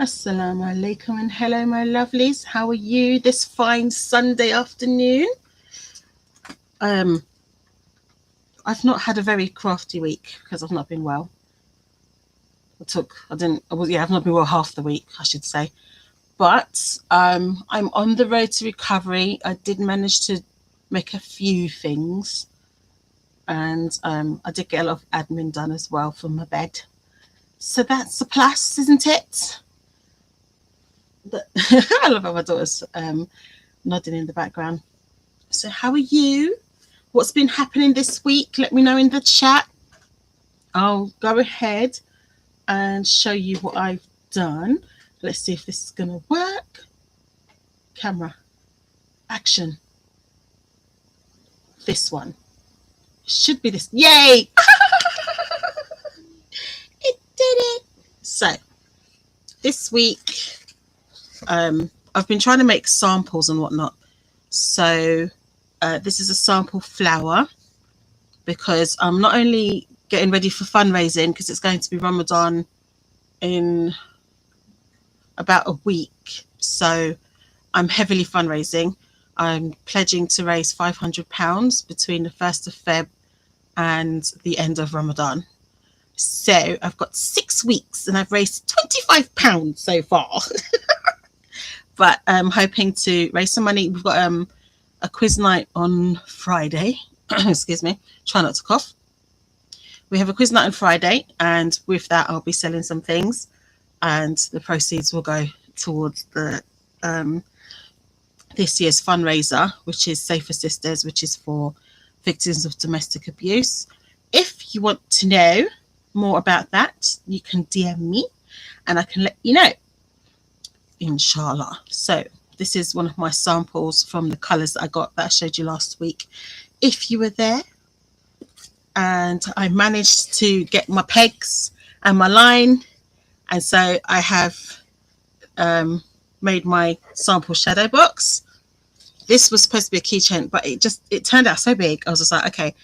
Assalamu alaikum and hello my lovelies. How are you this fine Sunday afternoon? I've not had a very crafty week because I've not been well. I've not been well half the week, I should say. But I'm on the road to recovery. I did manage to make a few things, and I did get a lot of admin done as well from my bed. So that's a plus, isn't it? I love how my daughter's nodding in the background. So how are you? What's been happening this week? Let me know in the chat. I'll go ahead and show you what I've done. Let's see if this is going to work. Camera. Action. This one. Should be this. Yay! It did it. So, this week, I've been trying to make samples and whatnot. So, this is a sample flower because I'm not only getting ready for fundraising because it's going to be Ramadan in about a week. So I'm heavily fundraising. I'm pledging to raise £500 between the 1st of Feb and the end of Ramadan. So I've got 6 weeks and I've raised £25 so far. But I'm hoping to raise some money. We've got a quiz night on Friday. Excuse me, try not to cough. We have a quiz night on Friday, and with that I'll be selling some things, and the proceeds will go towards the this year's fundraiser, which is Safer Sisters, which is for victims of domestic abuse. If you want to know more about that, you can DM me and I can let you know, inshallah. So this is one of my samples from the colours that I got that I showed you last week, if you were there. And I managed to get my pegs and my line, and so I have made my sample shadow box. This was supposed to be a keychain, but it turned out so big. I was just like, okay,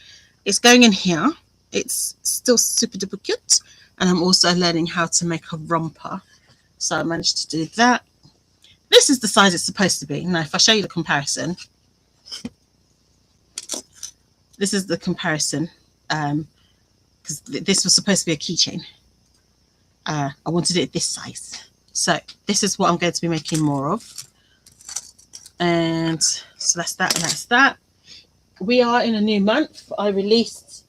it's going in here. It's still super duper cute, and I'm also learning how to make a romper, so I managed to do that. This is the size it's supposed to be. Now if I show you the comparison, this is the comparison, because this was supposed to be a keychain. I wanted it this size, so this is what I'm going to be making more of. And so that's that, and that's that. We are in a new month. I released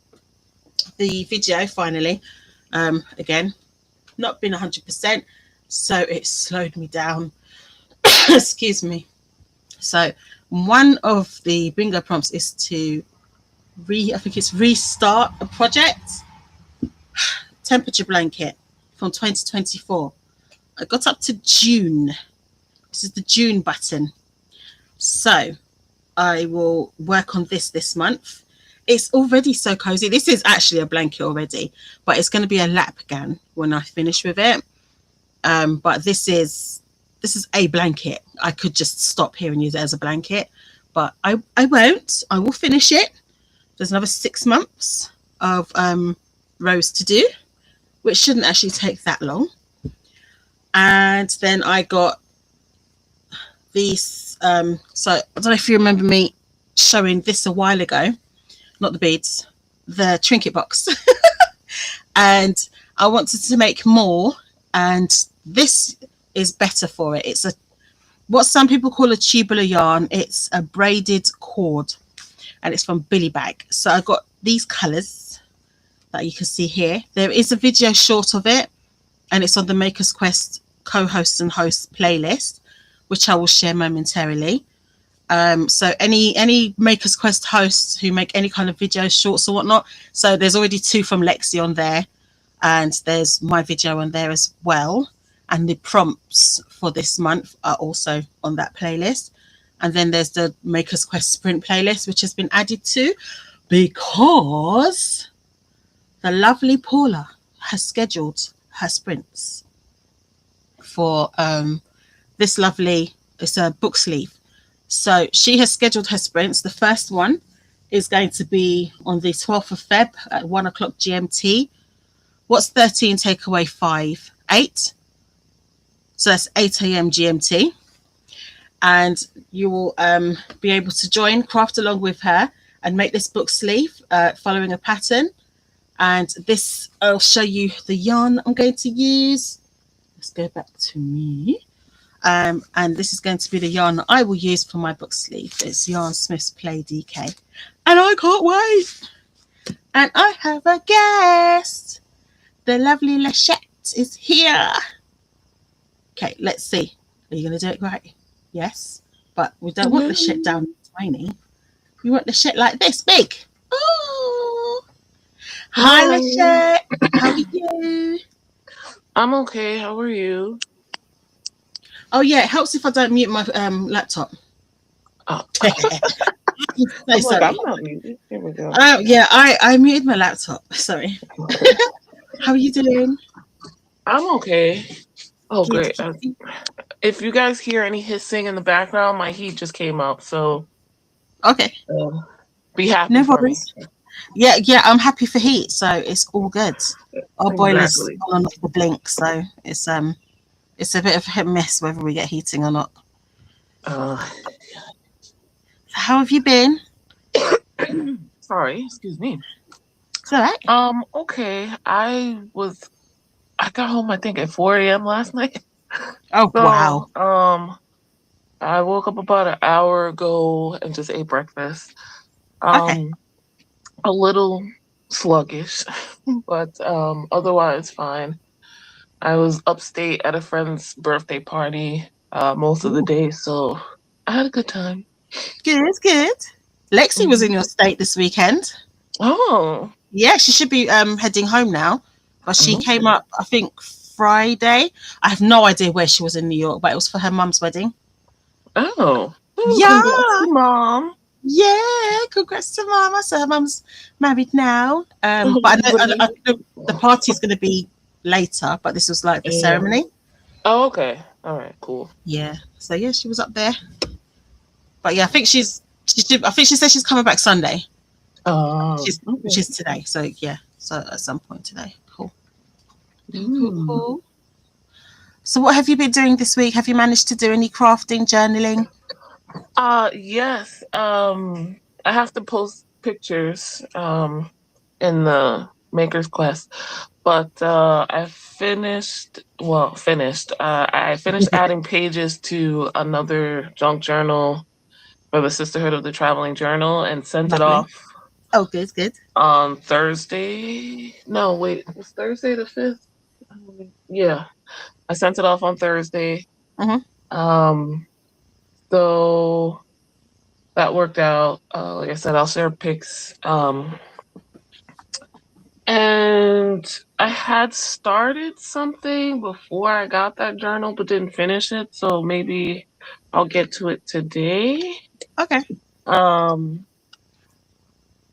the video finally. Again, not been 100%, so it slowed me down. Excuse me. So one of the bingo prompts is to restart a project. Temperature blanket from 2024. I got up to June. This is the June button. So I will work on this month. It's already so cozy. This is actually a blanket already, but it's going to be a lap gown when I finish with it. But this is a blanket. I could just stop here and use it as a blanket, but I won't. I will finish it. There's another 6 months of rows to do, which shouldn't actually take that long. And then I got these. So I don't know if you remember me showing this a while ago. Not the beads, the trinket box. And I wanted to make more, and this is better for it. It's what some people call a tubular yarn. It's a braided cord, and it's from Billy Bag. So I got these colors that you can see here. There is a video short of it, and it's on the Makers Quest co-hosts and hosts playlist, which I will share momentarily. So any Makers Quest hosts who make any kind of video shorts or whatnot, so there's already 2 from Lexi on there, and there's my video on there as well, and the prompts for this month are also on that playlist. And then there's the Makers Quest sprint playlist, which has been added to because the lovely Paula has scheduled her sprints for this lovely, it's a book sleeve. So she has scheduled her sprints. The first one is going to be on the 12th of Feb at 1 o'clock GMT. What's 13 take away 5? 8? So that's 8 a.m. GMT. And you will be able to join, craft along with her, and make this book sleeve following a pattern. And this, I'll show you the yarn I'm going to use. Let's go back to me. And this is going to be the yarn that I will use for my book sleeve. It's Yarn Smith's Play DK. And I can't wait. And I have a guest. The lovely Lachette is here. Okay, let's see. Are you going to do it right? Yes. But we don't want Lachette down tiny. We want Lachette like this, big. Oh. Hi, Lachette. How are you? I'm okay. How are you? Oh, yeah. It helps if I don't mute my laptop. Oh. I'm sorry. I'm not muted. Here we go. Yeah, I muted my laptop. Sorry. How are you doing? I'm okay. Oh, Good. great. If you guys hear any hissing in the background, my heat just came up. So, Okay. Be happy No for me. worries. Yeah, I'm happy for heat, so it's all good. Our boiler's on off the blink, so it's a bit of a hit and miss whether we get heating or not. How have you been? Sorry, excuse me. It's all right. Okay. I got home I think at 4 a.m. last night. Oh, So, wow. I woke up about an hour ago and just ate breakfast. Okay. A little sluggish, but otherwise fine. I was upstate at a friend's birthday party most of the day, so I had a good time. Good. Lexi was in your state this weekend. Oh. Yeah, she should be heading home now, but she came up, I think, Friday. I have no idea where she was in New York, but it was for her mum's wedding. Oh. Yeah. Congrats to Mom. Yeah, congrats to Mama. So her mum's married now. But I think the party's going to be later, but this was like the ceremony. Oh, okay. All right, cool. Yeah. So yeah, she was up there. But yeah, I think she said she's coming back Sunday. Which is today. So yeah, so at some point today. Cool. Cool. So what have you been doing this week? Have you managed to do any crafting, journaling? Yes. I have to post pictures in the Maker's Quest. But I finished adding pages to another junk journal for the Sisterhood of the Traveling Journal and sent it off. Oh, good. On Thursday. No, wait, it was Thursday the 5th? Yeah. I sent it off on Thursday. So that worked out. Like I said, I'll share pics. And I had started something before I got that journal, but didn't finish it. So maybe I'll get to it today. Okay.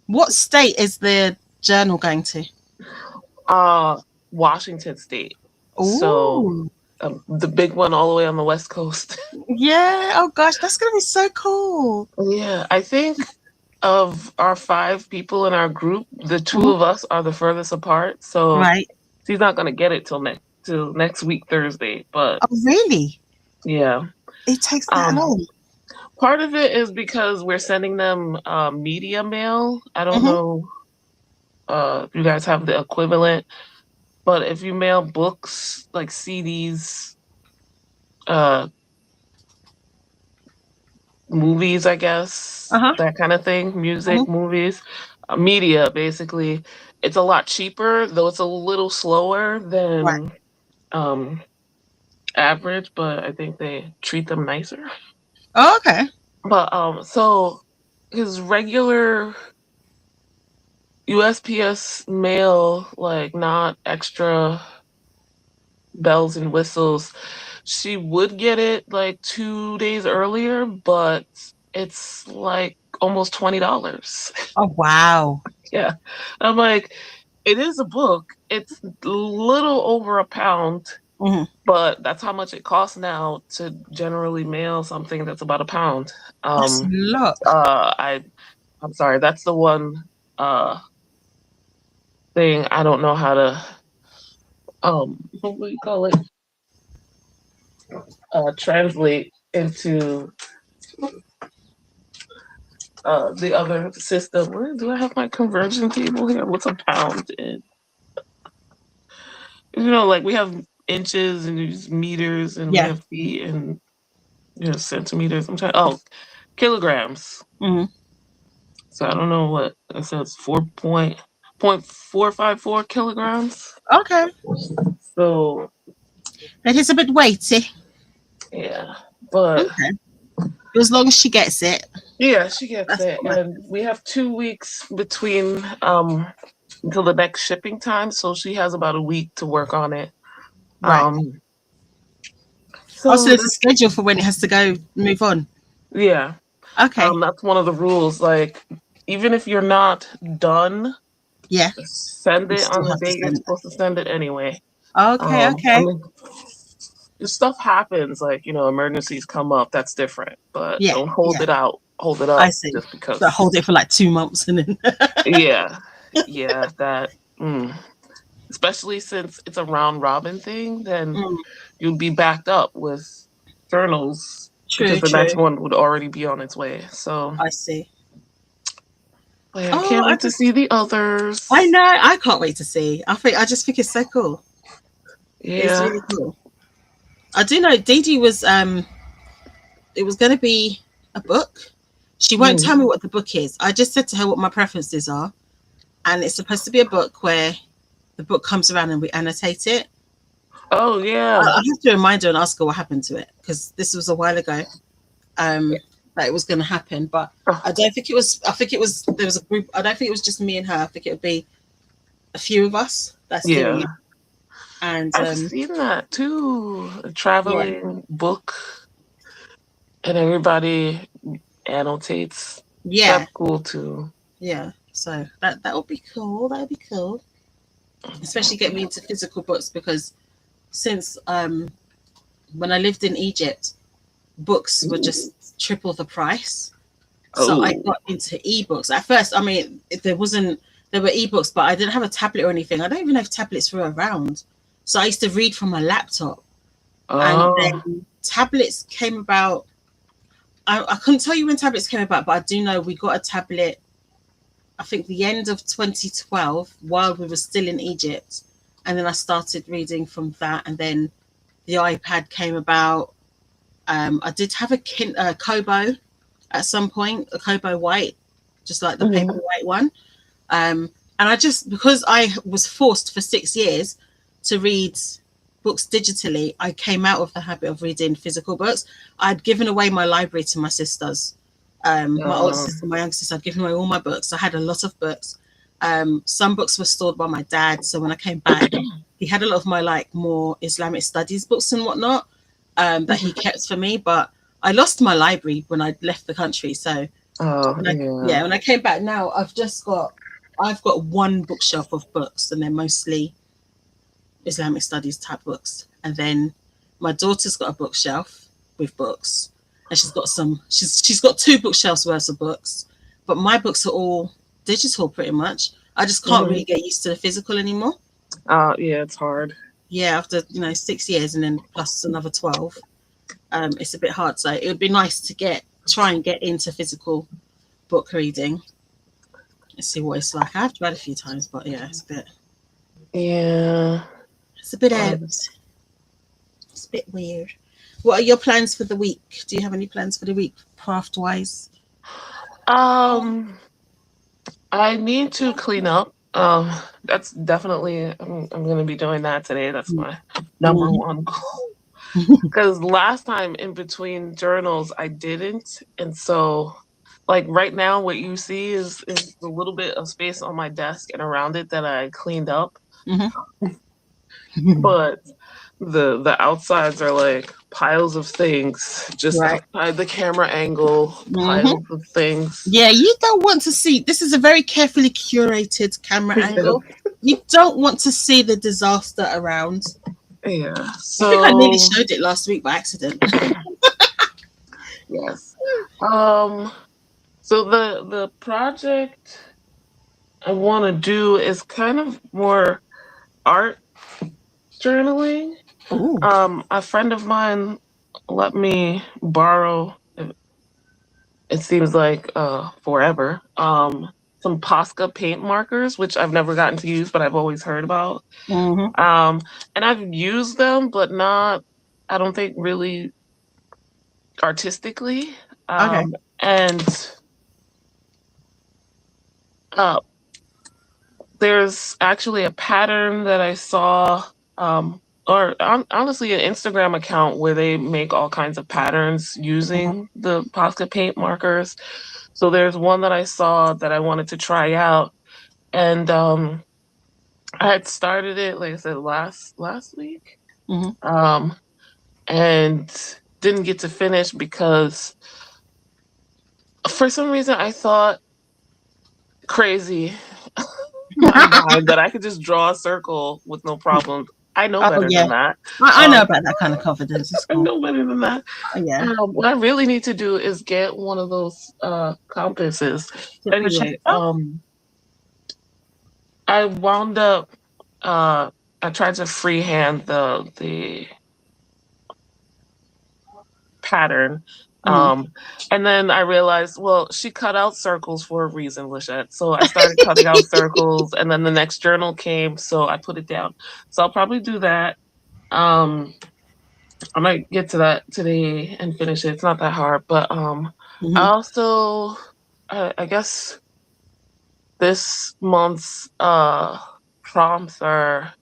What state is the journal going to? Washington State. Ooh. So the big one all the way on the West Coast. Yeah. Oh gosh, that's gonna be so cool. Yeah, I think of our 5 people in our group, the 2 of us are the furthest apart. So she's not gonna get it till next week Thursday. But oh really? Yeah. It takes that long. Part of it is because we're sending them media mail. I don't know if you guys have the equivalent, but if you mail books like CDs, movies, I guess, that kind of thing, music, movies, media, basically, it's a lot cheaper, though it's a little slower than average, but I think they treat them nicer. Oh, okay. But so his regular USPS mail, like not extra bells and whistles, she would get it like 2 days earlier, but it's like almost $20. Oh wow. Yeah. I'm like, it is a book. It's a little over £1, but that's how much it costs now to generally mail something that's about £1. That's a lot. I'm sorry, that's the one thing I don't know how to what do you call it? translate into the other system. Where do I have my conversion table here? What's a pound in? Like we have inches and there's meters and we Yeah. have feet and centimeters. I'm trying. Oh, kilograms. Mm. So I don't know what it says. 4.454 kilograms. Okay. So That is a bit weighty. yeah, but Okay. As long as she gets it, yeah, she gets that's it, what and matters. we have 2 weeks between until the next shipping time. So she has about a week to work on it. Right. Um, Also, so there's a schedule for when it has to go move on. yeah, Okay. that's one of the rules. Like, even if you're not done, Yeah. send You it still on the have to day you're send it. supposed to send it anyway. Okay. I Okay. mean, if stuff happens, like emergencies come up, that's different. But Yeah. don't hold Yeah. it out, hold it I up see. just So I because. hold it for like 2 months and then. Yeah, yeah, that. Especially since it's a round robin thing, then Mm, you'd be backed up with journals because true. the next True. one would already be on its way. So, I see. yeah, I Oh, can't wait to see the I others. know. I can't wait to see. I just think it's so cool. It's Yeah. really cool. I do know Dee Dee it was going to be a book. She won't tell me Mm. what the book is. I just said to her what my preferences are, and it's supposed to be a book where the book comes around and we annotate it. Oh I yeah. have to remind her and ask her what happened to it because this was a while ago that it was going to happen. But Oh, I don't think it was. I think it was there was a group. I don't think it was just me and her. I think it would be a few of us that's doing yeah. it. And I've seen that too. A yeah, traveling book, and everybody annotates. yeah, That's cool too. yeah. So that would be cool. That would be cool. Especially get me into physical books because since when I lived in Egypt, books were just triple the price. So I Oh. got into ebooks. At first, I mean, there were ebooks, but I didn't have a tablet or anything. I don't even know if tablets were around. So I used to read from my laptop. And Oh. then tablets came about. I couldn't tell you when tablets came about, but I do know we got a tablet, I think the end of 2012 while we were still in Egypt. And then I started reading from that. And then the iPad came about. I did have a Kobo at some point, a Kobo White, just like the paper Mhm. white one. And I just, because I was forced for 6 years to read books digitally, I came out of the habit of reading physical books. I'd given away my library to my sisters, my older Uh, sister, my younger sister. I'd given away all my books. I had a lot of books. Some books were stored by my dad. So when I came back, he had a lot of my like more Islamic studies books and whatnot that he kept for me. But I lost my library when I left the country. So oh yeah. when I came back now, I've got one bookshelf of books, and they're mostly Islamic studies type books. And then my daughter's got a bookshelf with books, and she's got two bookshelves worth of books, but my books are all digital pretty much. I just can't Mhm. really get used to the physical anymore. Yeah, it's hard. Yeah, after 6 years and then plus another 12, it's a bit hard. So it would be nice to try and get into physical book reading. Let's see what it's like. I've tried a few times, but yeah, Yeah. it's a bit out. Um, It's a bit weird. What are your plans for the week? Do you have any plans for the week, craft wise? um, I need to clean up. That's definitely I'm gonna be doing that today. That's my number Mm-hmm. one goal. Because last time in between journals I didn't, and so like right now what you see is a little bit of space on my desk and around it that I cleaned up, Mm-hmm. but the outsides are like piles of things just Right. outside the camera angle, Mm-hmm. piles of things. Yeah, you don't want to see. This is a very carefully curated camera angle. You don't want to see the disaster around. Yeah. I think I nearly So showed it last week by accident. yes. Um. So the project I want to do is kind of more art journaling. Oh. A friend of mine let me borrow. It seems like forever. Some Posca paint markers, which I've never gotten to use, but I've always heard about. Mm-hmm. Um, and I've used them, but not. I don't think really artistically. Okay. And uh, there's actually a pattern that I saw, or honestly, an Instagram account where they make all kinds of patterns Mm-hmm. using the Posca paint markers. So there's one that I saw that I wanted to try out, and I had started it, like I said, last week, Mm-hmm. um, and didn't get to finish because for some reason I thought crazy my mind that I could just draw a circle with no problem. I know Oh better yeah. than that. I know Um, about that kind of confidence. It's I cool. know better than that. Oh, yeah. What I really need to do is get one of those compasses. To Anyway, projector. I wound up. I tried to freehand the pattern. Mm. Um, and then I realized, well, she cut out circles for a reason, Lachette. So I started cutting out circles, and then the next journal came, so I put it down. So I'll probably do that. Um, I might get to that today and finish it. It's not that hard, but I Mm-hmm. also, I guess this month's prompts are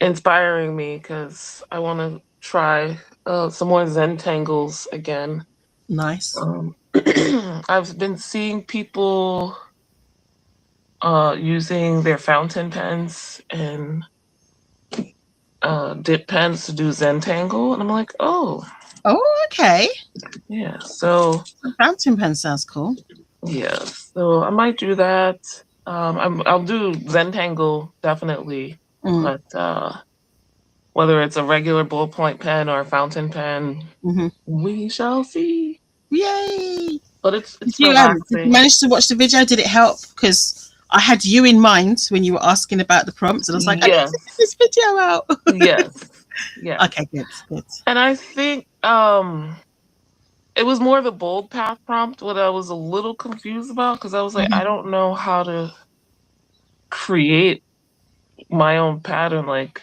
inspiring me because I want to try some more Zen tangles again. Nice. I've been seeing people using their fountain pens and dip pens to do Zentangle, and I'm like, oh, Oh, okay. yeah. So A fountain pen sounds cool. yeah, so I might do that. I'll do Zentangle definitely, Mm. but whether it's a regular ballpoint pen or a fountain pen, Mm-hmm. we shall see. Yay! But it's Did you relaxing. manage to watch the video? Did it help? Because I had you in mind when you were asking about the prompts, and I was like, I need to get Yes, this video out. yes, yes. Okay, good, good. And I think it was more the bold path prompt what I was a little confused about because I was like, Mm-hmm. I don't know how to create my own pattern. Like,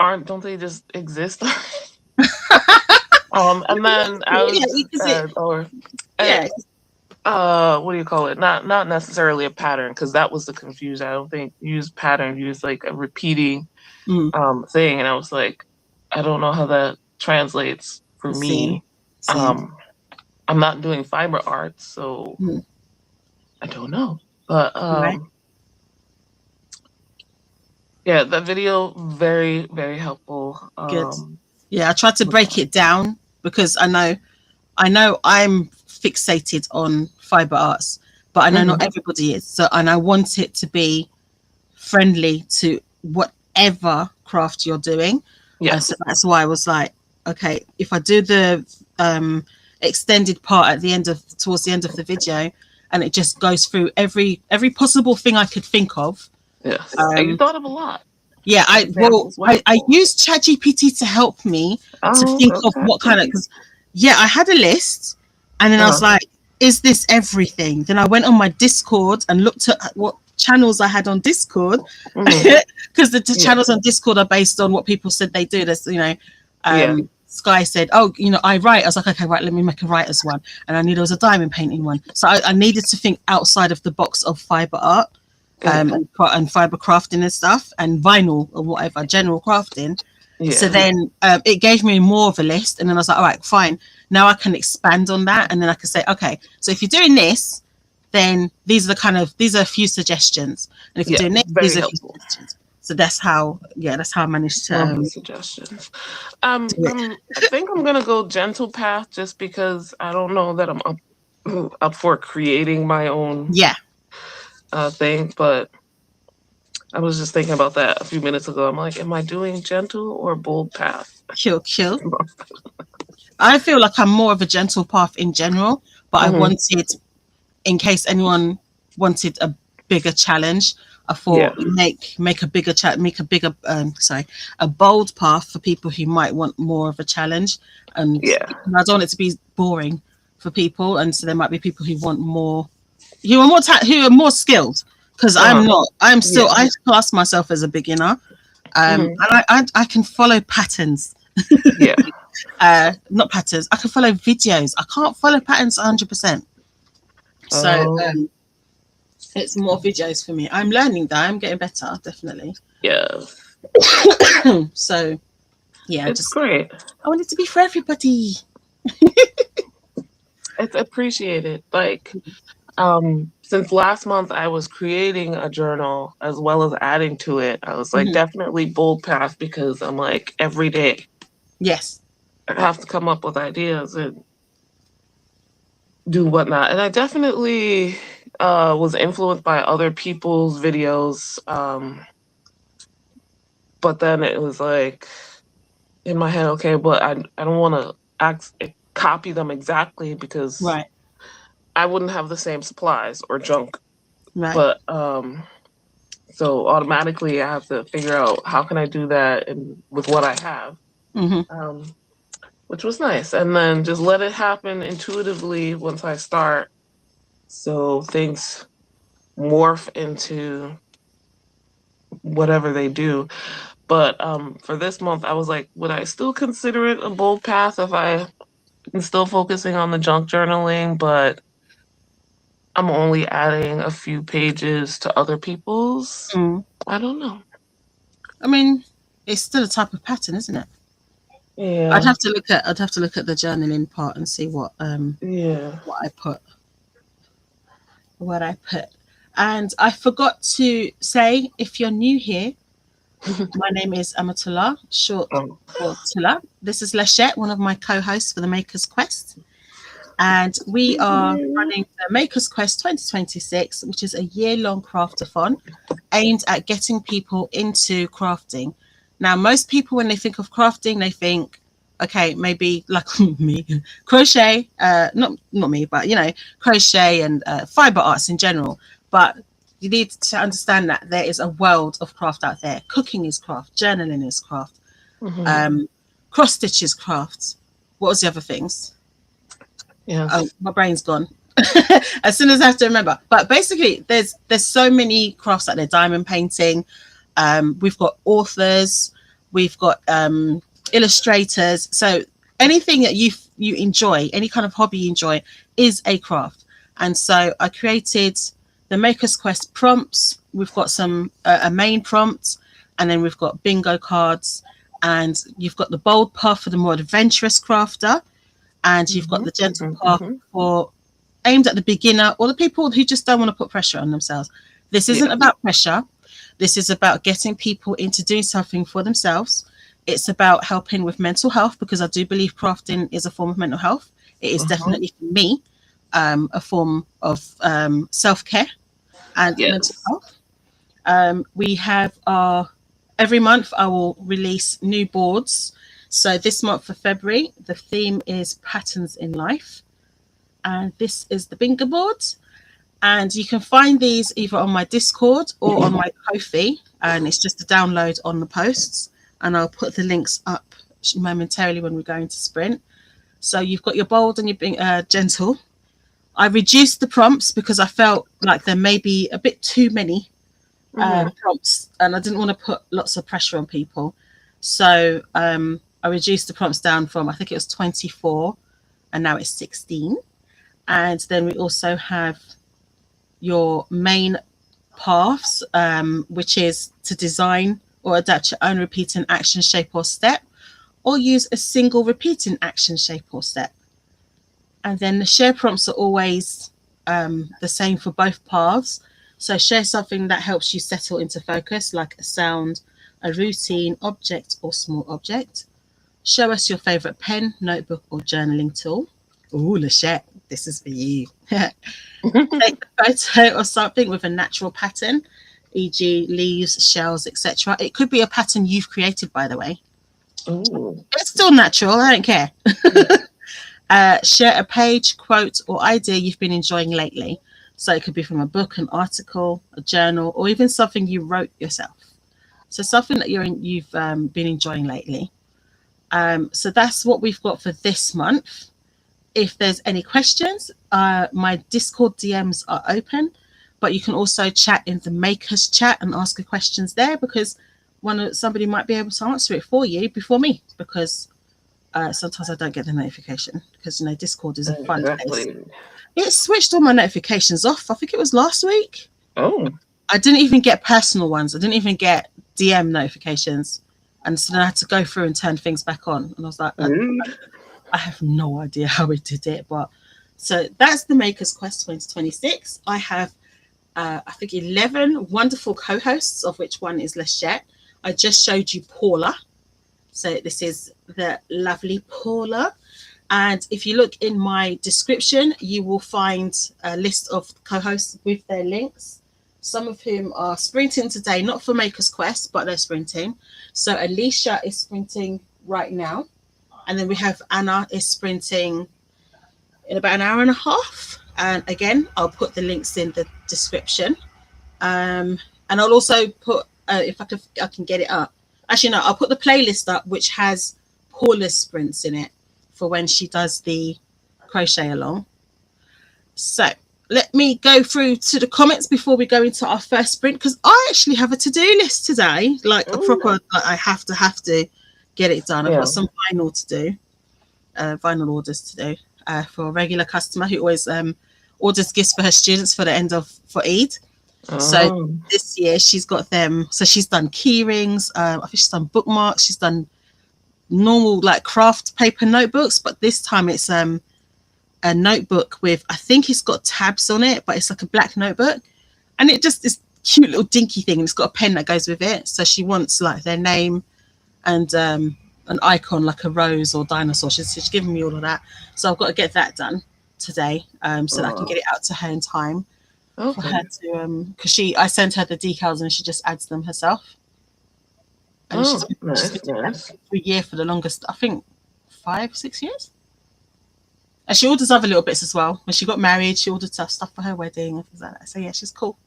aren't don't they just exist? And then I Yeah, was because it, or uh, yeah. what do you call it? Not necessarily a pattern because that was the confusion. I don't think use pattern, use like a repeating Mm, thing, and I was like, I don't know how that translates for same, me. same. Um, I'm not doing fiber art, so Mm, I don't know. But right, yeah, that video very very helpful. good. Yeah, I tried to break it down because I know I'm fixated on fiber arts, but I know not Mhm. everybody is. So, and I want it to be friendly to whatever craft you're doing. And so Yes. that's why I was like, okay, if I do the extended part at the end of towards the end of the video, and it just goes through every possible thing I could think of. Yes. And you Um, thought of a lot. yeah, Examples were I helpful. used ChatGPT to help me to Oh, think of okay. what kind of, because yeah, I had a list, and then I was Uh-huh. like, is this everything? Then I went on my Discord and looked at what channels I had on Discord, Hmm. because the Yeah. channels on Discord are based on what people said they do. There's, Yeah. Sky said, oh, I write. I was like, okay, right, let me make a writer's one. And I knew there was a diamond painting one. So I needed to think outside of the box of fiber art, Yeah. and fiber crafting and stuff, and vinyl or whatever, general crafting. So Yeah. then it gave me more of a list. And then I was like, all right, fine. Now I can expand on that. And then I can say, okay, so if you're doing this, then these are a few suggestions. And if you're Yeah. doing this, Very these are a few helpful. suggestions. So that's how I managed to Lovely suggestions. do it. I think I'm gonna go gentle path just because I don't know that I'm up for creating my own Yeah, thing, but I was just thinking about that a few minutes ago. I'm like, am I doing gentle or bold path? chill. I feel like I'm more of a gentle path in general, but I Hmm. wanted, in case anyone wanted a bigger challenge, I Yeah. thought make a bigger a bold path for people who might want more of a challenge, and Yeah. I don't want it to be boring for people, and so there might be people who want more, who are more skilled, because I'm Uh-huh. not. Yeah. I class myself as a beginner, and Hmm. I can follow patterns, Yeah. not patterns. I can follow videos. I can't follow patterns 100%. So Um, it's more videos for me. I'm learning though. I'm getting better, definitely. yeah. So yeah, It's just great. I want it to be for everybody. It's appreciated. Like, since last month I was creating a journal as well as adding to it. I was like Mhm. definitely bold path because I'm like every day Yes. I have to come up with ideas and do whatnot. And I definitely was influenced by other people's videos. But then it was like in my head, okay, but I don't want to copy them exactly because Right. I wouldn't have the same supplies or junk. Right. But so automatically I have to figure out how can I do that and with what I have. Hmm. Um, which was nice. And then just let it happen intuitively once I start. So things morph into whatever they do. But for this month, I was like, would I still consider it a bold path if I'm still focusing on the junk journaling, but I'm only adding a few pages to other people's? Mm. I don't know. I mean, it's still a type of pattern, isn't it? Yeah, I'd have to look at the journaling part and see yeah. what I put what I put. And I forgot to say, if you're new here, my name is Amatullah, short um, for Tula. This is Lachette, one of my co-hosts for the Maker's Quest. And we are running the Maker's Quest 2026, which is a year-long craftathon aimed at getting people into crafting. Now, most people, when they think of crafting, they think, okay, maybe like me, crochet, not me, but crochet and fiber arts in general. But you need to understand that there is a world of craft out there. Cooking is craft, journaling is craft, mhm. um, cross stitch is craft. What was the other things? Oh, Yes. my brain's gone. As soon as I have to remember. But basically, there's so many crafts out there. Diamond painting. We've got authors. We've got illustrators. So anything that you enjoy, any kind of hobby you enjoy, is a craft. And so I created the Maker's Quest prompts. We've got some a main prompt, and then we've got bingo cards, and you've got the bold path for the more adventurous crafter, and you've got Hmm. the gentle Hmm. path Hmm. for aimed at the beginner or the people who just don't want to put pressure on themselves. This isn't Yeah. about pressure. This is about getting people into doing something for themselves. It's about helping with mental health, because I do believe crafting is a form of mental health. It is Uh-huh. definitely for me a form of self-care and mental Yes. health. We have our every month I will release new boards. So this month for February, the theme is patterns in life, and this is the bingo board. And you can find these either on my Discord or on my Ko-fi, and it's just a download on the posts. And I'll put the links up momentarily when we're going to sprint. So you've got your bold and your gentle. I reduced the prompts because I felt like there may be a bit too many Hmm. prompts, and I didn't want to put lots of pressure on people. So I reduced the prompts down from, I think it was 24, and now it's 16. And then we also have your main paths, which is to design or adapt your own repeating action, shape, or step, or use a single repeating action, shape, or step. And then the share prompts are always the same for both paths. So share something that helps you settle into focus, like a sound, a routine, object, or small object. Show us your favorite pen, notebook, or journaling tool. Ooh, Lachette, this is for you. Take a photo of something with a natural pattern, e.g., leaves, shells, etc. It could be a pattern you've created, by the way. Ooh. It's still natural, I don't care. Yeah. Share a page, quote, or idea you've been enjoying lately. So it could be from a book, an article, a journal, or even something you wrote yourself. So something that you've been enjoying lately. So that's what we've got for this month. If there's any questions, my Discord DMs are open, but you can also chat in the makers chat and ask the questions there, because somebody might be able to answer it for you before me, because sometimes I don't get the notification, because Discord is a fun place. It switched all my notifications off. I think it was last week. Oh. I didn't even get personal ones. I didn't even get DM notifications. And so then I had to go through and turn things back on. And I was like, I have no idea how it did it. But so that's the Maker's Quest 2026. I have, I think, 11 wonderful co-hosts, of which one is Lachette. I just showed you Paula. So this is the lovely Paula. And if you look in my description, you will find a list of co-hosts with their links, some of whom are sprinting today, not for Maker's Quest, but they're sprinting. So Alicia is sprinting right now. And then we have Anna is sprinting in about an hour and a half. And again, I'll put the links in the description. And I'll also put, if I can get it up. Actually, no, I'll put the playlist up, which has Paula's sprints in it, for when she does the crochet along. So let me go through to the comments before we go into our first sprint, because I actually have a to-do list today, like a proper, like I have to get it done. I've got some vinyl to do, vinyl orders to do for a regular customer who always orders gifts for her students for the end of for Eid. So this year she's got them. So she's done key rings. I think she's done bookmarks. She's done normal like craft paper notebooks, but this time it's a notebook with, I think it's got tabs on it, but it's like a black notebook, and it just is cute little dinky thing, and it's got a pen that goes with it. So she wants like their name and an icon like a rose or dinosaur. She's giving me all of that, so I've got to get that done today, so that I can get it out to her in time for her to because I sent her the decals and she just adds them herself. And she's been doing that for a year, for the longest, I think 5-6 years. And she orders other little bits as well. When she got married, she ordered stuff for her wedding and things like that. So yeah, she's cool.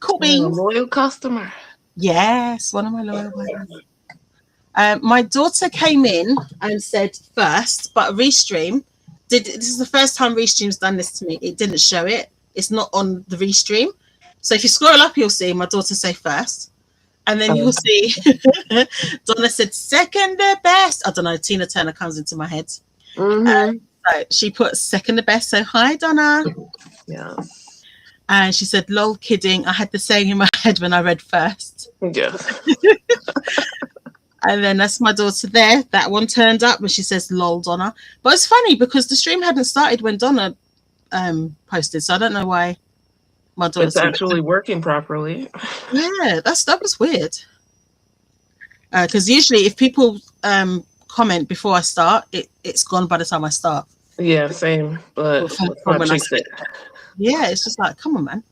Cool beans. Loyal customer. Yes, one of my loyal ones. My daughter came in and said first, but Restream this is the first time Restream's done this to me. It didn't show it. It's not on the Restream. So if you scroll up, you'll see my daughter say first. And then you'll see Donna said second the best. I don't know. Tina Turner comes into my head. So she put second the best. So hi, Donna. Yeah. And she said, lol, kidding. I had the saying in my head when I read first. Yeah. And then that's my daughter there. That one turned up and she says, lol, Donna. But it's funny because the stream hadn't started when Donna posted. So I don't know why. It's actually working properly. Yeah, that was weird. Because usually if people comment before I start, it's gone by the time I start. Yeah, same. But yeah, it's just like, come on,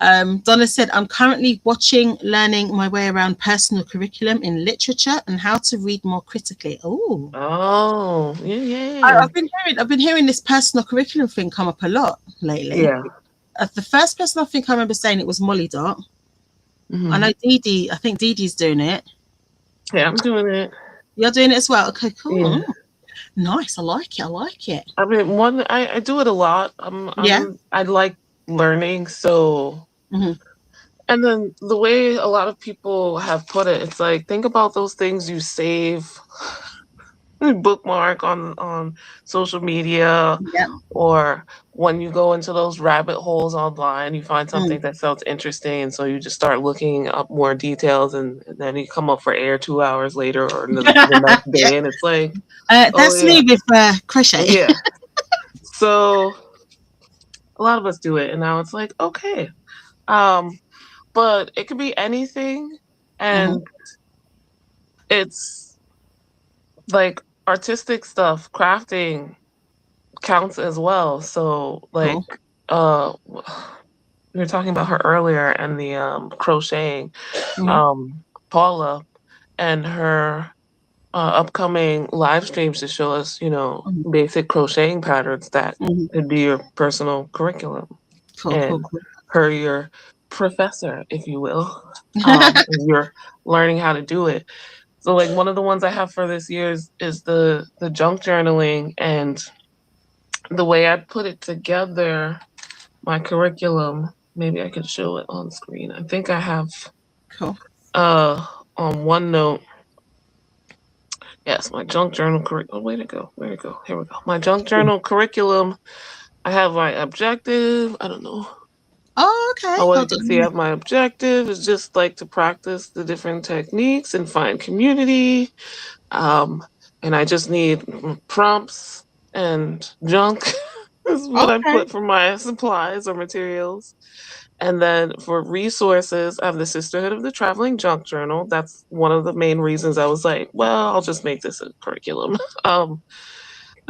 man. Donna said, I'm currently learning my way around personal curriculum in literature and how to read more critically. Oh, yeah. I've been hearing this personal curriculum thing come up a lot lately. Yeah. The first person I think I remember saying it was Molly Dot. I know Dee. I think Dee Dee's doing it. Yeah, I'm doing it. You're doing it as well? Okay, cool. Yeah. Nice. I like it. I mean, I do it a lot. I like learning, so. And then the way a lot of people have put it, it's like, think about those things you save, bookmark on social media, or when you go into those rabbit holes online, you find something that sounds interesting, and so you just start looking up more details, and then you come up for air 2 hours later or the next day, and it's like that's me with crochet. Yeah. So a lot of us do it, and now it's like, okay, but it could be anything, and it's like artistic stuff, crafting counts as well. So like we were talking about her earlier, and the crocheting, Paula and her upcoming live streams to show us, basic crocheting patterns that could be your personal curriculum. Cool, cool, and cool. her your professor, if you will. And you're learning how to do it. So like one of the ones I have for this year is the junk journaling, and the way I put it together, my curriculum, maybe I could show it on screen. I think I have Cool. on OneNote. Yes, my junk journal curriculum. Oh, where'd it go? Where'd it go? Here we go. My junk journal curriculum. I have my objective. I don't know. Oh, okay. Oh, well, you Hold can see I on. have my objective is just like to practice the different techniques and find community. Um, and I just need prompts and junk is what I Okay. put for my supplies or materials. And then for resources, I have the Sisterhood of the Traveling Junk Journal. That's one of the main reasons I was like, well, I'll just make this a curriculum. um,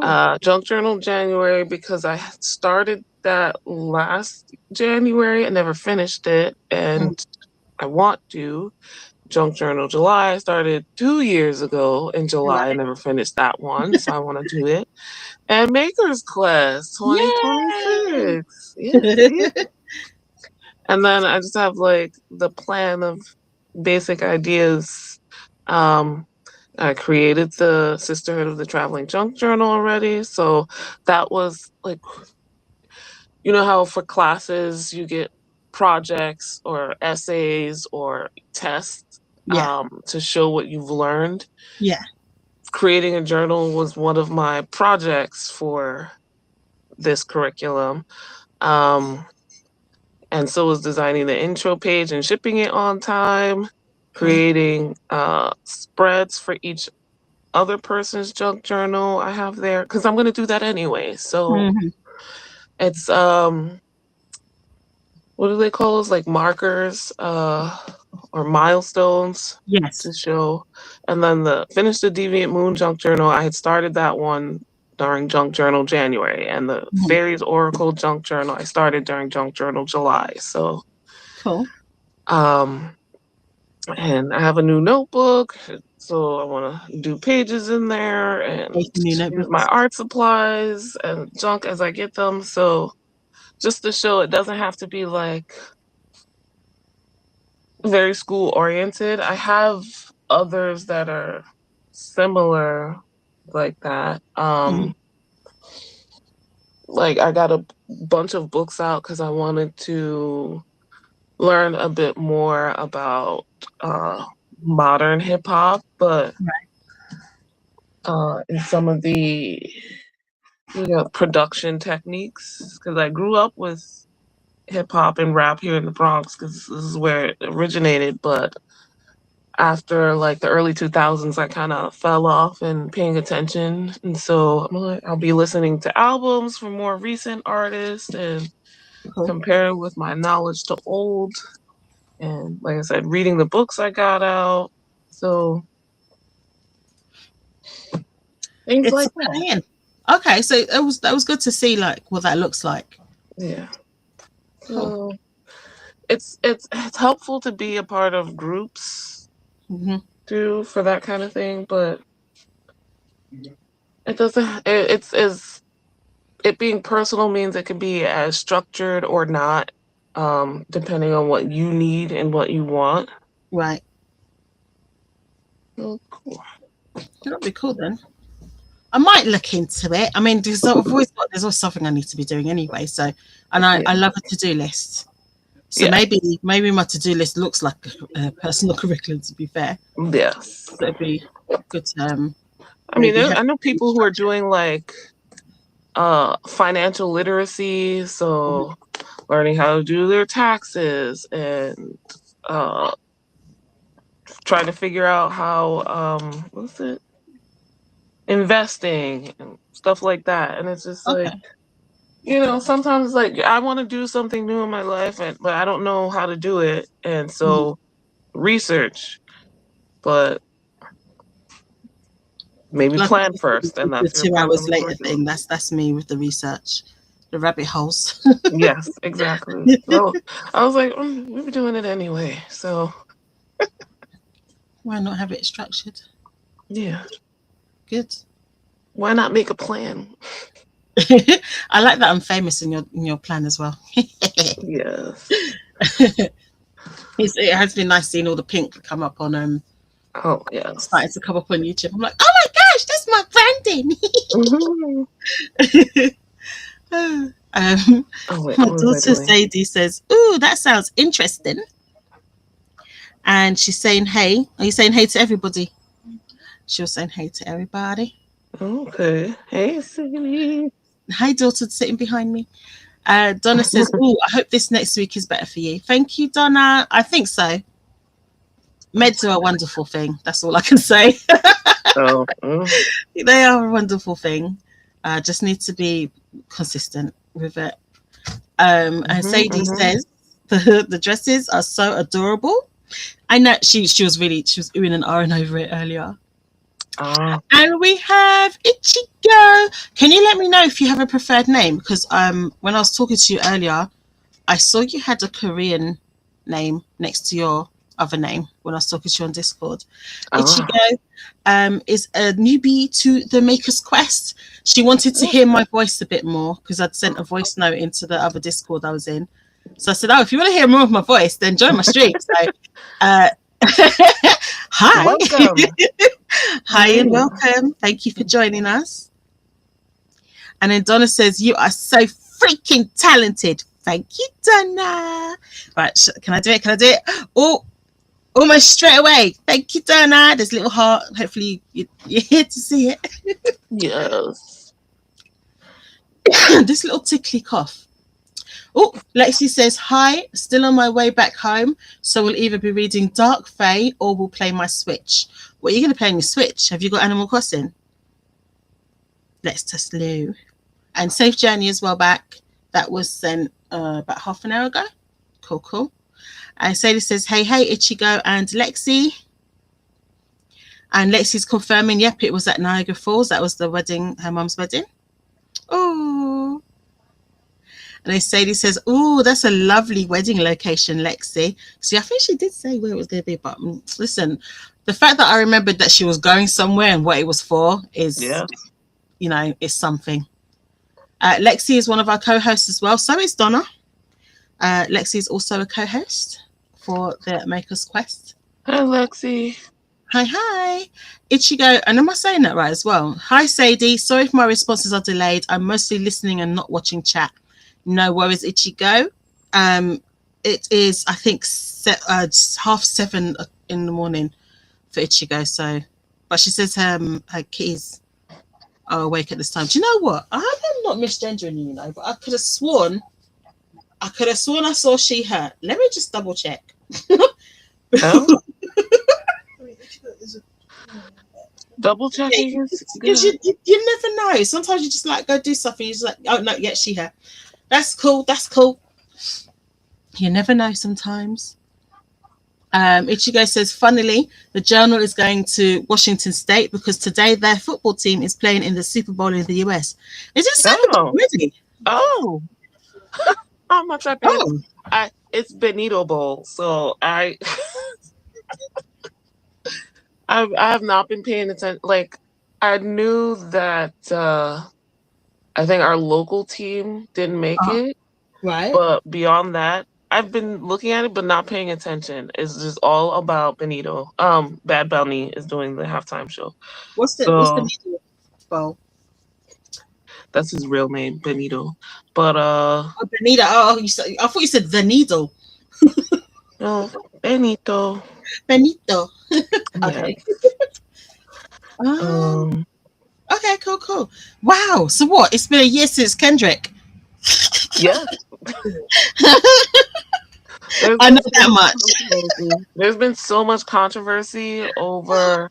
Cool. Junk Journal January, because I had started that last January and never finished it. Mm, And I want to. Junk Journal July I started 2 years ago in July. I right. never finished that one, so I want to do it. And Makers Class Yay! 2026. Yeah, see? And then I just have like the plan of basic ideas. Um, I created the Sisterhood of the Traveling Junk Journal already. So that was like, you know how for classes you get projects or essays or tests Yeah. to show what you've learned. Yeah. Creating a journal was one of my projects for this curriculum. Um, and so was designing the intro page and shipping it on time, Cool. creating spreads for each other person's junk journal I have there because I'm going to do that anyway. So Hmm. it's what do they call those, like markers or milestones Yes. to show. And then the finish the Deviant Moon junk journal, I had started that one during junk journal January, and the Mhm. Fairies Oracle junk journal I started during junk journal July. So Cool. um and I have a new notebook, so I want to do pages in there and Making new use my notebooks. art supplies and junk as I get them. So just to show it doesn't have to be like very school oriented. I have others that are similar like that. Mhm. Like I got a bunch of books out because I wanted to learn a bit more about uh, modern hip hop, but Right. in some of the production techniques because I grew up with hip hop and rap here in the Bronx because this is where it originated, but after like the early 2000s I kind of fell off and paying attention, and so I'll be listening to albums from more recent artists and Cool. compare it with my knowledge to old, and like I said, reading the books I got out, so things It's a like that. plan. Okay, so that was good to see like what that looks like. Yeah, Cool. so it's helpful to be a part of groups Hmm. too for that kind of thing, but it doesn't it's as it being personal means it can be as structured or not, depending on what you need and what you want. Right. Oh, cool. That'll be cool then. I might look into it. I mean, there's always something I need to be doing anyway. So, and I, Yeah. I love a to-do list. So Yeah. maybe my to-do list looks like a personal curriculum. To be fair, Yes. so it'd be good to I mean, maybe have I know it people who are structured. doing like financial literacy, Mhm. so learning how to do their taxes and uh trying to figure out how what's it, investing and stuff like that. And it's just like, Okay. sometimes like I want to do something new in my life, but I don't know how to do it, and Mhm. so research, but maybe Like plan first, and the that's your 2 hours personal later curriculum. thing. That's me with the research, the rabbit holes. Yes, exactly. So I was like, we were doing it anyway, so Why not have it structured? yeah, Good. why not make a plan? I like that I'm famous in your plan as well. Yes. It has been nice seeing all the pink come up on Oh, yes. starting to come up on YouTube. I'm like, oh my gosh, that's Mhm. my branding. Oh, wait, My what was I daughter doing? Sadie says, "Ooh, that sounds interesting." And she's saying, "Hey, are you saying hey to everybody?" She was saying hey to everybody. Okay. Hey, Cindy. Hi, daughter, sitting behind me. Donna says, "Oh, I hope this next week is better for you." Thank you, Donna. I think so. Meds are a wonderful thing. That's all I can say. Oh, They are a wonderful thing. Just need to be consistent with it. And Sadie mm-hmm. says the dresses are so adorable. I know she was oohing and ahhing over it earlier. Ah, And we have Ichigo. Can you let me know if you have a preferred name? Because when I was talking to you earlier, I saw you had a Korean name next to your other name when I was talking to you on Discord. ah. Ichigo is a newbie to the Maker's Quest. She wanted to Oh, hear my voice a bit more because I'd sent a voice note into the other Discord I was in. So I said, "Oh, if you want to hear more of my voice, then join my stream." So, uh, hi, welcome. hi, and Hi. welcome. Thank you for joining us. And then Donna says, "You are so freaking talented." Thank you, Donna. Right, can I do it? Can I do it? Oh, almost straight away. Thank you, Donna. There's a little heart. Hopefully, you're here to see it. Yes. This little tickly cough. Oh, Lexi says, "Hi, still on my way back home. So we'll either be reading Dark Fae or we'll play my Switch." What are you going to play on your Switch? Have you got Animal Crossing? Let's test Lou. And Safe Journey as well back. That was sent about half an hour ago. Cool, cool. And Sadie says, "Hey, hey, Ichigo and Lexi." And Lexi's confirming, yep, it was at Niagara Falls. That was the wedding, her mum's wedding. Oh. And then Sadie says, "Oh, that's a lovely wedding location, Lexi." See, I think she did say where it was going to be, but listen, the fact that I remembered that she was going somewhere and what it was for is, Yeah. is something. Lexi is one of our co-hosts as well. So is Donna. Lexi is also a co-host for the Maker's Quest. Hi, Lexi. Hi, hi. Ichigo, and am I saying that right as well? Hi, Sadie. Sorry if my responses are delayed. I'm mostly listening and not watching chat. No worries, Ichigo. It is, I think, 7:30 in the morning for Ichigo. So, but she says her kids are awake at this time. Do you know what? I'm not misgendering you, but I could have sworn I saw she her. Let me just double check. Oh, double checking is Because good. you never know. Sometimes you just like go do something. You're just like, oh no, yeah, she her. That's cool. That's cool. You never know sometimes. Ichigo says, funnily, the journal is going to Washington State because today their football team is playing in the Super Bowl in the US. Is it Super Bowl Oh, already? oh. How much I pay? Oh, It's Benito Bowl, so I have not been paying attention. Like, I knew that I think our local team didn't make it, right. but beyond that, I've been looking at it but not paying attention. It's just all about Benito. Bad Bunny is doing the halftime show, What's the so middle bowl? that's his real name, Benito. But Oh, Benito. Oh, I thought you said the needle. no, Benito. Benito. Yeah. Okay. Um. Um. Okay. Cool. Cool. Wow. So what? It's been a year since Kendrick. Yeah. There's I been know so that much much. controversy. There's been so much controversy over.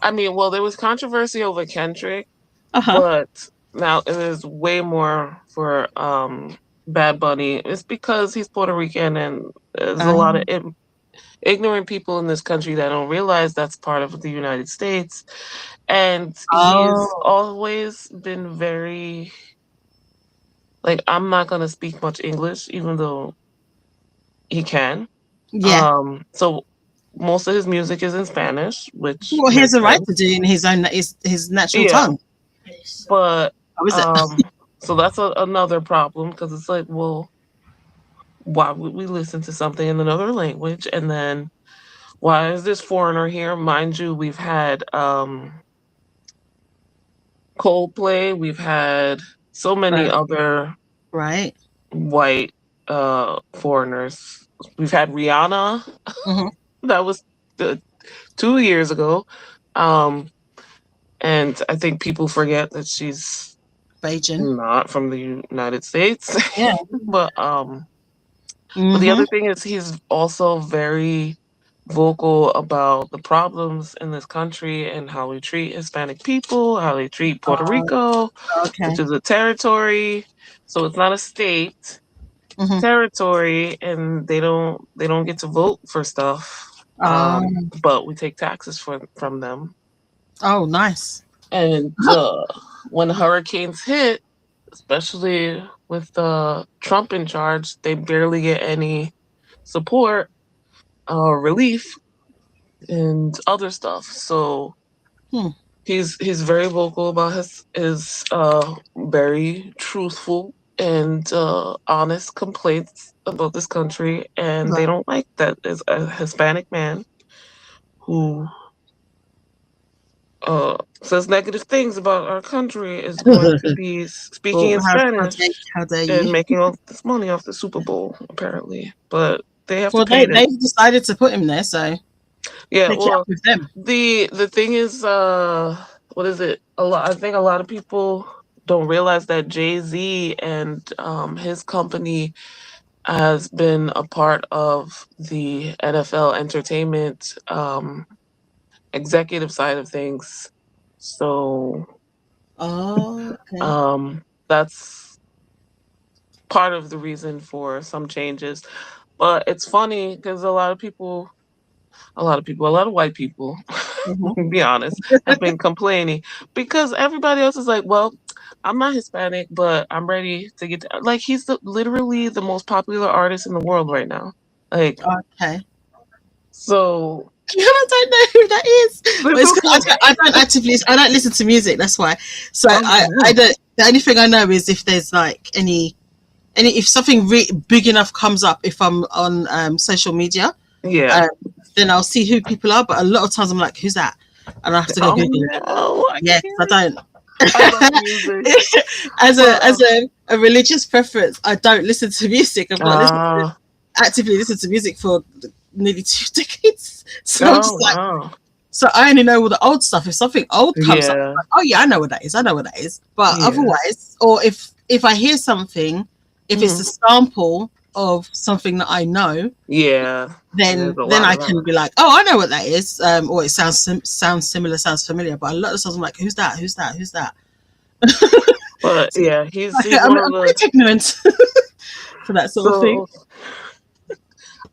I mean, well, there was controversy over Kendrick, Uh huh. but now it is way more for Bad Bunny. It's because he's Puerto Rican, and there's a lot of ignorant people in this country that don't realize that's part of the United States. And he's Oh. always been very like, I'm not gonna speak much English, even though he can. Yeah. So most of his music is in Spanish, which Well, he has makes a right to sense. do in his natural Yeah, tongue. but Oh, is it? So that's another problem because it's like, well, why would we listen to something in another language? And then why is this foreigner here? Mind you, we've had Coldplay, we've had so many Right. other Right. white foreigners. We've had Rihanna, Hmm. that was 2 years ago. Um, and I think people forget that she's Beijing. not from the United States. Yeah. but but the Hmm. other thing is he's also very vocal about the problems in this country and how we treat Hispanic people, how they treat Puerto Oh, Rico, which okay. is a territory. So it's not a state, it's a Hmm. territory, and they don't get to vote for stuff. But we take taxes from them. Oh, nice. And when hurricanes hit, especially with Trump in charge, they barely get any support, relief, and other stuff. So Hmm. he's very vocal about his very truthful and honest complaints about this country, and they Right. don't like that as a Hispanic man who says negative things about our country is going to be speaking Well, in Spanish how dare and you? making all this money off the Super Bowl, apparently. But they have to Well, pay it. they decided to put him there, so Yeah, take it up well, with them. the thing is, what is it? I think a lot of people don't realize that Jay-Z and his company has been a part of the NFL entertainment executive side of things. So Oh, okay. that's part of the reason for some changes. But it's funny because a lot of white people, Hmm. be honest, have been complaining because everybody else is like, well, I'm not Hispanic, but I'm ready to get to, like he's literally the most popular artist in the world right now. Like, Okay. so I don't know who that is, but it's it's 'cause okay. I don't listen to music. That's why. So Oh, I yeah. don't. The only thing I know is if there's like any if something big enough comes up, if I'm on social media, Yeah. um, then I'll see who people are. But a lot of times I'm like, who's that? And I have to go Oh Google it. no, I Yeah, 'cause I can't. don't. I love music, As but a religious preference, I don't listen to music. I've not listened uh, actively listened to music for nearly 2 decades. So I'm oh just like, wow, so I only know all the old stuff. If something old comes up, I'm yeah, like, oh yeah, I know what that is. I know what that is. But yeah, otherwise, or if I hear something, if it's a mhm. sample of something that I know, Yeah. There's a then lot I of can that. be like, oh, I know what that is, or it sounds similar, sounds familiar. But a lot of times I'm like, who's that? Who's that? Who's that? But So yeah, he's one of I'm the. quite ignorant for that sort of thing. So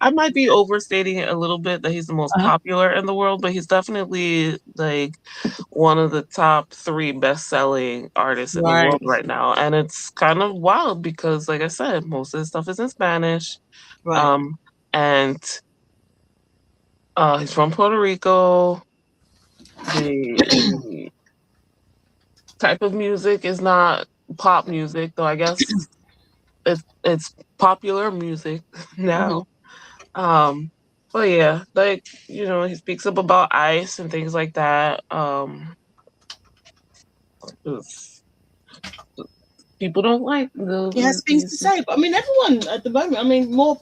I might be overstating it a little bit that he's the most Uh-huh. popular in the world, but he's definitely like one of the top three best-selling artists in the Right, world right now. And it's kind of wild because, like I said, most of his stuff is in Spanish. right. Um, and he's from Puerto Rico. The type of music is not pop music, though I guess it's popular music Hmm. now. Um, but yeah, like he speaks up about ice and things like that. It's- People don't like He has things to these. say, but I mean, everyone at the moment. I mean, more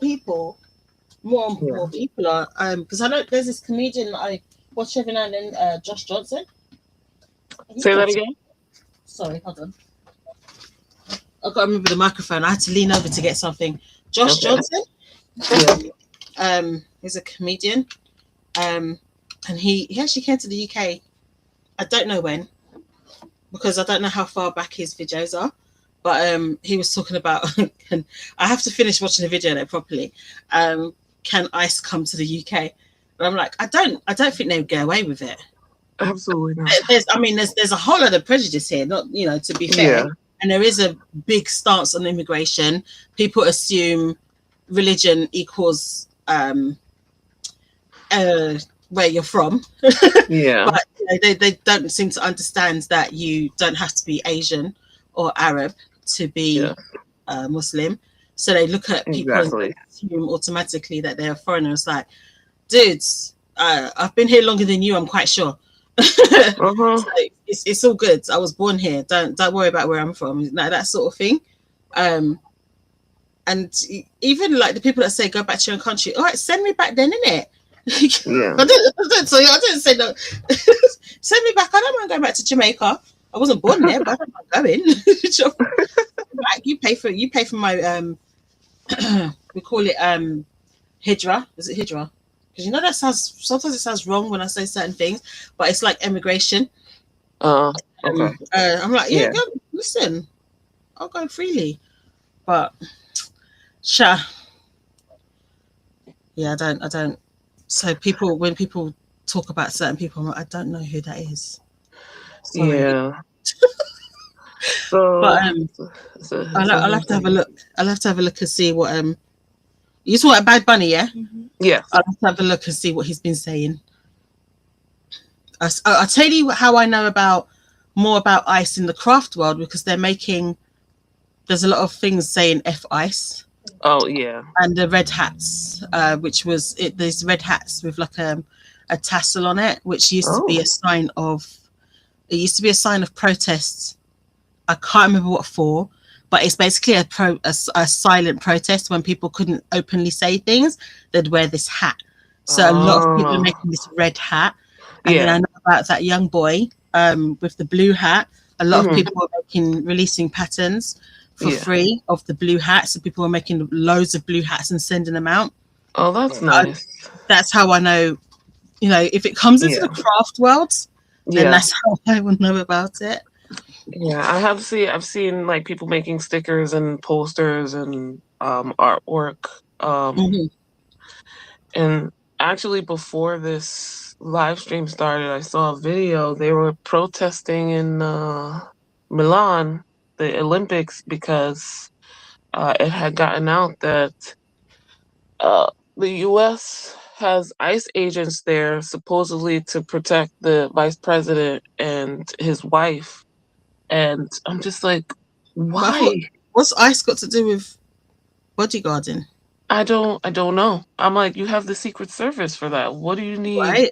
Yeah. people are because I know there's this comedian that I watch every now and then, Josh Johnson. He Say that talks. again. Sorry, hold on. I got to remember the microphone. I had to lean over to get something. Josh Okay. Johnson. Yeah. He's a comedian. And he actually came to the UK. I don't know when because I don't know how far back his videos are. But he was talking about, and I have to finish watching the video there properly. Can ICE come to the UK? And I'm like, I don't think they would get away with it. Absolutely not. There's a whole lot of prejudice here. Not, to be fair, Yeah. and there is a big stance on immigration. People assume religion equals where you're from, Yeah. but they don't seem to understand that you don't have to be Asian or Arab. to Yeah, be Muslim. So they look at people and exactly. assume automatically that they're foreigners. Like, dudes, I've been here longer than you, I'm quite sure. Uh-huh. So it's all good. I was born here. Don't worry about where I'm from. Like that sort of thing. Um, and even like the people that say go back to your own country. All right, send me back then, innit? Yeah. I didn't say no. Send me back. I don't mind going back to Jamaica. I wasn't born there, but I don't mind going. Like, you pay for my we call it hijra. Is it hijra? Because you know that sounds sometimes it sounds wrong when I say certain things, but it's like emigration. Uh, okay. I'm like, yeah, Yeah. go listen, I'll go freely. But sure, yeah, I don't. So people, when people talk about certain people, I'm like, I don't know who that is. Sorry, Yeah. So, but I'll so have to have a look. I'll have to have a look and see what you saw a Bad Bunny, yeah. yes. I'll have to have a look and see what he's been saying. I'll tell you how I know about more about ice in the craft world because they're making. There's a lot of things saying F ice Oh yeah. and the red hats, which was it. These red hats with like a tassel on it, which used to be Oh. a sign of. It used to be a sign of protest. I can't remember what for, but it's basically a silent protest when people couldn't openly say things. They'd wear this hat. So a lot of people are Oh. making this red hat, and then I Yeah. know about that young boy with the blue hat. A lot of Hmm. people are releasing patterns for Yeah. free of the blue hats. So people are making loads of blue hats and sending them out. Oh, that's I, nice. that's how I know. You know, if it comes into Yeah. the craft world, then Yeah. that's how I will know about it. Yeah. I've seen like people making stickers and posters and artwork. Hmm. And actually before this live stream started, I saw a video. They were protesting in Milan, the Olympics, because it had gotten out that the U.S. has ICE agents there supposedly to protect the vice president and his wife. And I'm just like, But I thought, why? what's ice got to do with bodyguarding? I don't know. I'm like, you have the Secret Service for that. What do you need Right,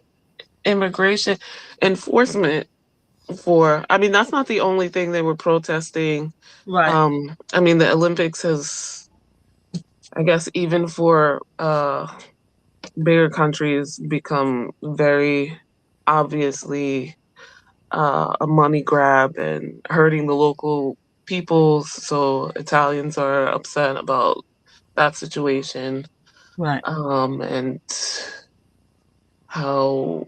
immigration enforcement for? I mean, that's not the only thing they were protesting. right, I mean, the Olympics has, I guess, even for bigger countries, become very obviously a money grab and hurting the local peoples. So Italians are upset about that situation. right. And how,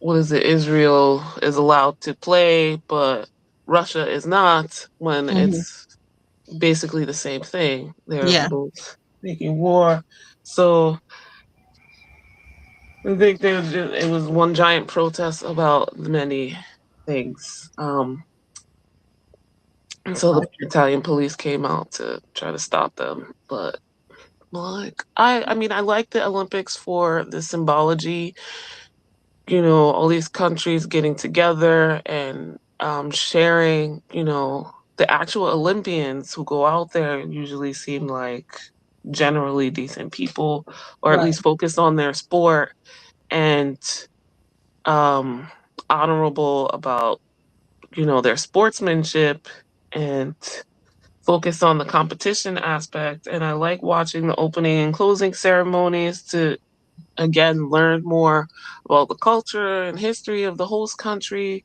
what is it, Israel is allowed to play, but Russia is not, when Hmm. it's basically the same thing. They're Yeah, both making war. So I think it was one giant protest about many things. And so the okay. Italian police came out to try to stop them. But like I mean I like the Olympics for the symbology, all these countries getting together and sharing, the actual Olympians who go out there usually seem like generally decent people, or at Right. least focus on their sport and um honorable about, their sportsmanship and focus on the competition aspect. And I like watching the opening and closing ceremonies to again learn more about the culture and history of the host country,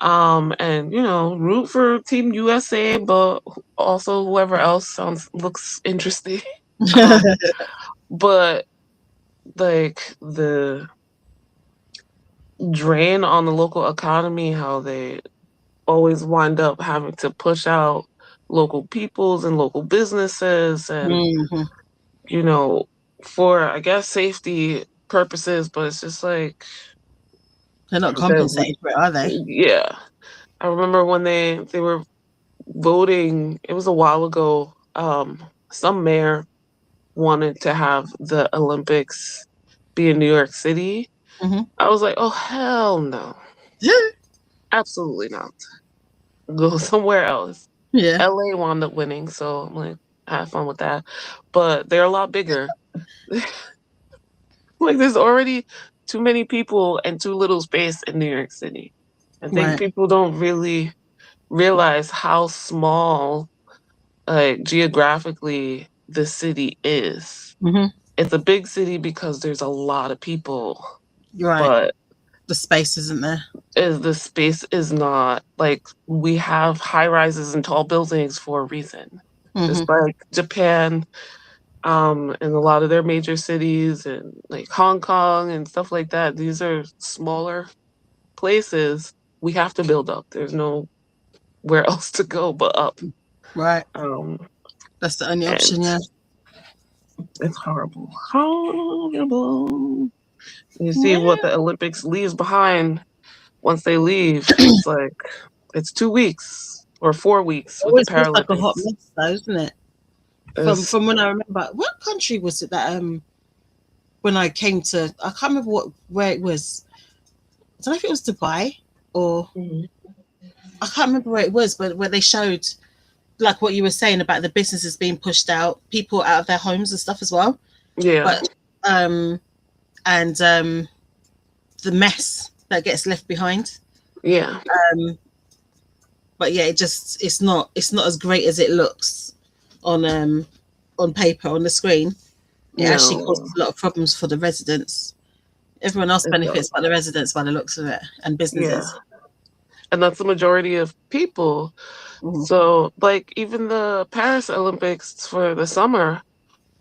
and root for Team USA, but also whoever else sounds looks interesting. um but like the drain on the local economy, how they always wind up having to push out local peoples and local businesses, and Hmm. you know for, I guess, safety purposes. But it's just like They're not the compensated for it, are they? yeah, I remember when they were voting, it was a while ago. Some mayor wanted to have the Olympics be in New York City. Hmm. I was like, oh hell no, Yeah. absolutely not. Go somewhere else. Yeah. LA wound up winning, so I'm like, I had fun with that. But they're a lot bigger. Like there's already too many people and too little space in New York City. I think Right. people don't really realize how small, like geographically, the city is. Hmm. It's a big city because there's a lot of people, You're right. but The space isn't there. is the space is not like we have high rises and tall buildings for a reason. Hmm. Just like Japan, and a lot of their major cities and like Hong Kong and stuff like that. These are smaller places. We have to build up. There's nowhere else to go but up. Right. Um, That's the only and option. Yeah. it's horrible. Horrible. You see what Yeah. the Olympics leaves behind once they leave. It's like it's 2 weeks or 4 weeks It with the always feels like a hot Paralympics. mess, though, isn't it? From It's, from when I remember, what country was it that when I came to, I can't remember where it was. I don't know if it was Dubai or Mhm. I can't remember where it was, but where they showed like what you were saying about the businesses being pushed out, people out of their homes and stuff as well. Yeah, But um and the mess that gets left behind. yeah, Um but yeah, it's not as great as it looks on paper on the screen. It actually no, causes a lot of problems for the residents. Everyone else it does. benefits but the residents by the looks of it and Yeah, businesses. and that's the majority of people. Hmm. So, like, even the Paris Olympics for the summer,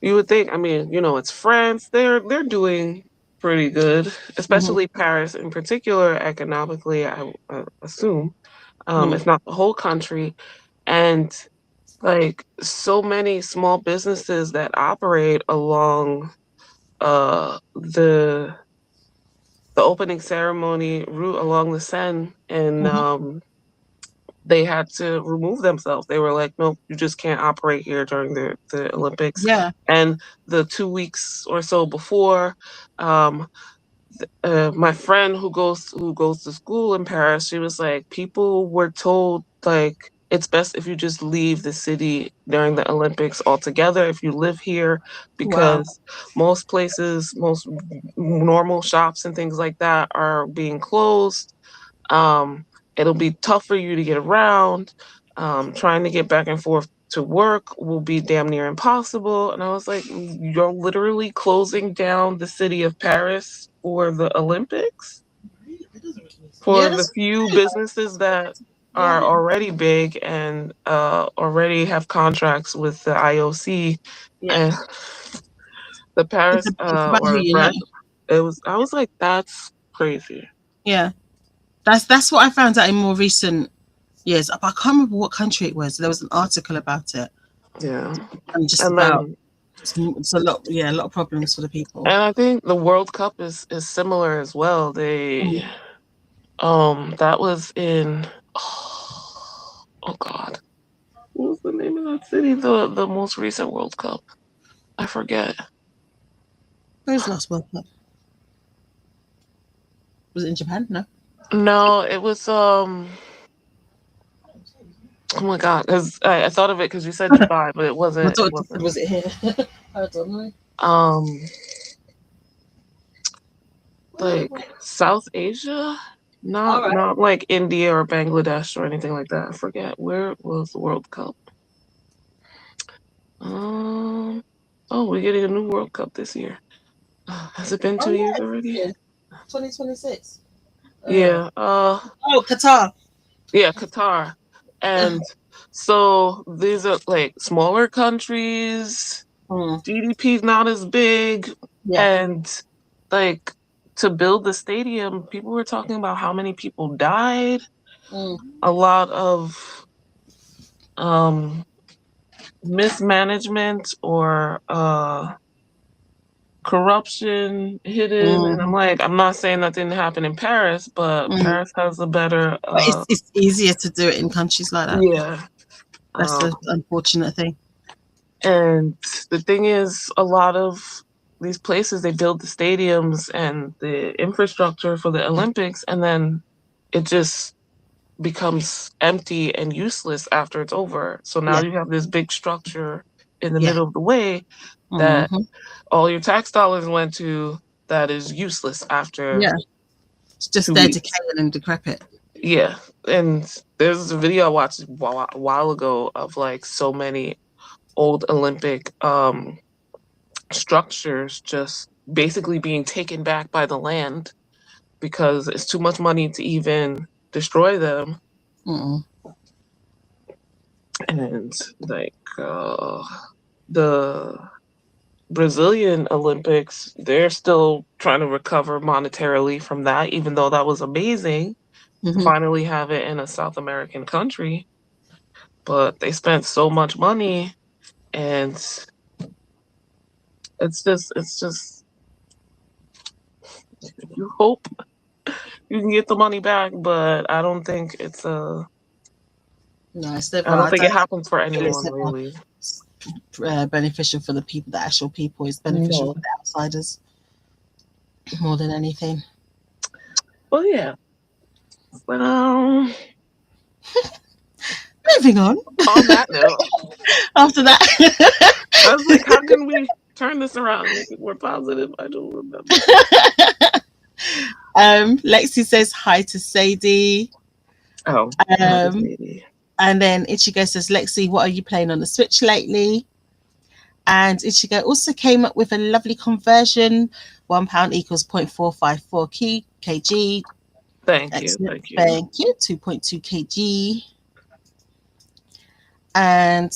you would think. I mean, it's France. They're doing pretty good, Hmm. especially Paris in particular, economically. I assume, Hmm. if not the whole country, and like so many small businesses that operate along the opening ceremony route along the Seine, and Hmm. they had to remove themselves. They were like, "Nope, you just can't operate here during the Olympics." Yeah. And the 2 weeks or so before, um, my friend who goes to school in Paris, she was like, people were told like it's best if you just leave the city during the Olympics altogether if you live here, Wow. because most places, most normal shops and things like that are being closed. um, it'll be tough for you to get around. Trying to get back and forth to work will be damn near impossible. And I was like, you're literally closing down the city of Paris for the Olympics? Yeah, For the that's few businesses that are yeah. already big and already have contracts with the IOC Yeah. and the It's, Paris it's about who or you know. France, I was like, that's crazy. Yeah. That's what I found out in more recent years. But I can't remember what country it was. There was an article about it Yeah. and just And about then it's a lot. Yeah, a lot of problems for the people. And I think the World Cup is similar as well. They Mm. that was in oh God. What was the name of that city? The most recent World Cup. I forget. Where's the last World Cup? Was it in Japan? No. No, it was oh my God, because I thought of it because you said Dubai, but it I wasn't. It thought it said, wasn't. was it here? I don't know. Um, like South Asia, All not right. not like India or Bangladesh or anything like that. I forget where was the World Cup. Um, oh, we're getting a new World Cup this year. Has it been Oh 2 years yeah, already? it's 2026. Yeah. Oh, Qatar. Yeah, Qatar. And so these are like smaller countries, Mm, GDP is not as big, yeah. and like to build the stadium, people were talking about how many people died. Mm, A lot of um mismanagement or corruption hidden. And I'm mm, like, I'm not saying that didn't happen in Paris, but mm. Paris has a better But it's easier to do it in countries like that. yeah. That's the Um unfortunate thing. and the thing is, a lot of these places they build the stadiums and the infrastructure for the Olympics, and then it just becomes empty and useless after it's over. So now Yeah. you have this big structure in the Yeah. middle of the way that Hmm. all your tax dollars went to that is useless after Yeah. It's just 2 there weeks. decaying and decrepit. Yeah. And there's a video I watched a while ago of like so many old Olympic structures just basically being taken back by the land because it's too much money to even destroy them. Mm-mm. And like the Brazilian Olympics, they're still trying to recover monetarily from that, even though that was amazing to Hmm. finally have it in a South American country. But they spent so much money, and it's just you hope you can get the money back, but I don't think No, it's never. I don't I think it don't happens for feel it's anyone ever really. beneficial for the people, the actual people. It's beneficial No. for the outsiders more than anything. Well, yeah. But Moving on. on that note, After that. I was like, how can we turn this around and make it more positive? I don't remember. Lexi says hi to Sadie. Oh, that is Um, maybe. and then Ichigo says, Lexi, what are you playing on the Switch lately? And Ichigo also came up with a lovely conversion. £1 equals 0.454 kg. Thank you. Excellent. Thank you. Thank you. 2.2 kg. And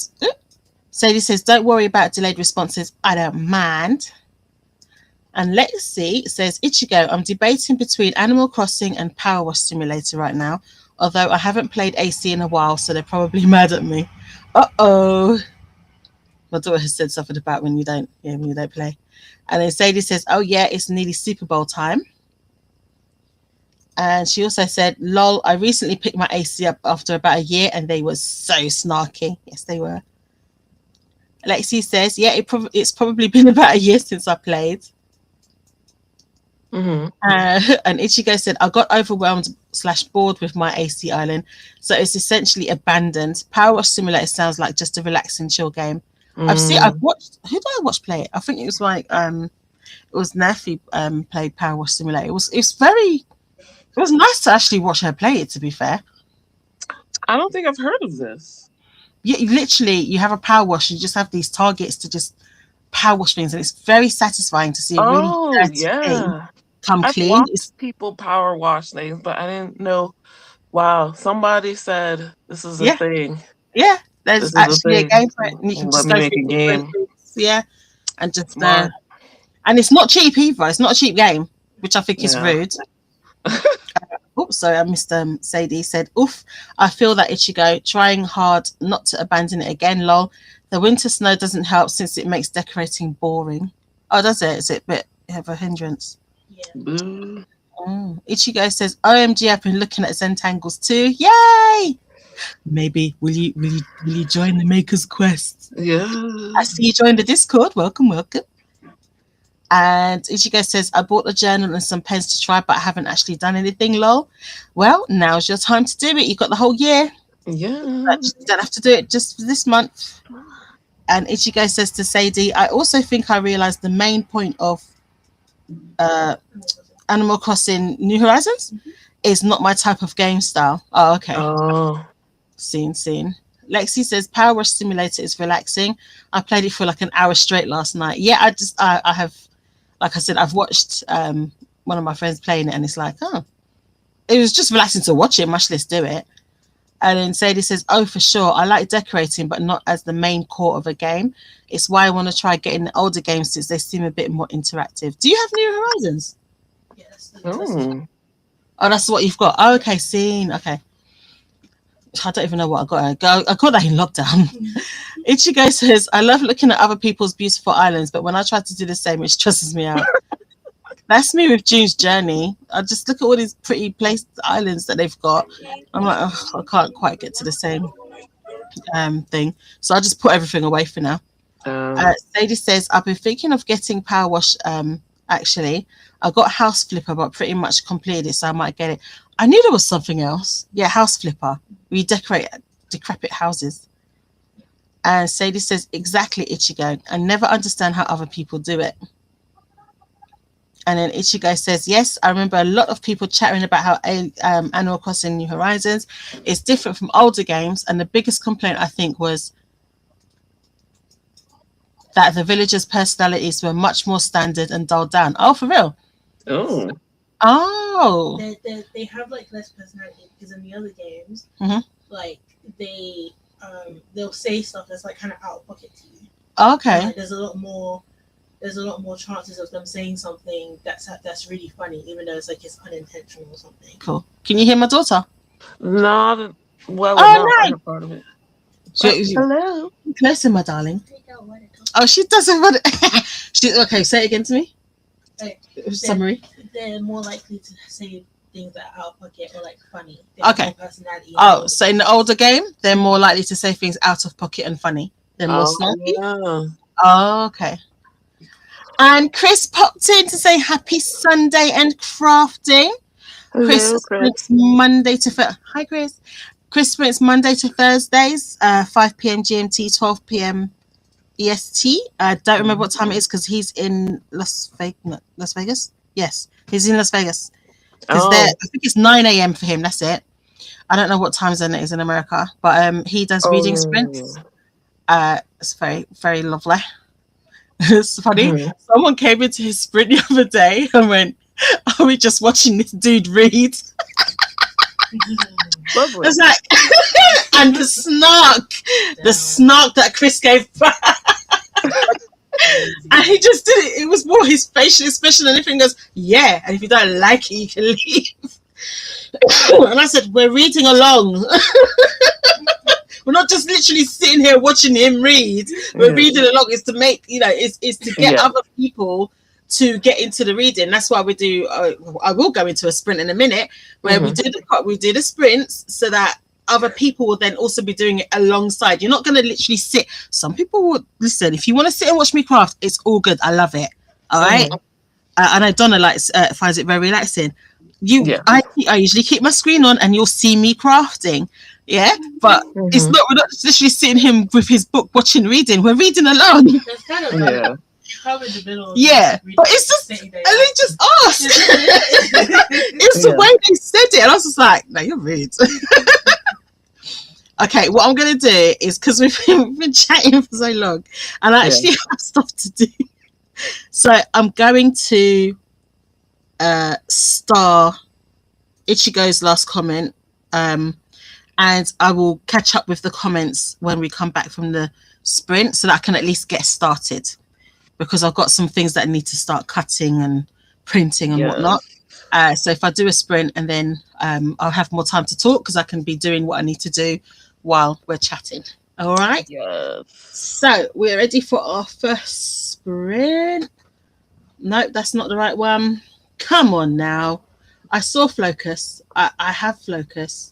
Sadie says, don't worry about delayed responses. I don't mind. And Lexi says, Ichigo, I'm debating between Animal Crossing and Power Wash Simulator right now. Although I haven't played AC in a while, so they're probably mad at me. Uh-oh. My daughter has said something about when you don't play. And then Sadie says, oh yeah, it's nearly Super Bowl time. And she also said, lol, I recently picked my AC up after about a year and they were so snarky. Yes, they were. Lexi says, yeah, it's probably been about a year since I played. Mm-hmm. And Ichigo said, I got overwhelmed/bored with my AC Island, so it's essentially abandoned. Power Wash Simulator sounds like just a relaxing chill game. I've watched, who did I watch play it? I think it was like it was Nafi played Power Wash Simulator. It was nice to actually watch her play it, to be fair. I don't think I've heard of this. You have a power wash, you just have these targets to just power wash things, and it's very satisfying to see a really dirty thing come I've clean. watched people power wash things, but I didn't know. Wow, somebody said this is a Yeah, thing. yeah. This There's is a actually a thing. game for it, and you can Let just me go make through a different game. things, yeah, and just Smart. and it's not cheap either. It's not a cheap game, which I think is Yeah. rude. Oops, sorry, I missed Sadie said, oof, I feel that Ichigo, trying hard not to abandon it again, lol. The winter snow doesn't help since it makes decorating boring. Oh, does it? Is it a bit of a hindrance? Boo. Oh. Ichigo says, OMG, I've been looking at Zentangles too. Yay! Maybe will you join the Maker's Quest? Yeah. I see you joined the Discord. Welcome. And Ichigo says, I bought a journal and some pens to try, but I haven't actually done anything, lol. Well, now's your time to do it. You've got the whole year. Yeah. You don't have to do it just for this month. And Ichigo says to Sadie, I also think I realized the main point of Animal Crossing New Horizons is not my type of game style. Oh, okay. Oh. Seen. Lexi says Power Wash Simulator is relaxing. I played it for like an hour straight last night. Yeah, I have, like I said, I've watched one of my friends playing it, and it's like, oh, it was just relaxing to watch it, much less do it. And then Sadie says, oh, for sure, I like decorating, but not as the main core of a game. It's why I want to try getting the older games since they seem a bit more interactive. Do you have New Horizons? Yes. Oh, that's what you've got. Oh, okay, seen. Okay. I don't even know what I got. I got that in lockdown. Ichigo says, I love looking at other people's beautiful islands, but when I try to do the same, it stresses me out. That's me with June's Journey. I just look at all these pretty islands that they've got. I'm like, I can't quite get to the same thing. So I just put everything away for now. Sadie says, I've been thinking of getting Power Wash, actually. I got House Flipper, but pretty much completed it, so I might get it. I knew there was something else. Yeah, house flipper. We decorate decrepit houses. And Sadie says, exactly, Ichigo. I never understand how other people do it. And then Ichigo says, yes, I remember a lot of people chatting about how Animal Crossing New Horizons is different from older games. And the biggest complaint, I think, was that the villagers' personalities were much more standard and dulled down. Oh, for real? Oh. Oh. They have like less personality because in the other games, like they'll say stuff that's like kind of out of pocket to you. Okay. Like, there's a lot more chances of them saying something that's really funny, even though it's unintentional or something. Cool. Can you hear my daughter? Not well Oh, enough. no. I heard part of it. Hello. Closer, my darling. Oh, she doesn't want it. Okay, say it again to me. Summary. They're more likely to say things that are out of pocket or like funny. Okay. Personality. Oh, so in the older game, they're more likely to say things out of pocket and funny. They're more snarky. Yeah. Oh, okay. And Chris popped in to say happy Sunday and crafting. Hello, Chris. Monday to Hi, Chris. Chris sprints Monday to Thursdays, 5 p.m. GMT, 12 p.m. EST. I don't remember what time it is because he's in Las Vegas. Yes, he's in Las Vegas. Because I think it's 9 a.m. for him. That's it. I don't know what time zone it is in America, but he does reading sprints. It's very, very lovely. It's funny. Someone came into his sprint the other day and went, "Are we just watching this dude read?" Lovely. It's like, and the snark that Chris gave back. And he just did it. It was more his facial expression than anything. He goes, yeah, and if you don't like it, you can leave. And I said, we're reading along. We're not just literally sitting here watching him read. We're reading along. It's to make, it's to get other people to get into the reading. That's why we do. I will go into a sprint in a minute where we do the sprints so that other people will then also be doing it alongside. You're not going to literally sit. Some people will listen. If you want to sit and watch me craft, it's all good. I love it. All right. I know Donna finds it very relaxing. I usually keep my screen on and you'll see me crafting. Yeah, but it's not. We're not literally sitting him with his book watching reading. We're reading along. That's kind of yeah, but it's just, and they just asked. It's the way they said it, and I was just like, "No, you're rude." Okay, what I'm gonna do is because we've been chatting for so long, and I actually have stuff to do. So I'm going to star Ichigo's last comment, and I will catch up with the comments when we come back from the sprint, so that I can at least get started. Because I've got some things that I need to start cutting and printing and whatnot. So if I do a sprint and then I'll have more time to talk because I can be doing what I need to do while we're chatting. All right? Yes. So we're ready for our first sprint. Nope, that's not the right one. Come on now. I saw Flocus. I have Flocus.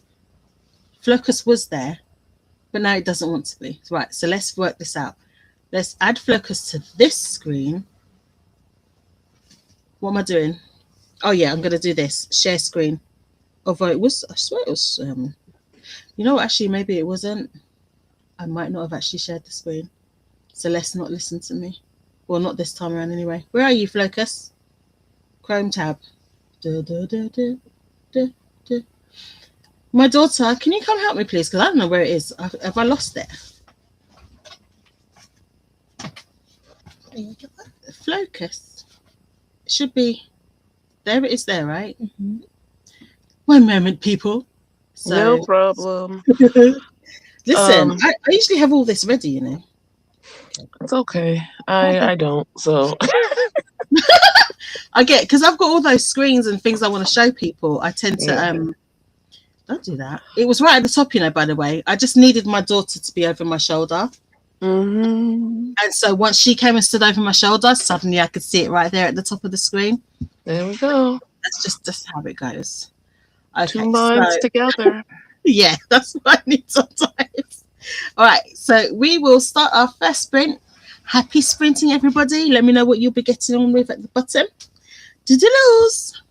Flocus was there, but now it doesn't want to be. Right, so let's work this out. Let's add Flocus to this screen. What am I doing? Oh, yeah, I'm going to do this. Share screen. Although I swear it was, actually, maybe it wasn't. I might not have actually shared the screen. So let's not listen to me. Well, not this time around anyway. Where are you, Flocus? Chrome tab. My daughter, can you come help me, please? Because I don't know where it is. Have I lost it? Flocus should be there. It is there, right? One moment, people. So, no problem. Listen, I usually have all this ready, It's okay. I don't. So I get, because I've got all those screens and things I want to show people. I tend to don't do that. It was right at the top, by the way. I just needed my daughter to be over my shoulder. And so once she came and stood over my shoulder, suddenly I could see it right there at the top of the screen. There we go. That's just how it goes. Okay, two minds together. Yeah, that's what I need sometimes. All right, so we will start our first sprint. Happy sprinting, everybody. Let me know what you'll be getting on with at the bottom. Doodles.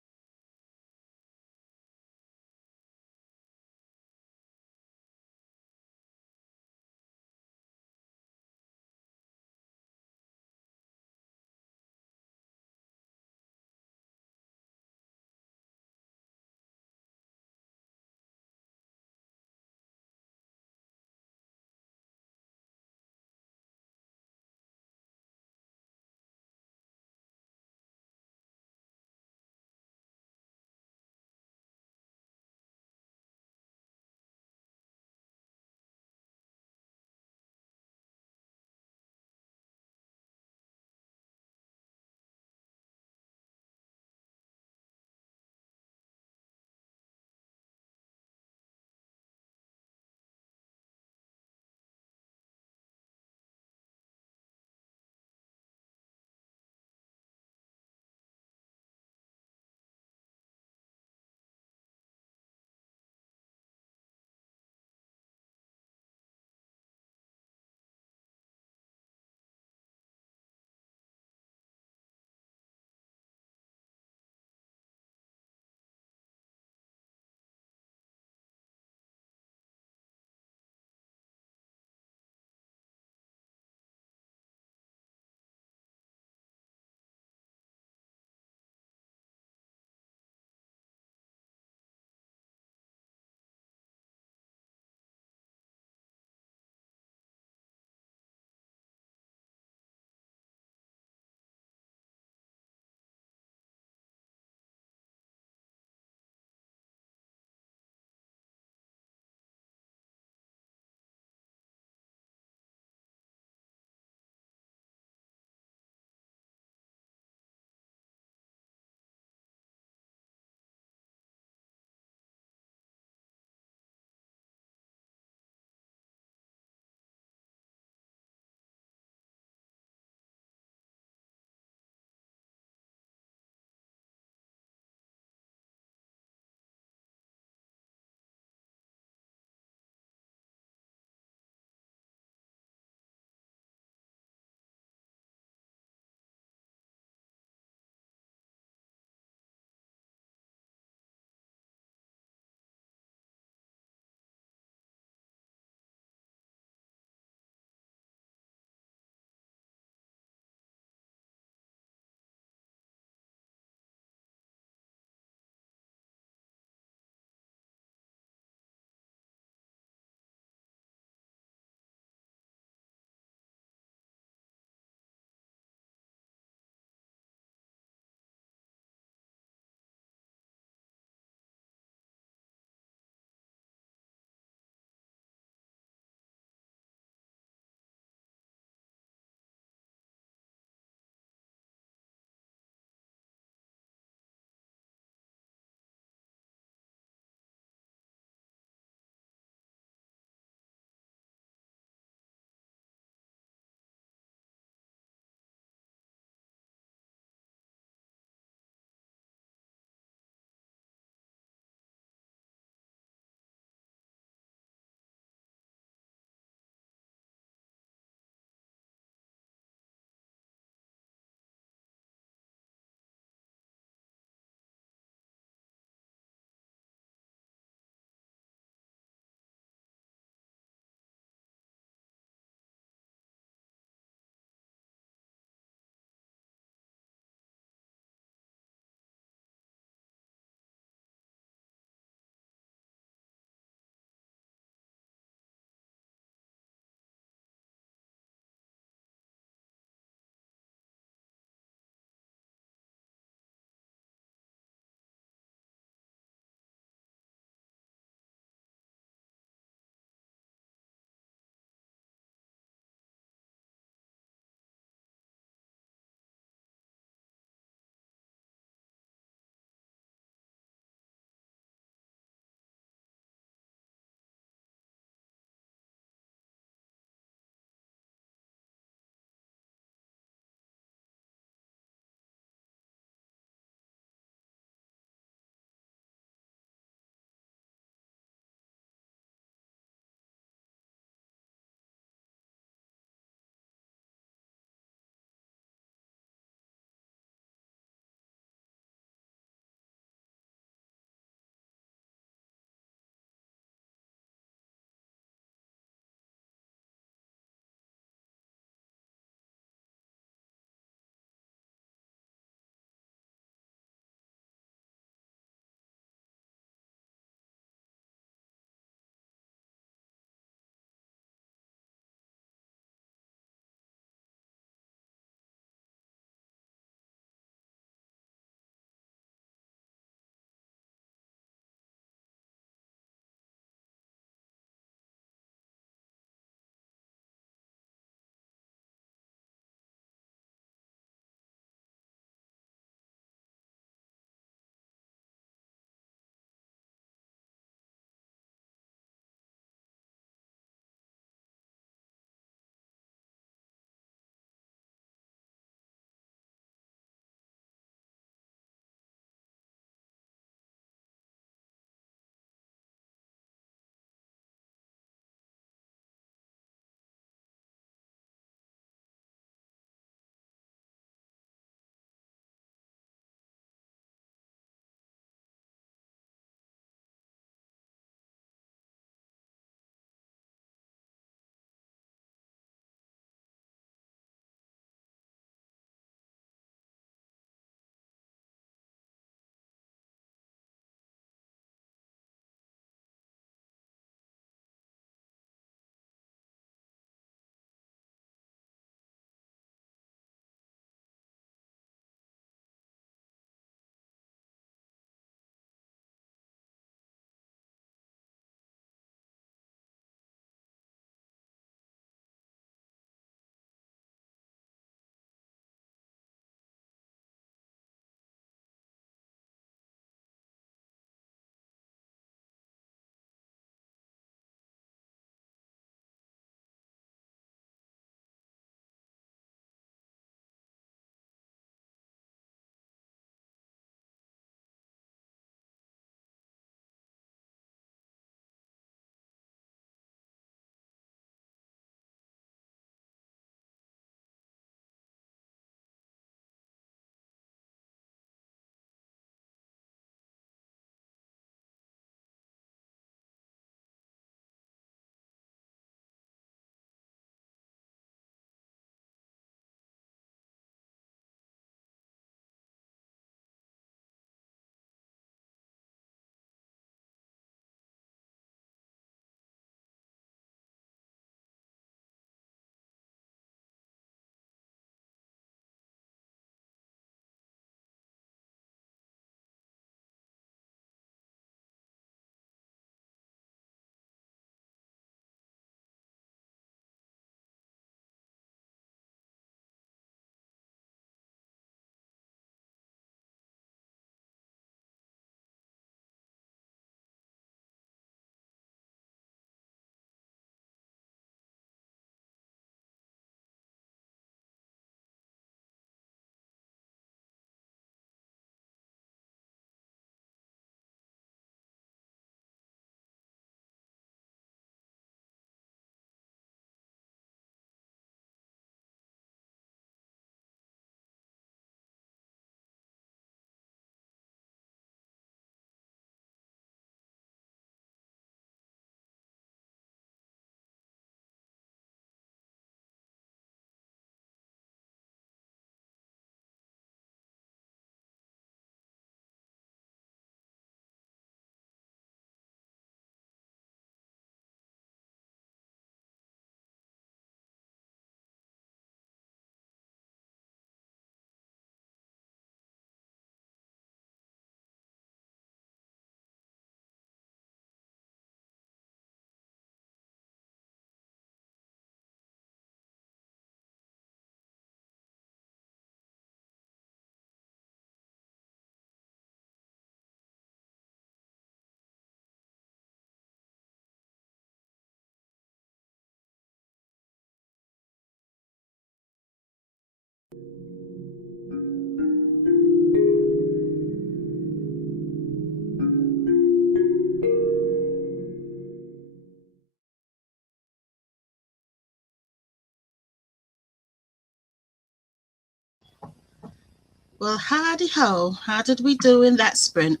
Well, howdy ho. How did we do in that sprint?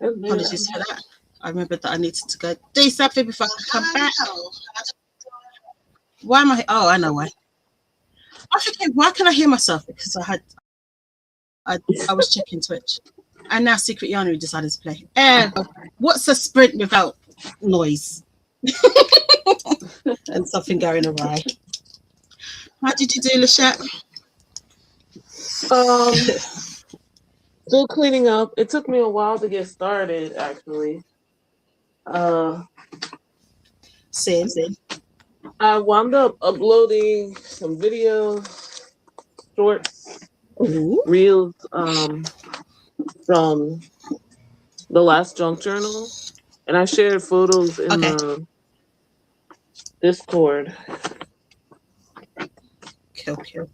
Apologies for that. I remembered that I needed to go do something before I come back. Why am I? Oh, I know why. I think, why can I hear myself? Because I was checking Twitch. And now Secret Yana decided to play. What's a sprint without noise? And something going awry. How did you do, Lachette? Still cleaning up. It took me a while to get started, actually. Same. I wound up uploading some videos, shorts, reels, from the last junk journal, and I shared photos in the Discord. Cool.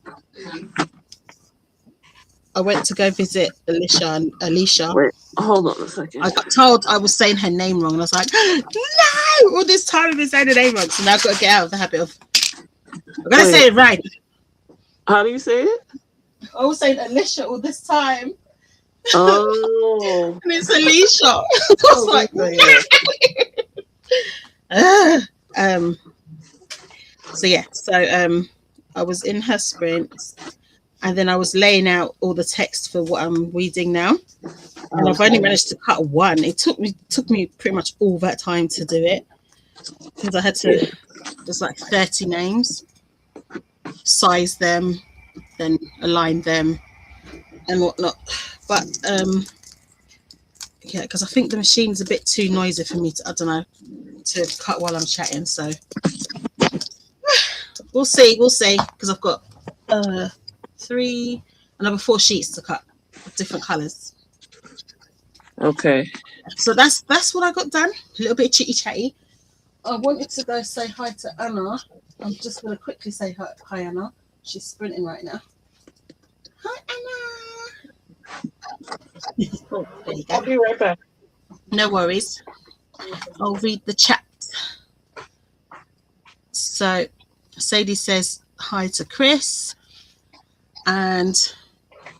I went to go visit Alicia. Wait, hold on a second. I got told I was saying her name wrong, and I was like, no! All this time I've been saying her name wrong, so now I've got to get out of the habit of. I'm going to say it right. How do you say it? I was saying Alicia all this time. Oh. And it's Alicia. I was like, so I was in her sprints, and then I was laying out all the text for what I'm reading now. And I've only managed to cut one. It took me pretty much all that time to do it, because I had to, there's like 30 names, size them, then align them and whatnot. But yeah, because I think the machine's a bit too noisy for me to, I don't know, to cut while I'm chatting. So we'll see, because I've got another 4 sheets to cut of different colors. Okay. So that's what I got done. A little bit chitty chatty. I wanted to go say hi to Anna. I'm just going to quickly say hi, Anna. She's sprinting right now. Hi, Anna. Oh, there you go. I'll be right back. No worries. I'll read the chat. So Sadie says hi to Chris. And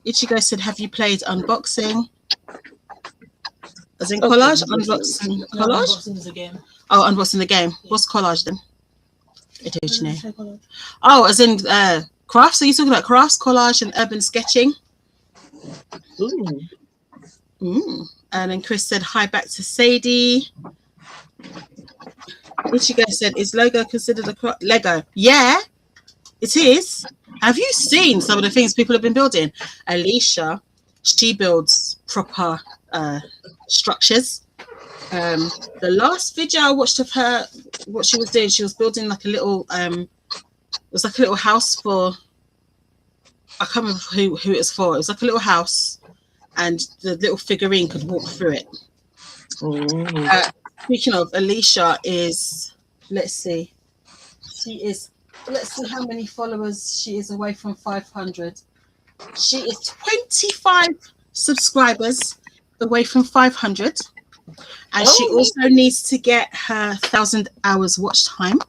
Ichigo said, have you played unboxing? As in collage? Unboxing collage? No, unboxing is a game. Oh, unboxing the game. Yeah. What's collage then? Oh, as in crafts? Are you talking about crafts, collage, and urban sketching? And then Chris said hi back to Sadie. Ichigo said, is Lego considered a Lego? Yeah, it is. Have you seen some of the things people have been building? Alicia, she builds proper structures. The last video I watched of her, what she was doing, she was building like a little it was like a little house for, I can't remember who it was for. It was like a little house, and the little figurine could walk through it. Speaking of, Alicia is, let's see how many followers she is away from 500. She is 25 subscribers away from 500. And she also needs to get her 1,000 hours watch time.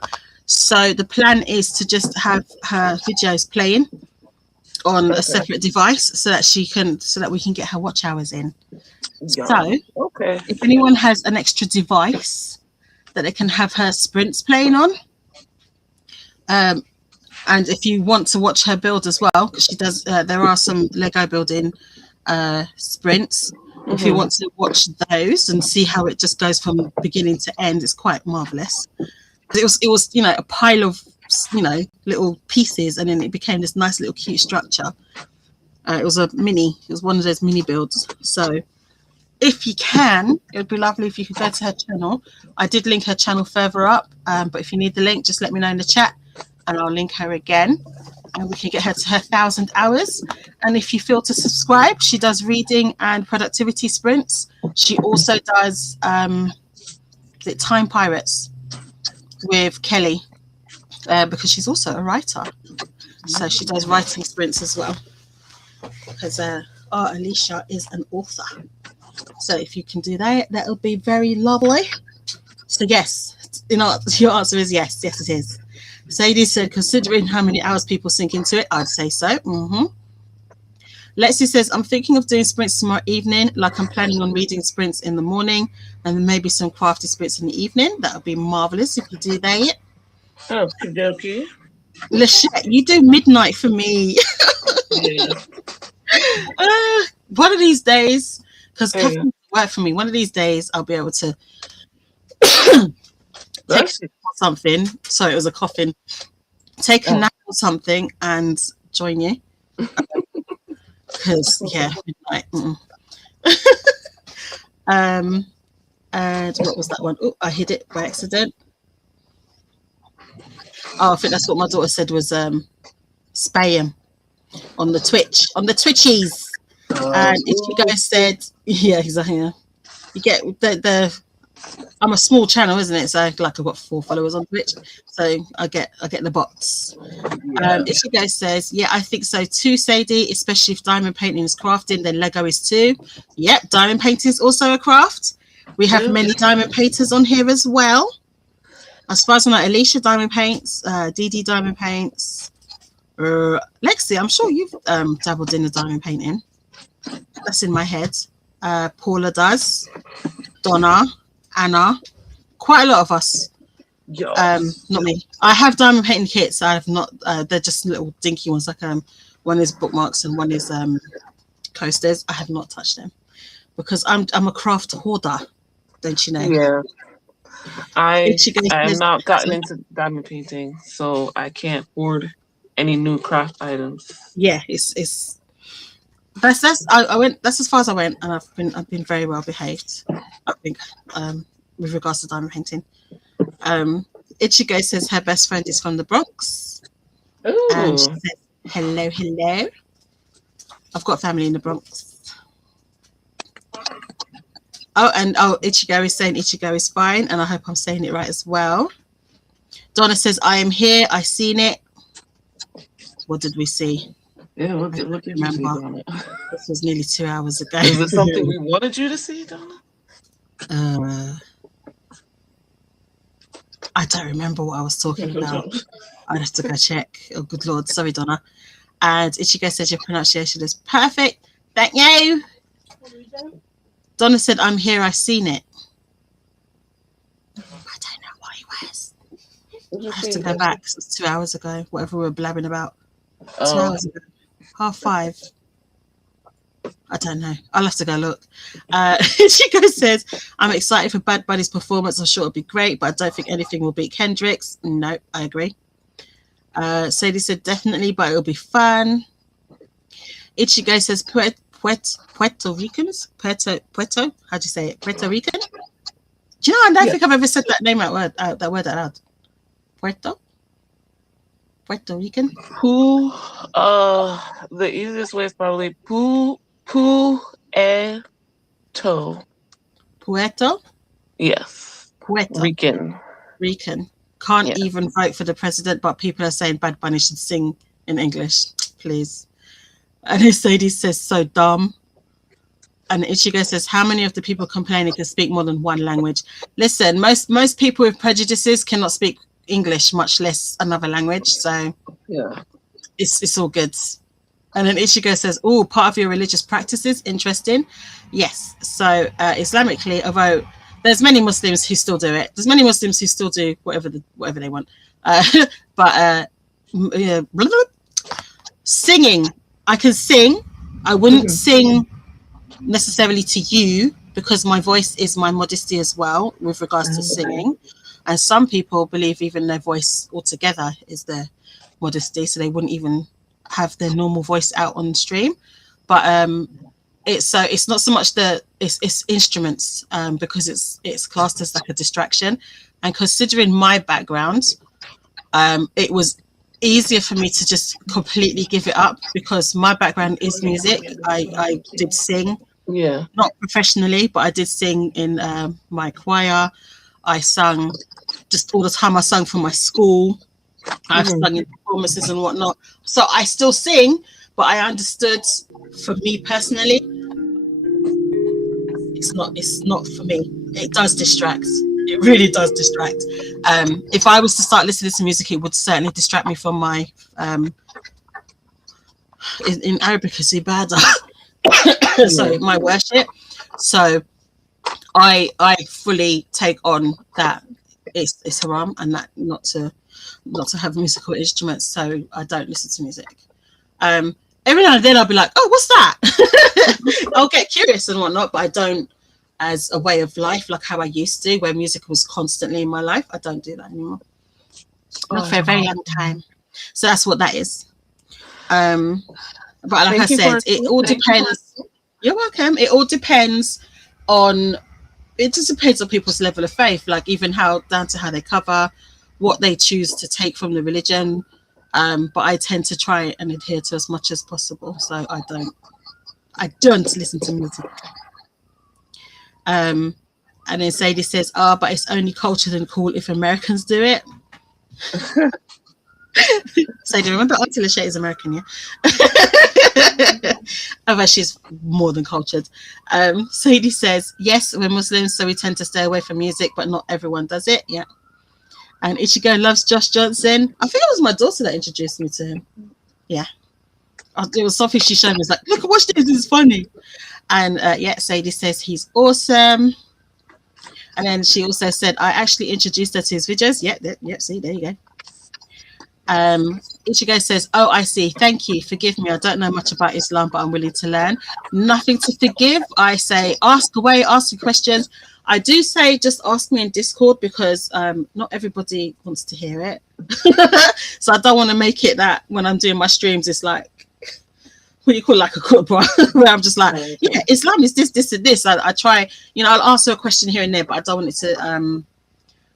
So the plan is to just have her videos playing on a separate device so that we can get her watch hours in. So if anyone has an extra device that they can have her sprints playing on, and if you want to watch her build as well, because she does, there are some Lego building sprints. If you want to watch those and see how it just goes from beginning to end, it's quite marvelous. It was a pile of little pieces, and then it became this nice little cute structure. It was one of those mini builds. So if you can, it would be lovely if you could go to her channel. I did link her channel further up, but if you need the link, just let me know in the chat and I'll link her again, and we can get her to her 1,000 hours. And if you feel to subscribe, she does reading and productivity sprints. She also does the Time Pirates with Kelly, because she's also a writer. So she does writing sprints as well. Because Alicia is an author. So if you can do that, that'll be very lovely. So yes, your answer is yes. Yes, it is. Sadie said, considering how many hours people sink into it, I'd say so. Lexi says, I'm thinking of doing sprints tomorrow evening, like I'm planning on reading sprints in the morning and then maybe some crafty sprints in the evening. That would be marvellous if you do that. Okay. Lachette, you do midnight for me. Yeah. One of these days, because caffeine work for me, one of these days I'll be able to take something. Sorry, it was a coffin. Take a nap or something and join you. Because midnight. And what was that one? Oh, I hit it by accident. Oh, I think that's what my daughter said was spam on the Twitchies. And if you guys said, yeah, exactly. Yeah. You get the I'm a small channel, isn't it? So I've got 4 followers on Twitch, so I get the bots. If you guys says, yeah, I think so too, Sadie. Especially if diamond painting is crafting, then Lego is too. Yep, diamond painting is also a craft. We have many diamond painters on here as well. As far as I know, Alicia diamond paints, Dee diamond paints. Lexi, I'm sure you've dabbled in the diamond painting. That's in my head. Paula does. Donna, Anna, quite a lot of us. Not me. I have diamond painting kits. I have not. They're just little dinky ones. Like one is bookmarks and one is coasters. I have not touched them because I'm a craft hoarder. Don't you know? Yeah. I have not gotten into diamond painting, so I can't hoard any new craft items. Yeah, I went. That's as far as I went, and I've been very well behaved. I think with regards to diamond painting. Ichigo says her best friend is from the Bronx. Ooh. And she says hello. I've got family in the Bronx. Ichigo is saying Ichigo is fine, and I hope I'm saying it right as well. Donna says I am here. I seen it. What did we see? Yeah, what did you see, Donna? This was nearly 2 hours ago. Is it something we wanted you to see, Donna? I don't remember what I was talking about. I'd have to go check. Oh, good Lord. Sorry, Donna. And Ichigo says your pronunciation is perfect. Thank you. Donna said, I'm here. I seen it. I don't know what it was. I have to go back. It was 2 hours ago. Whatever we were blabbing about. 2 hours ago. 5:30. I don't know. I'll have to go look. Chico says, I'm excited for Bad Bunny's performance. I'm sure it'll be great, but I don't think anything will beat Kendrick's. No, I agree. Sadie said, definitely, but it'll be fun. Ichigo says, Puerto Ricans? Puerto, how do you say it? Puerto Rican? Do you know, I don't think I've ever said that name out loud. Puerto Rican? The easiest way is probably Puerto. Puerto? Yes. Puerto. Rican. Can't even vote for the president, but people are saying Bad Bunny should sing in English. Please. And Sadie says, so dumb. And Ichigo says, how many of the people complaining can speak more than one language? Listen, most people with prejudices cannot speak English, much less another language. So yeah, it's all good. And then Ichigo says, oh, part of your religious practices, interesting. Yes. So Islamically, although there's many Muslims who still do it. There's many Muslims who still do whatever they want. But singing, I can sing. I wouldn't sing necessarily to you because my voice is my modesty as well with regards to singing. And some people believe even their voice altogether is their modesty, so they wouldn't even have their normal voice out on stream. But it's not so much it's instruments because it's classed as like a distraction. And considering my background, it was easier for me to just completely give it up because my background is music. I did sing, not professionally, but I did sing in my choir. I sung just all the time. I sung for my school. I've sung in performances and whatnot. So I still sing, but I understood for me personally, it's not for me. It does distract. It really does distract. If I was to start listening to music, it would certainly distract me from my in Arabic is ibadah. So my worship. So I fully take on that it's haram and that not to have musical instruments, so I don't listen to music. Every now and then I'll be like, oh, what's that? I'll get curious and whatnot, but I don't as a way of life like how I used to, where music was constantly in my life. I don't do that anymore. Not for a very long time. So that's what that is. But like I said, it all depends. You're welcome. It all depends on, it just depends on people's level of faith, like even how down to how they cover, what they choose to take from the religion. But I tend to try and adhere to as much as possible. So I don't listen to music. And then Sadie says, but it's only cultured and cool if Americans do it. Sadie, remember Auntie Lachey is American, yeah? Otherwise she's more than cultured. Sadie says, yes, we're Muslims, so we tend to stay away from music, but not everyone does it. Yeah. And Ichigo loves Josh Johnson. I think it was my daughter that introduced me to him. Yeah. It was something she showed me. It's like, look, watch this. This is funny. And Sadie says he's awesome. And then she also said, I actually introduced her to his videos. Yep. See, there you go. Ichigo says, oh, I see. Thank you. Forgive me. I don't know much about Islam, but I'm willing to learn. Nothing to forgive. I say, ask away, ask the questions. I do say just ask me in Discord because not everybody wants to hear it. So I don't want to make it that when I'm doing my streams, it's like, what do you call it, like a khutbah, where I'm just like, yeah, Islam is this, this, and this. I try, I'll answer a question here and there, but I don't want it to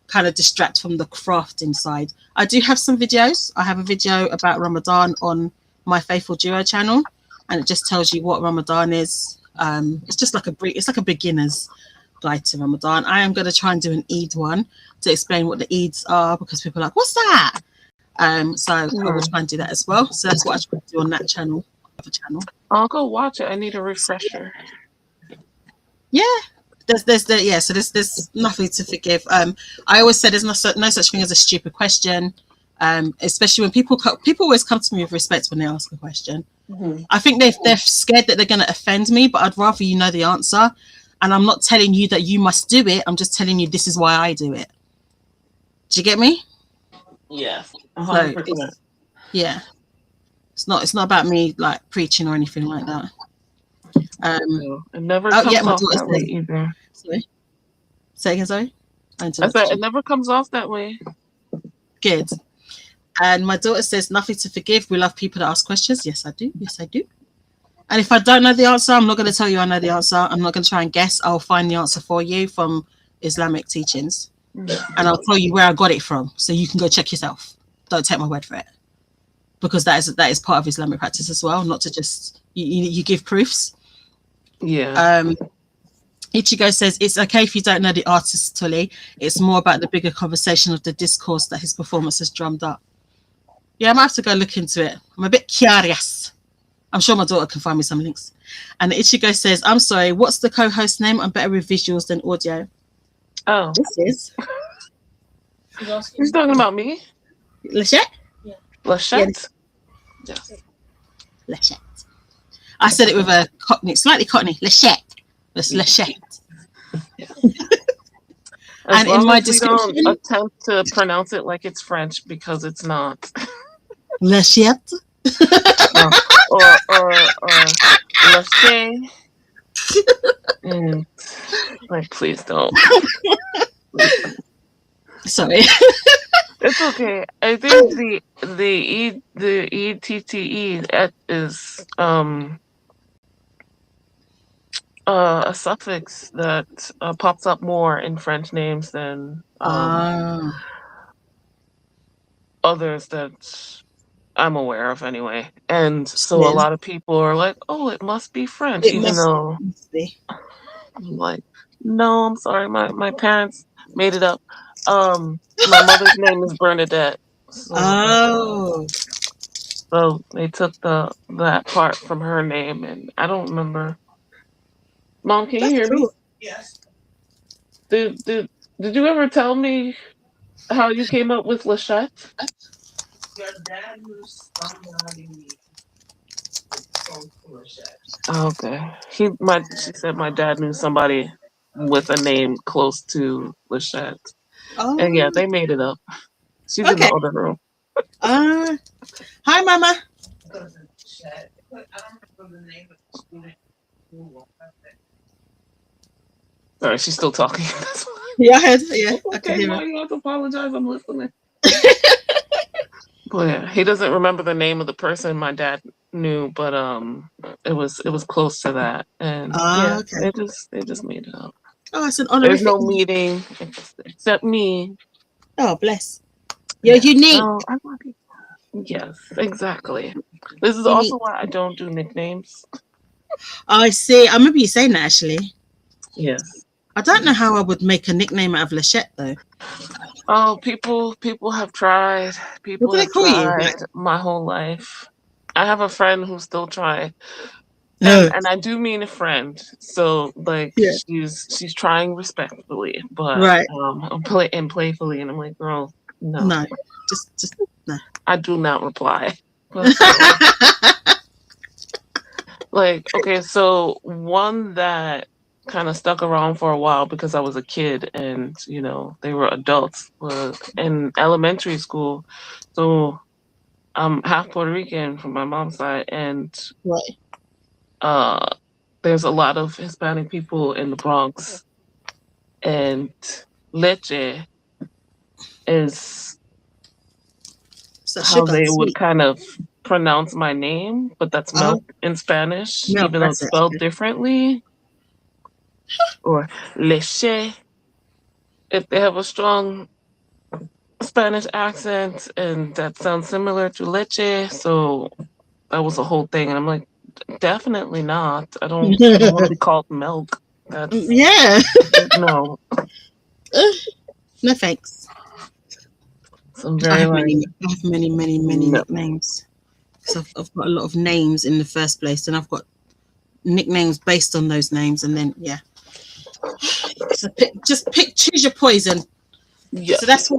kind of distract from the crafting side. I do have some videos. I have a video about Ramadan on my Faithful Duo channel, and it just tells you what Ramadan is. It's just like it's like a beginner's guide to Ramadan. I am going to try and do an Eid one to explain what the Eids are, because people are like, what's that? So I will try and do that as well. So that's what I try to do on that channel. I'll go watch it. I need a refresher. Yeah. There's nothing to forgive. I always say there's no such thing as a stupid question, especially when people always come to me with respect when they ask a question. I think they're scared that they're going to offend me, but I'd rather you know the answer. And I'm not telling you that you must do it. I'm just telling you this is why I do it. Do you get me? Yes. So yeah. It's not about me like preaching or anything like that. It never comes off that way either. Sorry? Say again, sorry? I said it never comes off that way. Good. And my daughter says, nothing to forgive. We love people that ask questions. Yes, I do. Yes, I do. And if I don't know the answer, I'm not going to tell you I know the answer. I'm not going to try and guess. I'll find the answer for you from Islamic teachings. And I'll tell you where I got it from, so you can go check yourself. Don't take my word for it. Because that is part of Islamic practice as well, not to just, you give proofs. Yeah. Ichigo says, it's okay if you don't know the artist, Tully. It's more about the bigger conversation of the discourse that his performance has drummed up. Yeah, I might have to go look into it. I'm a bit curious. I'm sure my daughter can find me some links. And Ichigo says, I'm sorry, what's the co-host name? I'm better with visuals than audio. Oh. This is. He's talking about me? Lachette? Yeah. Lachette? Yes. Lachette. I said it with a cockney, slightly cockney. Lachette. It's Lachette. Yeah. And in my description, don't attempt to pronounce it like it's French, because it's not. Lachette. or Lachey. Like, please don't. Sorry. It's okay. I think the ETTE is a suffix that pops up more in French names than others that I'm aware of anyway. And so a lot of people are like, oh, it must be French, even though I'm like, no, I'm sorry, my parents made it up. My mother's name is Bernadette. Oh. So they took that part from her name, and I don't remember. Mom, can you That's hear me? cool. Yes. Did you ever tell me how you came up with Lachette? Your dad knew somebody close to Lachette. Okay. She said my dad knew somebody with a name close to Lachette. And yeah, Oh, they made it up. She's in the okay. other room. Hi, Mama. Because of Chet. But I don't remember the name of the student who was there. Sorry, she's still talking. Yeah, I heard. Yeah, It's I can okay, hear Ma, her. you don't have to apologize. I'm listening. But yeah, he doesn't remember the name of the person my dad knew, but it was close to that. And yeah, Okay. they just made it up. Oh, it's an There's honorific. no meeting except me. Oh, bless. You're Yeah. unique. No, I'm not. Yes, exactly. This is also Unique. why I don't do nicknames. Oh, I see. I remember you saying that actually. Yes. I don't know how I would make a nickname out of Lachette though. Oh, people have tried. What People do they have call you? Like, tried my whole life. I have a friend who still tried. And no. and I do mean a friend. So like Yeah. she's trying respectfully, but Right. playfully, and I'm like, girl, no. No. Just no. I do not reply. But like, okay, so one that kind of stuck around for a while because I was a kid and, they were adults was in elementary school. So I'm half Puerto Rican from my mom's side, and Right. uh, there's a lot of Hispanic people in the Bronx, and leche is So how sugar, they would sweet. kind of pronounce my name, but that's Oh, milk in Spanish, milk. even though That's it's it. spelled Okay. differently. Or leche, if they have a strong Spanish accent, and that sounds similar to leche. So that was a whole thing. And I'm like, definitely not. I don't want to be called milk. That's Yeah. no. No thanks. So I'm I very have like, many no. nicknames. So I've got a lot of names in the first place, and I've got nicknames based on those names, and then yeah. So choose your poison. Yeah. So that's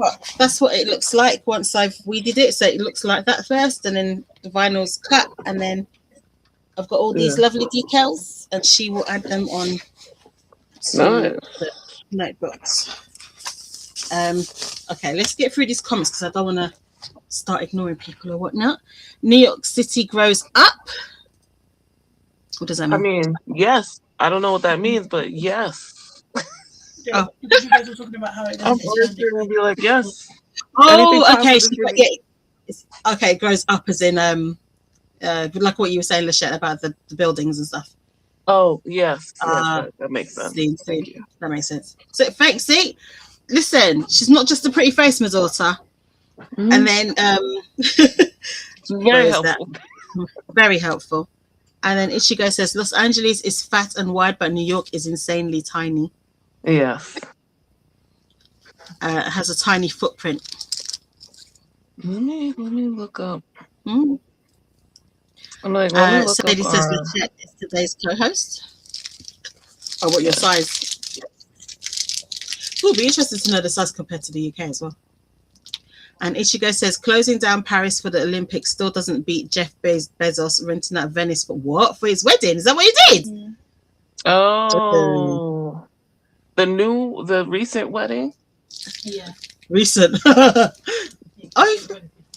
what it looks like once I've weeded it. So it looks like that first, and then the vinyl's cut, and then I've got all these Yeah. lovely decals, and she will add them on to Nice. the notebooks. Okay, let's get through these comments because I don't want to start ignoring people or whatnot. New York City grows up. What does that I mean? mean, yes. I don't know what that means, but yes. Yeah, Oh. because you guys were talking about how it I'm does always expand. gonna be like, yes. Anything Oh, okay. positive She for put, me. yeah, okay, grows up as in like what you were saying, Lachette, about the buildings and stuff. Oh, yes. Yes, Uh, that makes sense. see, Thank you. that makes sense. So thanks. See, listen, she's not just a pretty face, my daughter. Mhm. And then It's where very is that? helpful. Very helpful. And then Ichigo says Los Angeles is fat and wide, but New York is insanely tiny. Yes. Has a tiny footprint. Let me look up. Mm. I'm like, let me look up Sadie says Lachette is today's co-host. Oh, what your size? It will be interesting to know the size compared to the UK as well. And Ichigo says closing down Paris for the Olympics still doesn't beat Jeff Bezos renting out Venice for what? For his wedding? Is that what he did? Mm. Oh, the recent wedding. Yeah. Recent. Oh,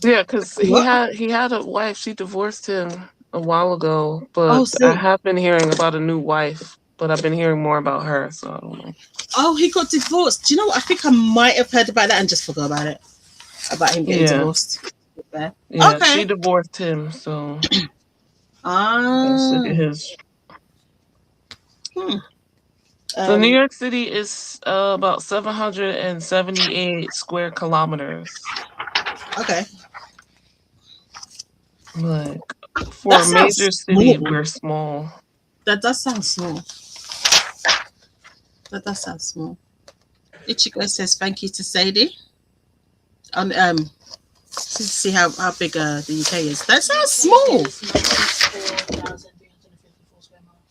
Yeah, because he what? had a wife. She divorced him a while ago, but Oh, I see. have been hearing about a new wife. But I've been hearing more about her, so I don't know. Oh, he got divorced. Do you know what? I think I might have heard about that and just forgot about it. About him getting Yeah, divorced. yeah. Okay. She divorced him, so let's look Ah. at his. Hmm. So New York City is about 778 square kilometers. Okay. Like for That a sounds major small. city, we're small. That does sound small. That does sound small. Ichigo says thank you to Sadie. To see how big the UK is. That sounds small. 94,354 square miles.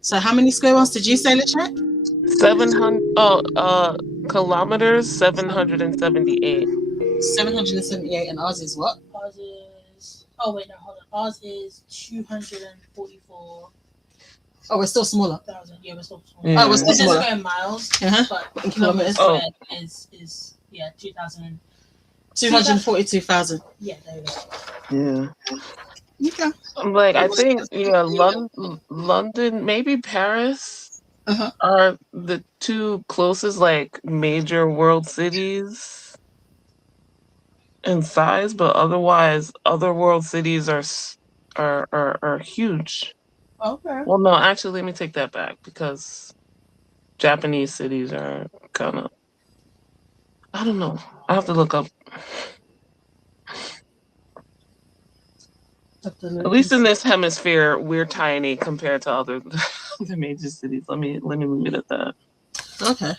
So how many square miles did you say, Lachette? 700. Kilometers. 778. 778, and ours is what? Ours is. Oh wait, no, hold on. Ours is 244,000. Oh, we're still smaller. Yeah, we're still small. Yeah. Oh, we're still This is smaller. square miles, Uh-huh. but In kilometers kilometers. squared is 2,000. 242,000. Yeah, there we go. Yeah. Okay. Like I think London, maybe Paris Uh-huh. are the two closest like major world cities in size, but otherwise other world cities are huge. Okay. Well, no, actually, let me take that back because Japanese cities are kind of. I don't know. I have to look up. At least in this hemisphere, we're tiny compared to other the major cities. Let me leave it at that. Okay.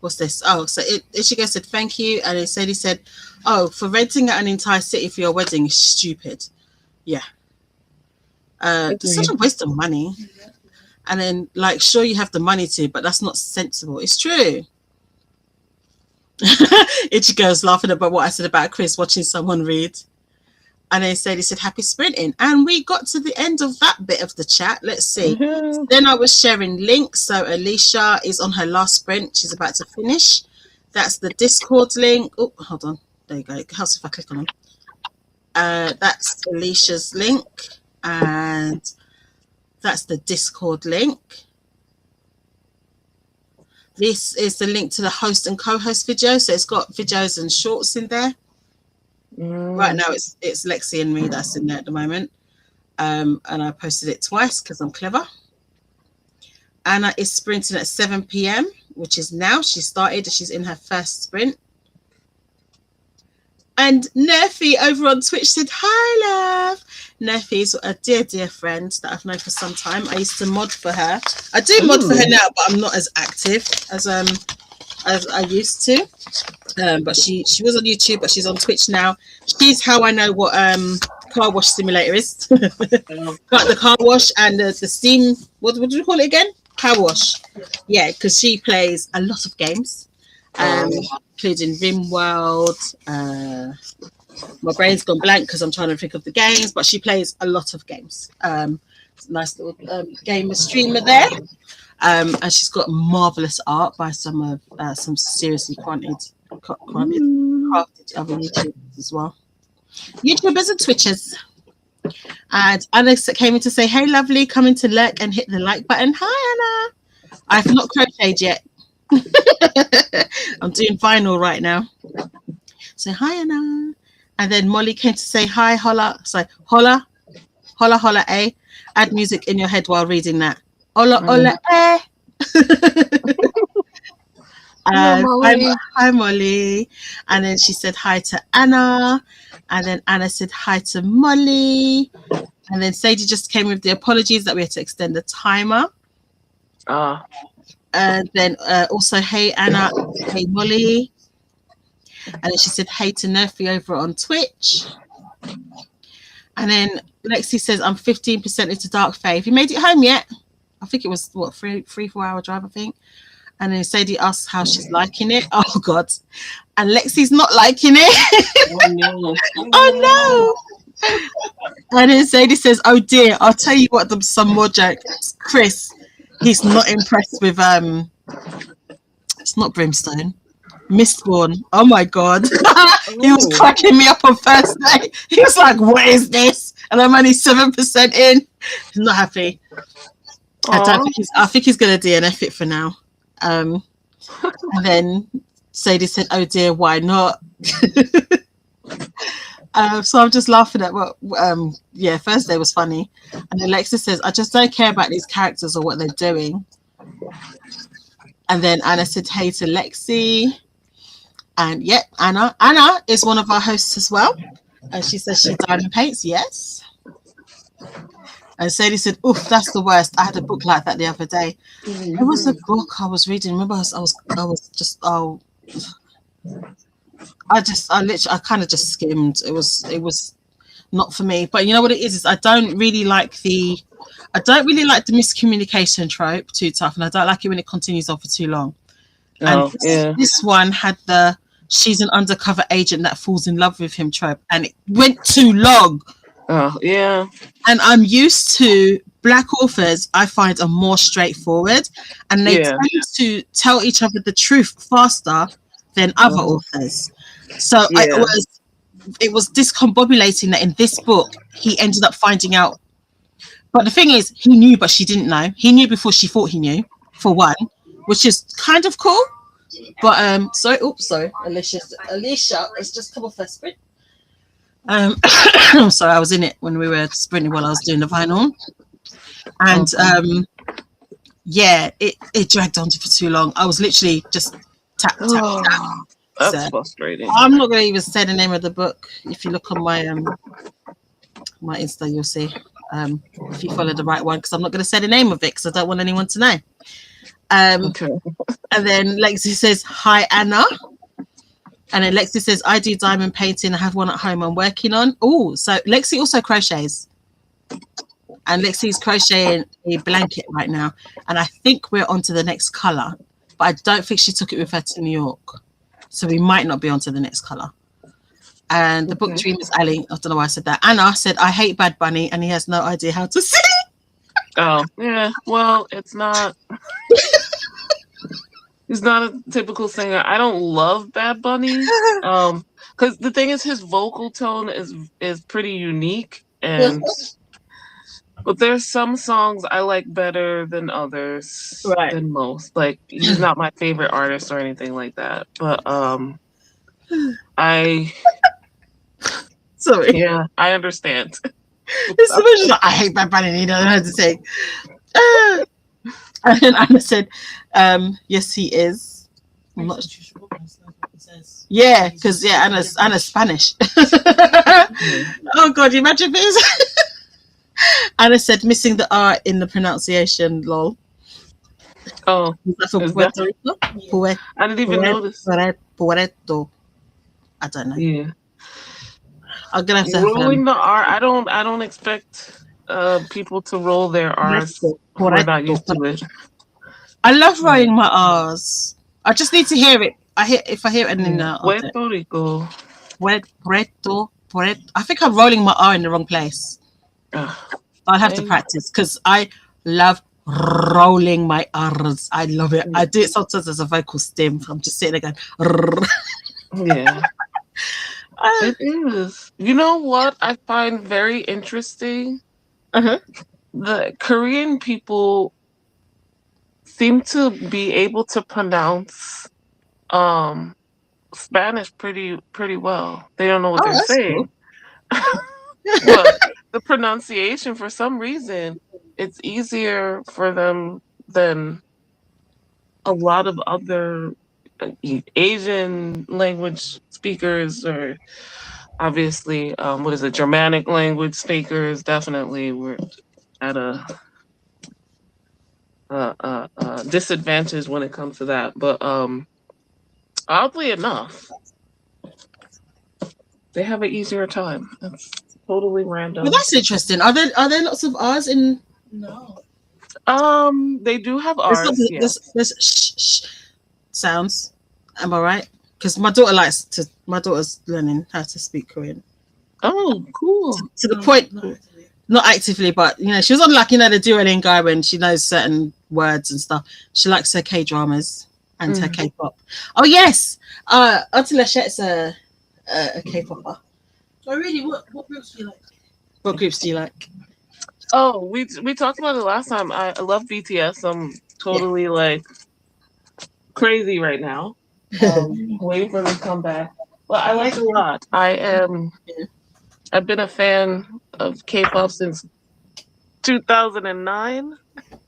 What's this? Oh, so Ichigo said thank you, and then Sadie said, "Oh, for renting out an entire city for your wedding is stupid." Yeah. It's such a waste of money. And then, like, sure, you have the money to, but that's not sensible. It's true. Ichigo's laughing about what I said about Chris watching someone read. And then Sadie said, happy sprinting. And we got to the end of that bit of the chat. Let's see. Mm-hmm. Then I was sharing links. So Alicia is on her last sprint. She's about to finish. That's the Discord link. Oh, hold on. There you go. It helps if I click on them. That's Alicia's link. And that's the Discord link. This is the link to the host and co-host video. So it's got videos and shorts in there. Right now it's Lexi and me that's in there at the moment. And I posted it twice because I'm clever. Anna is sprinting at 7 p.m, which is now. She started. She's in her first sprint. And Nerfy over on Twitch said, hi, love. Nerfy is a dear friend that I've known for some time. I used to mod for her. I do mod for her now, but I'm not as active as I used to. But she was on YouTube, but she's on Twitch now. She's how I know what car wash simulator is. Got the car wash and the steam. What do you call it again? Car wash. Yeah, because she plays a lot of games, including RimWorld. My brain's gone blank because I'm trying to think of the games, but she plays a lot of games. Nice little gamer streamer there. And she's got marvelous art by some seriously crafted other YouTubers as well. YouTubers and Twitchers. And Anna came in to say, hey, lovely, come in to lurk and hit the like button. Hi, Anna. I've not crocheted yet. I'm doing vinyl right now. So, hi, Anna. And then Molly came to say, hi, holla. So, holla, eh? Add music in your head while reading that. Holla, eh? Hi, Molly. And then she said hi to Anna. And then Anna said hi to Molly. And then Sadie just came with the apologies that we had to extend the timer. And then also, hey, Anna, hey, Molly. And then she said hey to Nerfy over on Twitch. And then Lexi says, I'm 15% into Dark Faith. You made it home yet? I think it was, what, 3-4 hour drive, I think. And then Sadie asks how she's liking it. Oh, God. And Lexi's not liking it. Oh, no. Oh, no. And then Sadie says, oh, dear, I'll tell you what, some more jokes. Chris, he's not impressed with, it's not Brimstone. Mistborn. Oh, my God. He was cracking me up on first day. He was like, what is this? And I'm only 7% in. He's not happy. I think he's going to DNF it for now. And then Sadie said, oh dear, why not? So I'm just laughing at what first day was funny. And then Alexa says, I just don't care about these characters or what they're doing. And then Anna said hey to Lexi. And yep, Anna is one of our hosts as well. And she says she diamond paints, yes. And Sadie said, "Oof, that's the worst. I had a book like that the other day. It was a book I was reading. Remember, I was just I literally, I kind of just skimmed. It was not for me. But you know what it is I don't really like the miscommunication trope too tough, and I don't like it when it continues on for too long. And this one had the she's an undercover agent that falls in love with him trope, and it went too long. Oh yeah. And I'm used to Black authors, I find, are more straightforward, and they tend to tell each other the truth faster than other authors. So it was discombobulating that in this book he ended up finding out. But the thing is, he knew, but she didn't know. He knew before she thought he knew, for one, which is kind of cool. But sorry, Alicia has just come off her sprint. Sorry, I was in it when we were sprinting while I was doing the vinyl, and it dragged on for too long. I was literally just tap. That's frustrating. I'm not going to even say the name of the book. If you look on my my Insta, you'll see. If you follow the right one, because I'm not going to say the name of it because I don't want anyone to know. Okay. And then Lexi says, "Hi, Anna." And then Lexi says, "I do diamond painting. I have one at home I'm working on." Oh, so Lexi also crochets. And Lexi's crocheting a blanket right now. And I think we're on to the next colour. But I don't think she took it with her to New York. So we might not be on to the next colour. And the book dream is Ali. I don't know why I said that. Anna said, "I hate Bad Bunny," and he has no idea how to sing. Oh, yeah. Well, it's not... He's not a typical singer. I don't love Bad Bunny. Because the thing is, his vocal tone is pretty unique. But there's some songs I like better than others, than most. Like, he's not my favorite artist or anything like that. But Sorry. Yeah, I understand. It's so much like, I hate Bad Bunny and he doesn't know how to sing. And then Anna said, "Yes, he is." I'm not sure. Yeah, because Anna's Spanish. Oh God, you imagine this? Anna said, "Missing the R in the pronunciation, lol." Oh, I didn't even notice. Puerto. I don't know. Yeah, I'm gonna have to rolling the R. I don't expect people to roll their R's. We're not used to it. I love rolling my R's. I just need to hear it. If I hear it in Puerto Rico. Puerto. I think I'm rolling my R in the wrong place. I'll have to practice because I love rolling my R's. I love it. I do it sometimes as a vocal stim. I'm just sitting there going. Yeah. It is. You know what I find very interesting? The Korean people seem to be able to pronounce Spanish pretty well. They don't know what they're saying. Cool. But the pronunciation, for some reason, it's easier for them than a lot of other Asian language speakers, or obviously, Germanic language speakers. Definitely, we're at a disadvantage when it comes to that. But oddly enough, they have an easier time. That's totally random. Well, that's interesting. Are there lots of R's in? No. They do have R's. There's sh sounds. Am I right? Because my daughter's learning how to speak Korean. Oh, cool. To the point, not actively, but she was on the Duolingo when she knows certain words and stuff. She likes her K-dramas and her K-pop. Oh yes, Auntie Lachette's a K-popper. Oh really? What groups do you like? What groups do you like? Oh, we talked about it last time. I love BTS. I'm totally crazy right now. Waiting for them to come back. Well, I like a lot. I've been a fan of K-pop since 2009.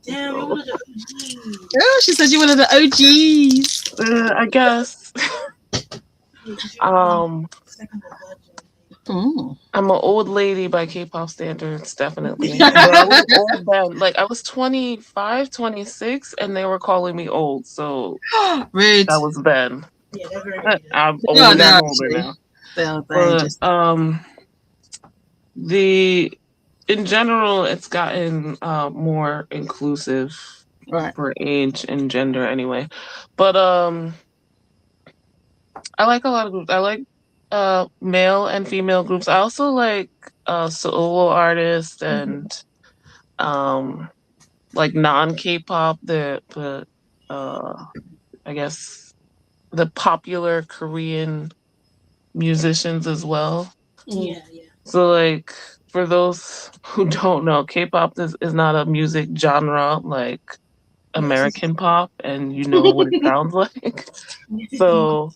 Damn, you're one of the OGs. Oh, she said you're one of the OGs. I guess. Mm. I'm an old lady by K-pop standards, definitely. But I was old then. Like, I was 25, 26, and they were calling me old. So Rude. that was then. Yeah, they're very rude. I've They are, only they gotten are older actually. now. They're But just the in general, it's gotten more inclusive right. for age and gender anyway. But I like a lot of groups. I like male and female groups. I also like solo artists Mhm. and um like non K-pop, the uh I guess the popular Korean musicians as well. Mm. Yeah, yeah. So like for those who don't know, K-pop is not a music genre like Yes. American pop, and you know what it sounds like. So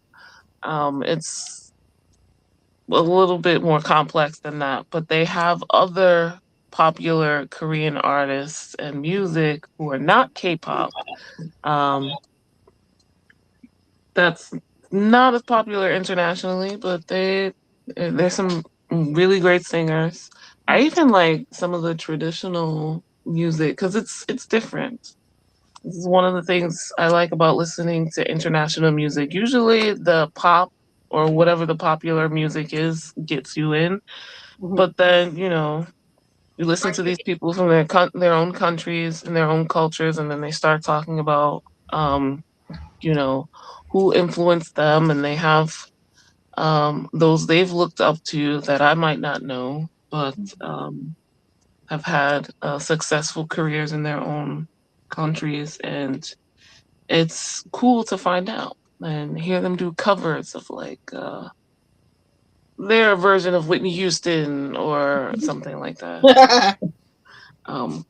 it's a little bit more complex than that, but they have other popular Korean artists and music who are not K-pop. Um, that's not as popular internationally, but there's some really great singers. I even like some of the traditional music because it's different. This is one of the things I like about listening to international music. Usually, the pop or whatever the popular music is gets you in, Mhm. but then you listen to these people from their own countries and their own cultures, and then they start talking about um, you know who influenced them, and they have those they've looked up to that I might not know, but have had successful careers in their own countries, and it's cool to find out and hear them do covers of like their version of Whitney Houston or something like that. Um,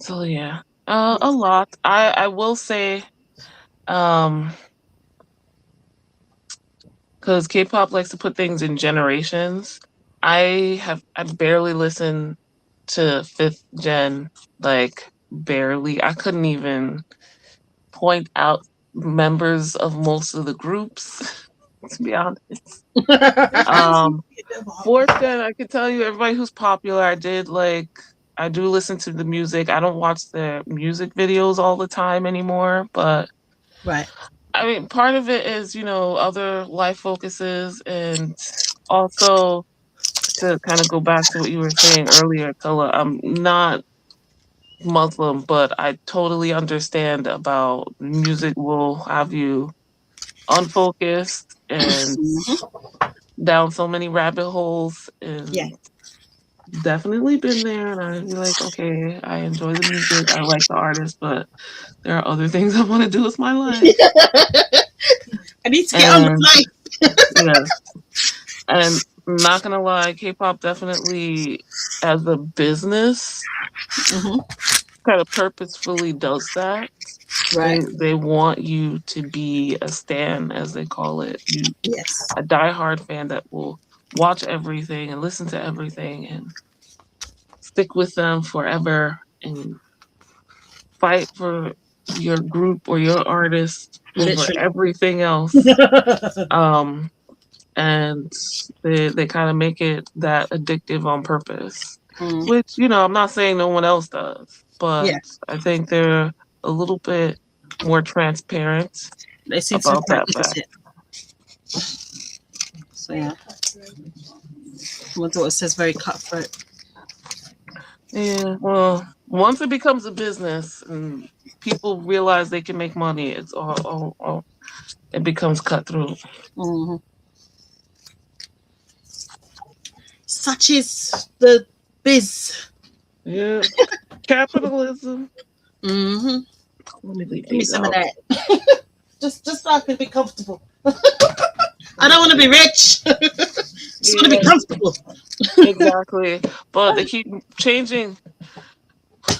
so yeah, a Yes. lot. I will say, um, because K-pop likes to put things in generations. I barely listened to fifth gen, like barely. I couldn't even point out members of most of the groups, to be honest. There's honestly Um, about fourth gen, I could tell you everybody who's popular. I do listen to the music. I don't watch their music videos all the time anymore, but Right. I mean, part of it is, other life focuses, and also to kind of go back to what you were saying earlier, Tola, I'm not Muslim, but I totally understand about music will have you unfocused and Mhm. down so many rabbit holes, Yeah. and definitely been there. And I'd be like, okay, I enjoy the music, I like the artist, but there are other things I want to do with my life. I need to get on the And flight. yeah, and I'm not gonna lie, K-pop definitely, as a business, Hmm. kind of purposefully does that. Right. They want you to be a stan, as they call it. You Yes. a diehard fan that will watch everything and listen to everything and stick with them forever and fight for your group or your artist over Literally. everything else. Um, and they kind of make it that addictive on purpose. Mm. Which, I'm not saying no one else does, but Yeah. I think they're a little bit more transparent They seem to about quite that use fact. it. So yeah, my daughter says very cutthroat. Yeah, well, once it becomes a business and people realize they can make money, it's all it becomes cutthroat. Hmm. Such is the biz. Yeah, capitalism. Hmm. Let me leave Give me these some of out. that. Just so I can be comfortable. I don't want to be rich. Just want to be Yeah, comfortable. exactly. But they keep changing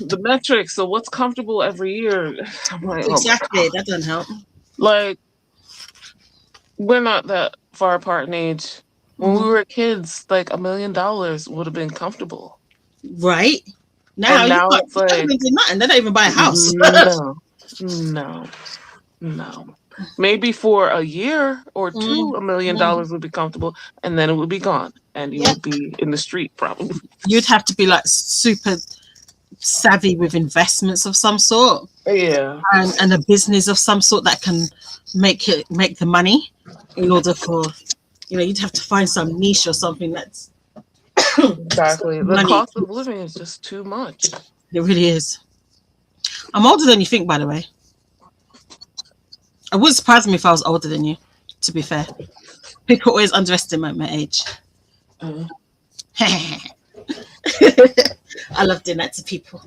the metrics. So what's comfortable every year? I'm like, oh my god. Exactly. That doesn't help. Like we're not that far apart in age. When we Hmm. were kids, like $1 million would have been comfortable, Right now, and now it's you can't like even do nothing. They don't even buy a house. no, no, no. maybe for a year or two, $1 million Mm. would be comfortable, and then it would be gone, and you Yeah, would be in the street probably. you'd have to be like super savvy with investments of some sort, Yeah. and a business of some sort that can make the money in order for, you'd have to find some niche or something that's Exactly. The money. cost of living is just too much. It really is. I'm older than you think, by the way. It wouldn't surprise me if I was older than you, to be fair. People always underestimate my age. Uh, I love doing that to people.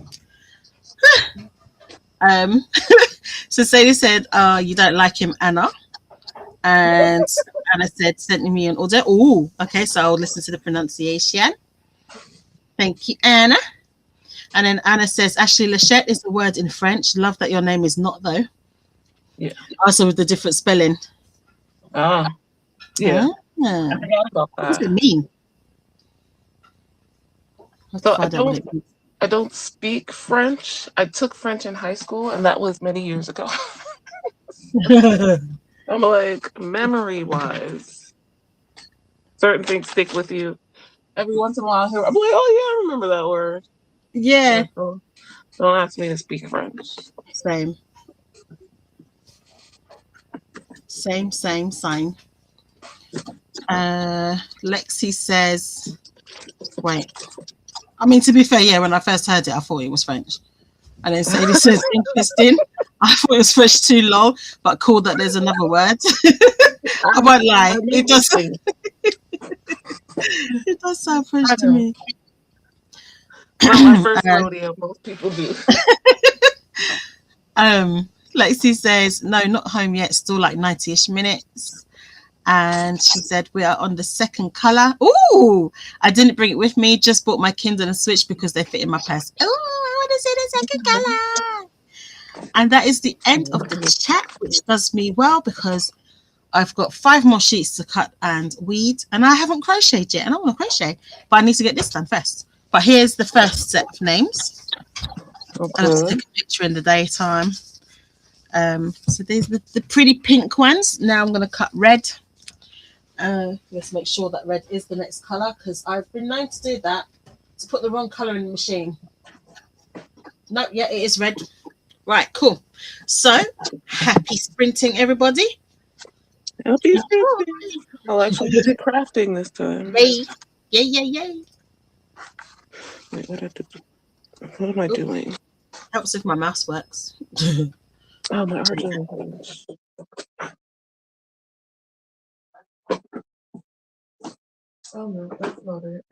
So Sadie said, you don't like him, Anna. And Anna said, sending me an order. Oh, okay, so I'll listen to the pronunciation. Thank you, Anna. And then Anna says, Ashley, Lachette is the word in French. Love that your name is not, though. yeah. Also with the different spelling. Yeah. I Ah, forgot about what does that. it mean? I have to So find out what it means. I don't speak French. I took French in high school, and that was many years ago. I'm like, memory wise, certain things stick with you. Every once in a while, I'm like, oh yeah, I remember that word. Yeah, So don't ask me to speak French. same. Same. Lexi says, wait. I mean, to be fair, yeah, when I first heard it, I thought it was French. And then Sadie says, interesting. I thought it was French too long, but cool that there's another word. I won't lie. It does sound French I to know. me. Not my first rodeo. Most people do. Lexi says, no, not home yet. Still like 90-ish minutes. And she said, we are on the second color. Ooh, I didn't bring it with me. Just bought my Kindle and Switch because they fit in my purse. Oh, I want to see the second color. And that is the end of the chat, which does me well because I've got 5 more sheets to cut and weed. And I haven't crocheted yet. And I want to crochet, but I need to get this done first. But here's the first set of names. Okay. I have to take a picture in the daytime. So these are the pretty pink ones. Now I'm going to cut red. Let's make sure that red is the next color because I've been known to do that, to put the wrong color in the machine. No, yeah, it is red. Right, cool. So happy sprinting, everybody. Happy sprinting. I'll actually get to crafting this time. Yay. Wait, what am I doing? Helps if my mouse works. Oh, my art journal. Oh no, that's not it.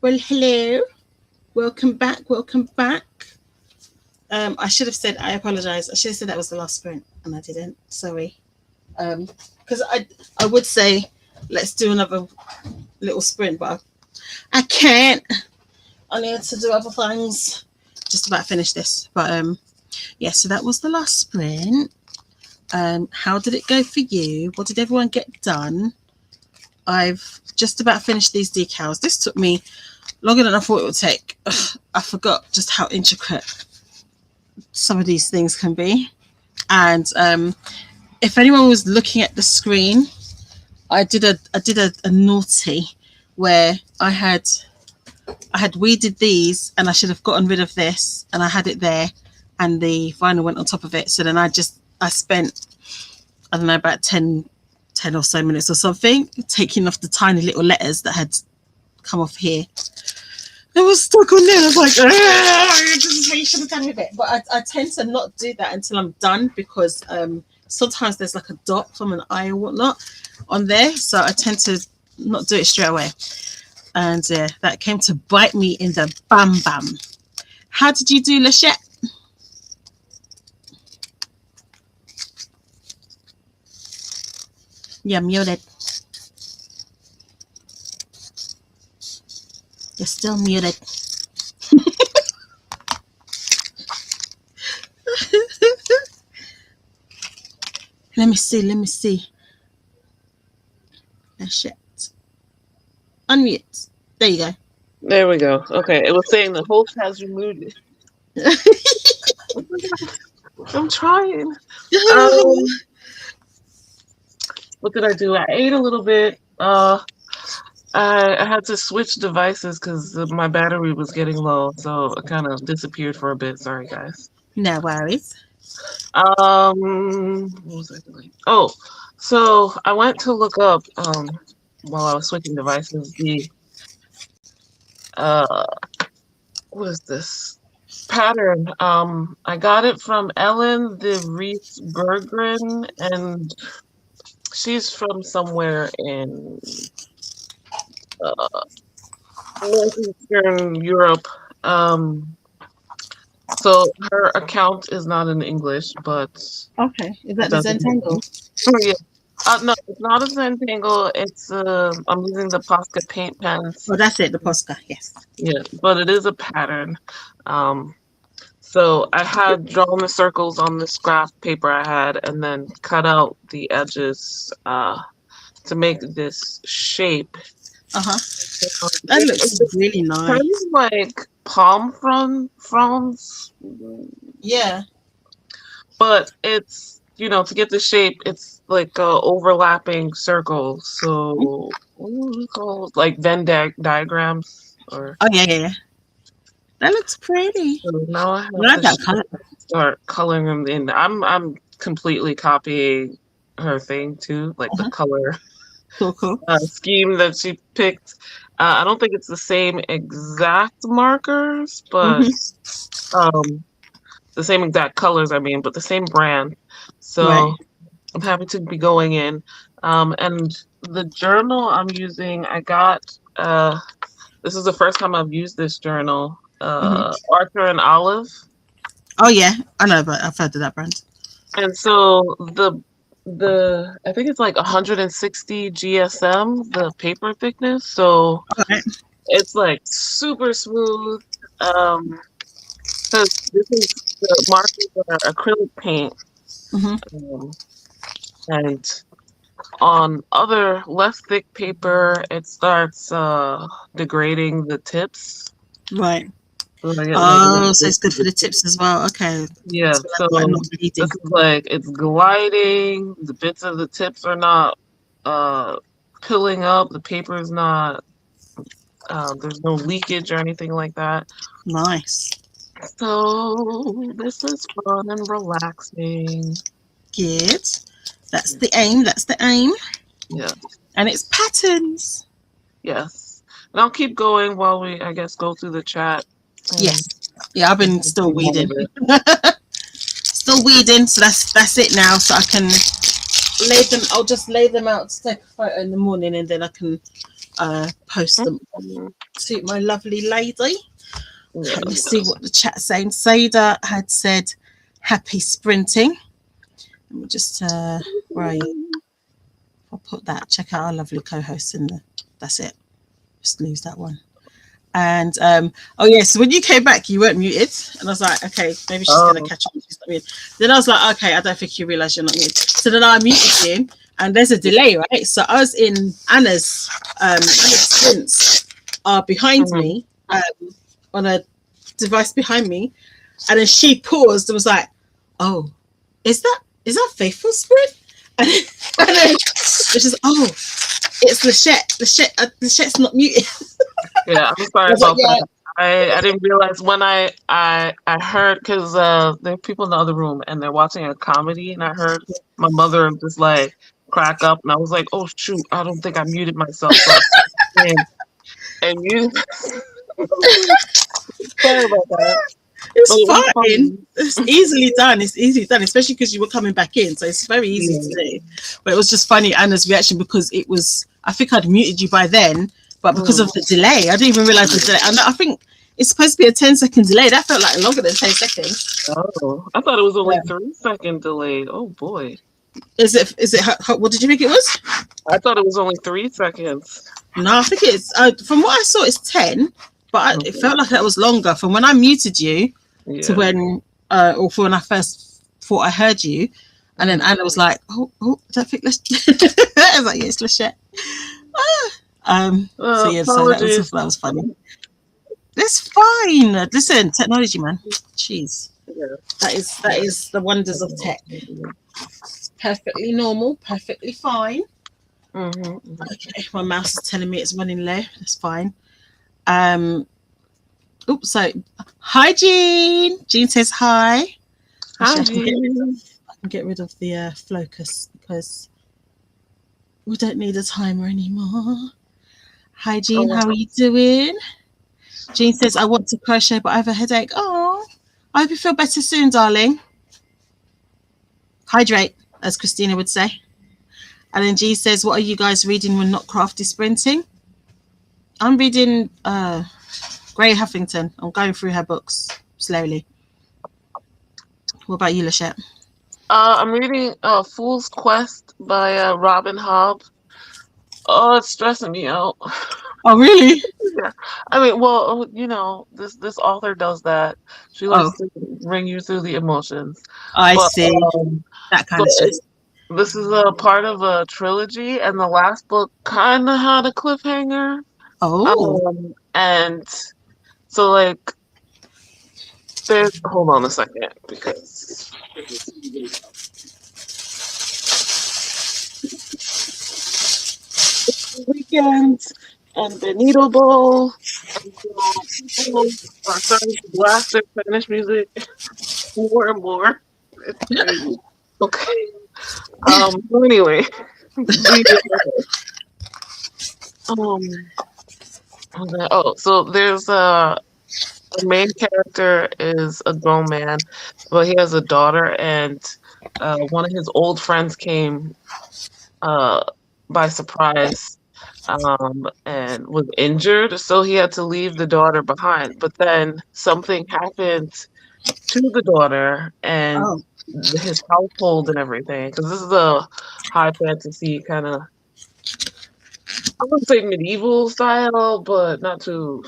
Well, hello. Welcome back. Welcome back. I should have said, I apologize. I should have said that was the last sprint, and I didn't. Sorry. Because I would say, let's do another little sprint, but I can't. I need to do other things. Just about finished this. But yeah, so that was the last sprint. How did it go for you? What did everyone get done? I've just about finished these decals. This took me longer than I thought it would take. Ugh, I forgot just how intricate some of these things can be. And if anyone was looking at the screen, I did a naughty where I had weeded these, and I should have gotten rid of this, and I had it there, and the vinyl went on top of it. So then I spent, I don't know, about 10 or so minutes or something taking off the tiny little letters that had come off here. It was stuck on there. I was like, this is how you should have done with it. But I tend to not do that until I'm done, because sometimes there's like a dot from an eye or whatnot on there. So I tend to not do it straight away. And that came to bite me in the bam bam. How did you do, Lachette? You're muted. You're still muted. Let me see. Lachette. Unmute. There you go. There we go. Okay, it was saying the host has removed it. I'm trying. What did I do? I ate a little bit. I had to switch devices because my battery was getting low, so it kind of disappeared for a bit. Sorry, guys. No worries. What was I doing? Oh, so I went to look up while I was switching devices the what is this pattern? I got it from Ellen de Rees Berggren, and she's from somewhere in Northeastern Europe. So her account is not in English, but okay. Is that the Zentangle? Yeah. No, it's not a Zentangle. It's I'm using the Posca paint pens. Oh, that's it, the Posca, yes. Yeah, but it is a pattern. So I had drawn the circles on the scrap paper I had, and then cut out the edges to make this shape. That looks really nice. Kind of like palm fronds. Yeah. But it's, to get the shape, it's like overlapping circles. So what do we call like Venn diagrams? Or oh yeah. That looks pretty. So now I have to start coloring them in. I'm completely copying her thing too, like the color cool. Scheme that she picked. I don't think it's the same exact markers, but the same exact colors, but the same brand. So right. I'm happy to be going in. And the journal I'm using, I got, this is the first time I've used this journal, Arthur and Olive. Oh yeah, I know, but I've heard of that brand. And so the I think it's like 160 GSM, the paper thickness. So it's like super smooth. Because this is the markers are acrylic paint. And on other less thick paper, it starts degrading the tips. Right. So it's good for the tips as well. Okay. Yeah. So this is like it's gliding. The bits of the tips are not pilling up. The paper is not. There's no leakage or anything like that. Nice. So this is fun and relaxing. Good. That's the aim. Yeah. And it's patterns. Yes. And I'll keep going while we, I guess, go through the chat. Yes. Yeah, I've been still weeding. It. Still weeding, so that's it now. So I can lay them. I'll just lay them out to take a photo in the morning, and then I can post them to my lovely lady. Yeah. Let me see what the chat's saying. Sada had said, "Happy sprinting." Let me just where are you? I'll put that. Check out our lovely co-host in there. That's it. Just lose that one. And oh yes, when you came back, you weren't muted, and I was like, okay, maybe she's gonna catch up. She's not muted. Then I was like, okay, I don't think you realise you're not muted. So then I muted you, and there's a delay, right? So I was in Anna's sprints are behind me on a device behind me, and then she paused and was like, oh, is that Faithful Sprint? And then which is it's Lachette. Lachette's not muted. Yeah, I'm sorry about that. I didn't realize when I heard, because there are people in the other room and they're watching a comedy, and I heard my mother just like crack up, and I was like, oh shoot, I don't think I muted myself. So and you sorry about that. It's fine. It's easily done. It's easily done, especially because you were coming back in, so it's very easy to do. But it was just funny, Anna's reaction, because it was, I think I'd muted you by then, but because of the delay, I didn't even realize the delay. And I think it's supposed to be a 10-second delay. That felt like longer than 10 seconds. Oh, I thought it was only 3-second delayed. Oh boy. Is it what did you think it was? I thought it was only 3 seconds. No, I think it's from what I saw, it's 10, but it felt like that was longer from when I muted you to when or for when I first thought I heard you, and then Anna was like, oh I don't think let's I was like, yes, Lachette. So yeah, so that was funny. It's fine. Listen, technology, man. Jeez. That is the wonders of tech. Perfectly normal, perfectly fine. Okay, my mouse is telling me it's running low. That's fine. So hi, Jean. Jean says hi. Hi, Jean. I can get rid of the focus because we don't need a timer anymore. Hi, Jean. How are you doing? Jean says, I want to crochet, but I have a headache. Oh, I hope you feel better soon, darling. Hydrate, as Christina would say. And then G says, what are you guys reading when not crafty sprinting? I'm reading Gray Huffington. I'm going through her books slowly. What about you, Lachette? I'm reading Fool's Quest by Robin Hobb. Oh, it's stressing me out. Oh, really? Yeah. I mean, well, you know, this author does that. She likes to bring you through the emotions. I see. That kind of stress. This is a part of a trilogy, and the last book kind of had a cliffhanger. Oh. And so, like, hold on a second, because weekend and the Needle Bowl, and so people are starting to blast their Spanish music more and more. It's crazy. Okay. So anyway, so there's the main character is a grown man, but he has a daughter, and one of his old friends came by surprise and was injured, so he had to leave the daughter behind. But then something happened to the daughter and his household and everything, because this is a high fantasy kind of, I wouldn't say medieval style, but not too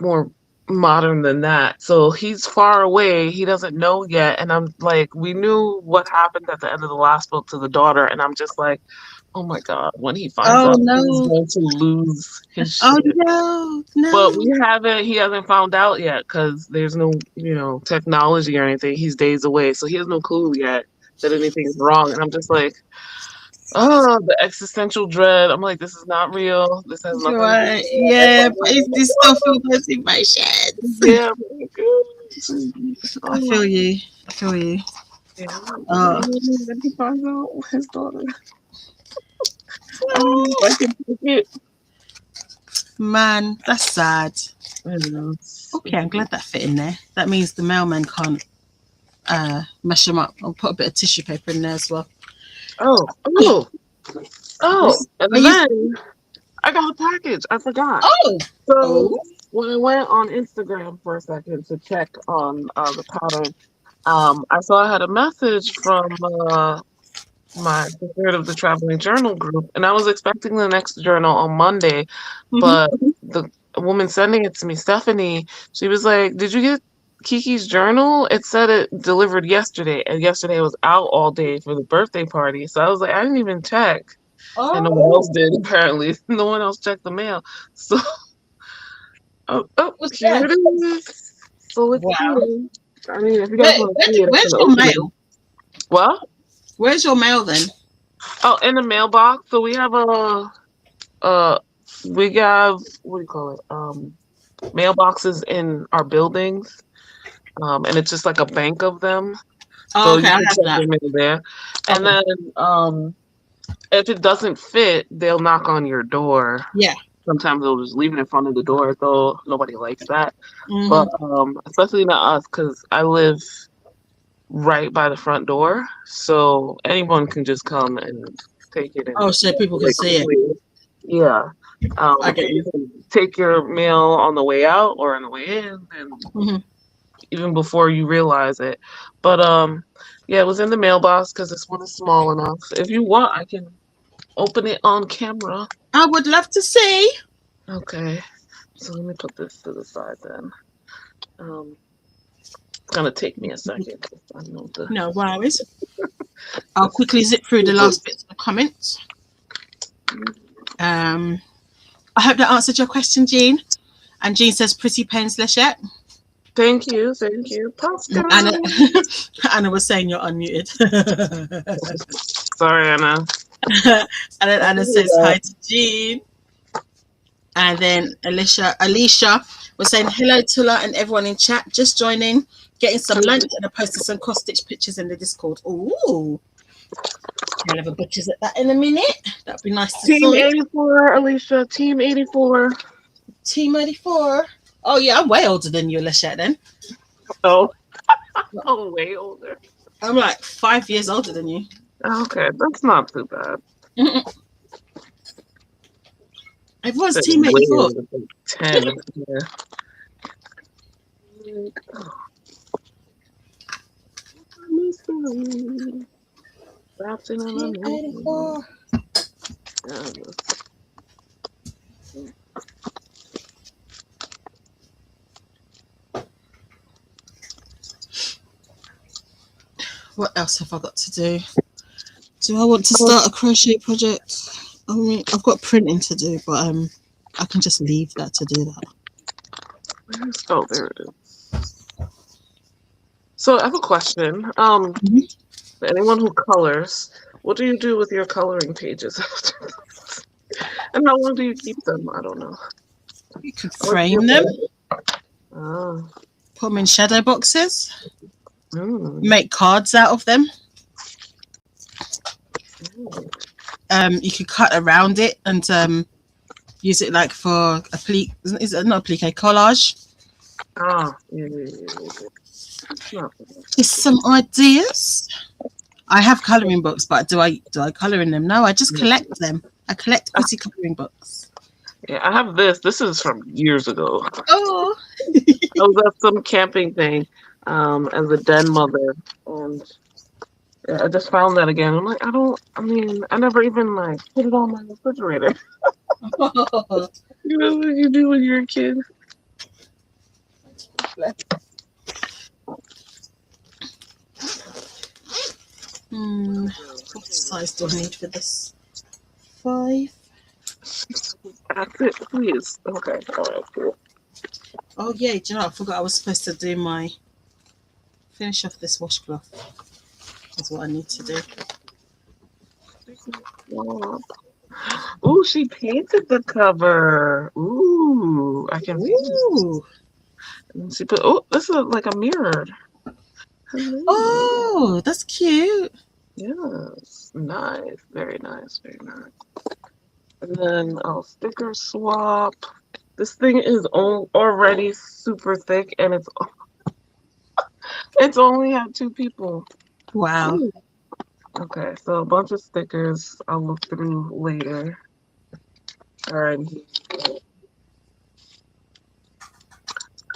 more modern than that. So he's far away, he doesn't know yet, and I'm like, we knew what happened at the end of the last book to the daughter, and I'm just like, oh my god, when he finds out, he's going to lose his shit. No. But he hasn't found out yet, because there's no, technology or anything. He's days away, so he has no clue yet that anything's wrong. And I'm just like, oh, the existential dread. I'm like, this is not real. This has nothing to do. Yeah, but he still feels those emotions. Yeah. I feel you. Yeah. Then he finds out his daughter. I can take it. Man, that's sad. I know. Okay, I'm glad that fit in there. That means the mailman can't mash them up. I'll put a bit of tissue paper in there as well. Oh. And Are you- then I got a package. I forgot. Oh, So when I went on Instagram for a second to check on the pattern, I saw I had a message from my third of the traveling journal group, and I was expecting the next journal on Monday, but the woman sending it to me, Stephanie, she was like, "Did you get Kiki's journal? It said it delivered yesterday, and yesterday was out all day for the birthday party." So I was like, I didn't even check, and no one else did. Apparently, no one else checked the mail. So, What's here that? it is. So it's Wow. here. I mean, if you guys want to see it, Where's I'm your gonna open mail? it. What? Where's your mail then? Oh, in the mailbox. So we have what do you call it? Mailboxes in our buildings. And it's just like a bank of them. Oh, So okay, you I can have check that. them in there. And Okay. then if it doesn't fit, they'll knock on your door. Yeah. Sometimes they'll just leave it in front of the door, though nobody likes that. Mhm. But especially not us, because I live right by the front door, so anyone can just come and take it. Oh, so people can see it. Yeah. I get You you. can take your mail on the way out or on the way in, and even before you realize it. But yeah, it was in the mailbox because this one is small enough. If you want, I can open it on camera. I would love to see. Okay. So let me put this to the side then. It's gonna take me a second. 'Cause I know the No worries. I'll quickly zip through the last bits of the comments. I hope that answered your question, Jean. And Jean says, "Pretty pens, Lachette." Thank you, Pascal. Anna was saying you're unmuted. Sorry, Anna. And then Anna says hi to Jean. And then Alicia was saying hello, Tula, and everyone in chat. Just joining, getting some lunch, and I posted some cross-stitch pictures in the Discord. Ooh. I'll have a butcher's at that in a minute. That'd be nice to see. Team 84, Alicia. Team 84. Team 84. Oh, yeah, I'm way older than you, Lachette, then. Oh. I'm way older. I'm like 5 years older than you. Okay, that's not too bad. Everyone's Team 84. 10. Yeah. Team 84. What else have I got to do? Do I want to start a crochet project? I mean, I've got printing to do, but I can just leave that to do that. Oh, there it is. So I have a question. Anyone who colors, what do you do with your coloring pages after this? And how long do you keep them? I don't know. You could frame them. Oh. Put them in shadow boxes. Make cards out of them. You could cut around it and use it like for a plique. Is it not a plique? Collage. Ah, yeah. Just some ideas. I have coloring books, but do I color in them? No, I just collect them. I collect pretty coloring books. Yeah, I have this. This is from years ago. Oh. I was at some camping thing as a den mother, and I just found that again. I'm like, I never even like put it on my refrigerator. You know what you do when you're a kid? What size do I need for this? 5. That's it, please. Okay, all right, cool. Oh yeah, do you know, I forgot I was supposed to do my finish off this washcloth. That's what I need to do. Ooh, she painted the cover. Ooh, I can. Ooh. And she put. Oh, this is like a mirror. Oh, that's cute. Yes, nice, very nice, very nice. And then I'll sticker swap. This thing is already super thick, and it's only had 2 people. Wow. Ooh. Okay, so a bunch of stickers I'll look through later. All right.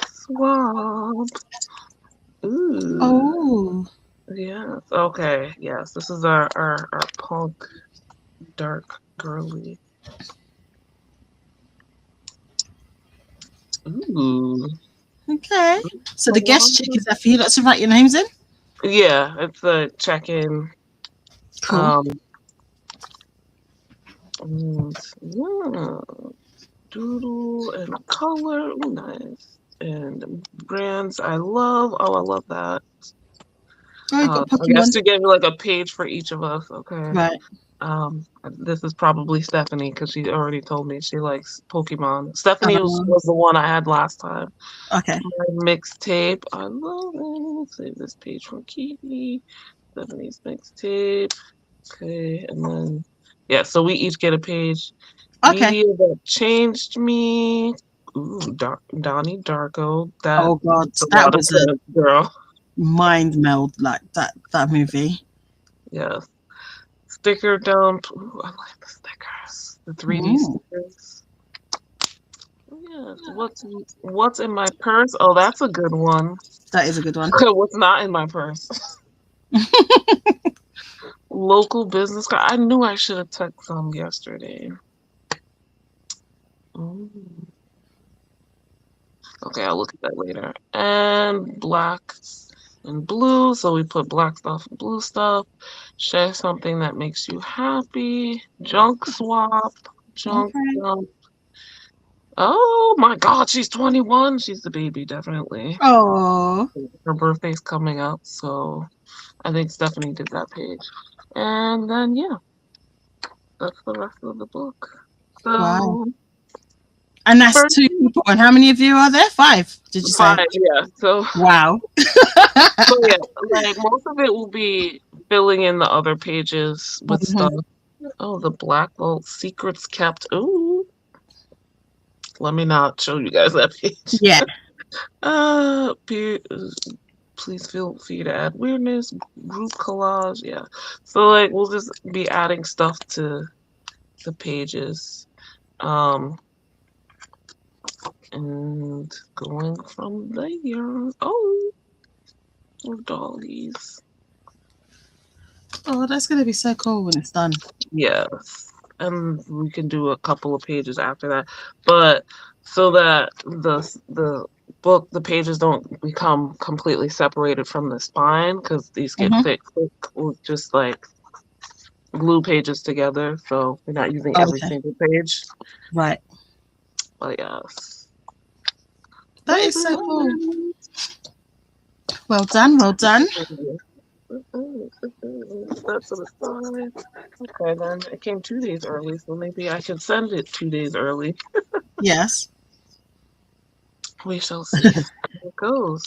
Swap. Ooh. Oh. Yes. Okay. Yes. This is our punk dark girly. Ooh. Okay. So the guest check, is that for you lot to write your names in? Yeah, it's a check-in. Cool. And yeah, doodle and color. Ooh, nice. And brands I love. Oh, I love that. Oh, you got I guess Pokemon. to give me like a page for each of us. Okay. Right. This is probably Stephanie because she already told me she likes Pokemon. Stephanie was the one I had last time. Okay. My mixtape. I love it. Save this page from Kiwi. Stephanie's mixtape. Okay, and then yeah, so we each get a page. Okay. Media that changed me. Ooh, Donnie Darko. That Oh God, makes a that lot of was a sense, girl. mind meld, like that movie. Yes. Sticker dump. Ooh, I like the stickers. The 3D Mm, stickers. Yes. What's in my purse? Oh, that's a good one. that is a good one. What's not in my purse? Local business card. I knew I should have took some yesterday. Mm. Okay, I'll look at that later. And black and blue. So we put black stuff and blue stuff. Share something that makes you happy. Junk swap. Junk Okay. dump. Oh my God, she's 21. She's the baby, definitely. Oh. Her birthday's coming up, so I think Stephanie did that page. And then yeah, that's the rest of the book. Wow. So And that's first 2 people. And how many of you are there? 5, did you say? 5, yeah. So Wow. yeah, like most of it will be filling in the other pages with Mhm. stuff. Oh, the Black Vault secrets kept. Ooh, let me not show you guys that page. Yeah. Peer, please feel free to add weirdness, group collage, yeah. So like we'll just be adding stuff to the pages. And going from there. Oh, dollies. Oh, that's gonna be so cool when it's done. Yes. And we can do a couple of pages after that. But so that the book, the pages don't become completely separated from the spine because these get Mhm. thick, we'll just like glue pages together. So we're not using every Okay. single page. Right. But yes. That is so cool. Well done. Well done. That's to the side. Okay, then it came 2 days early, so maybe I can send it 2 days early. Yes. We shall see how it goes.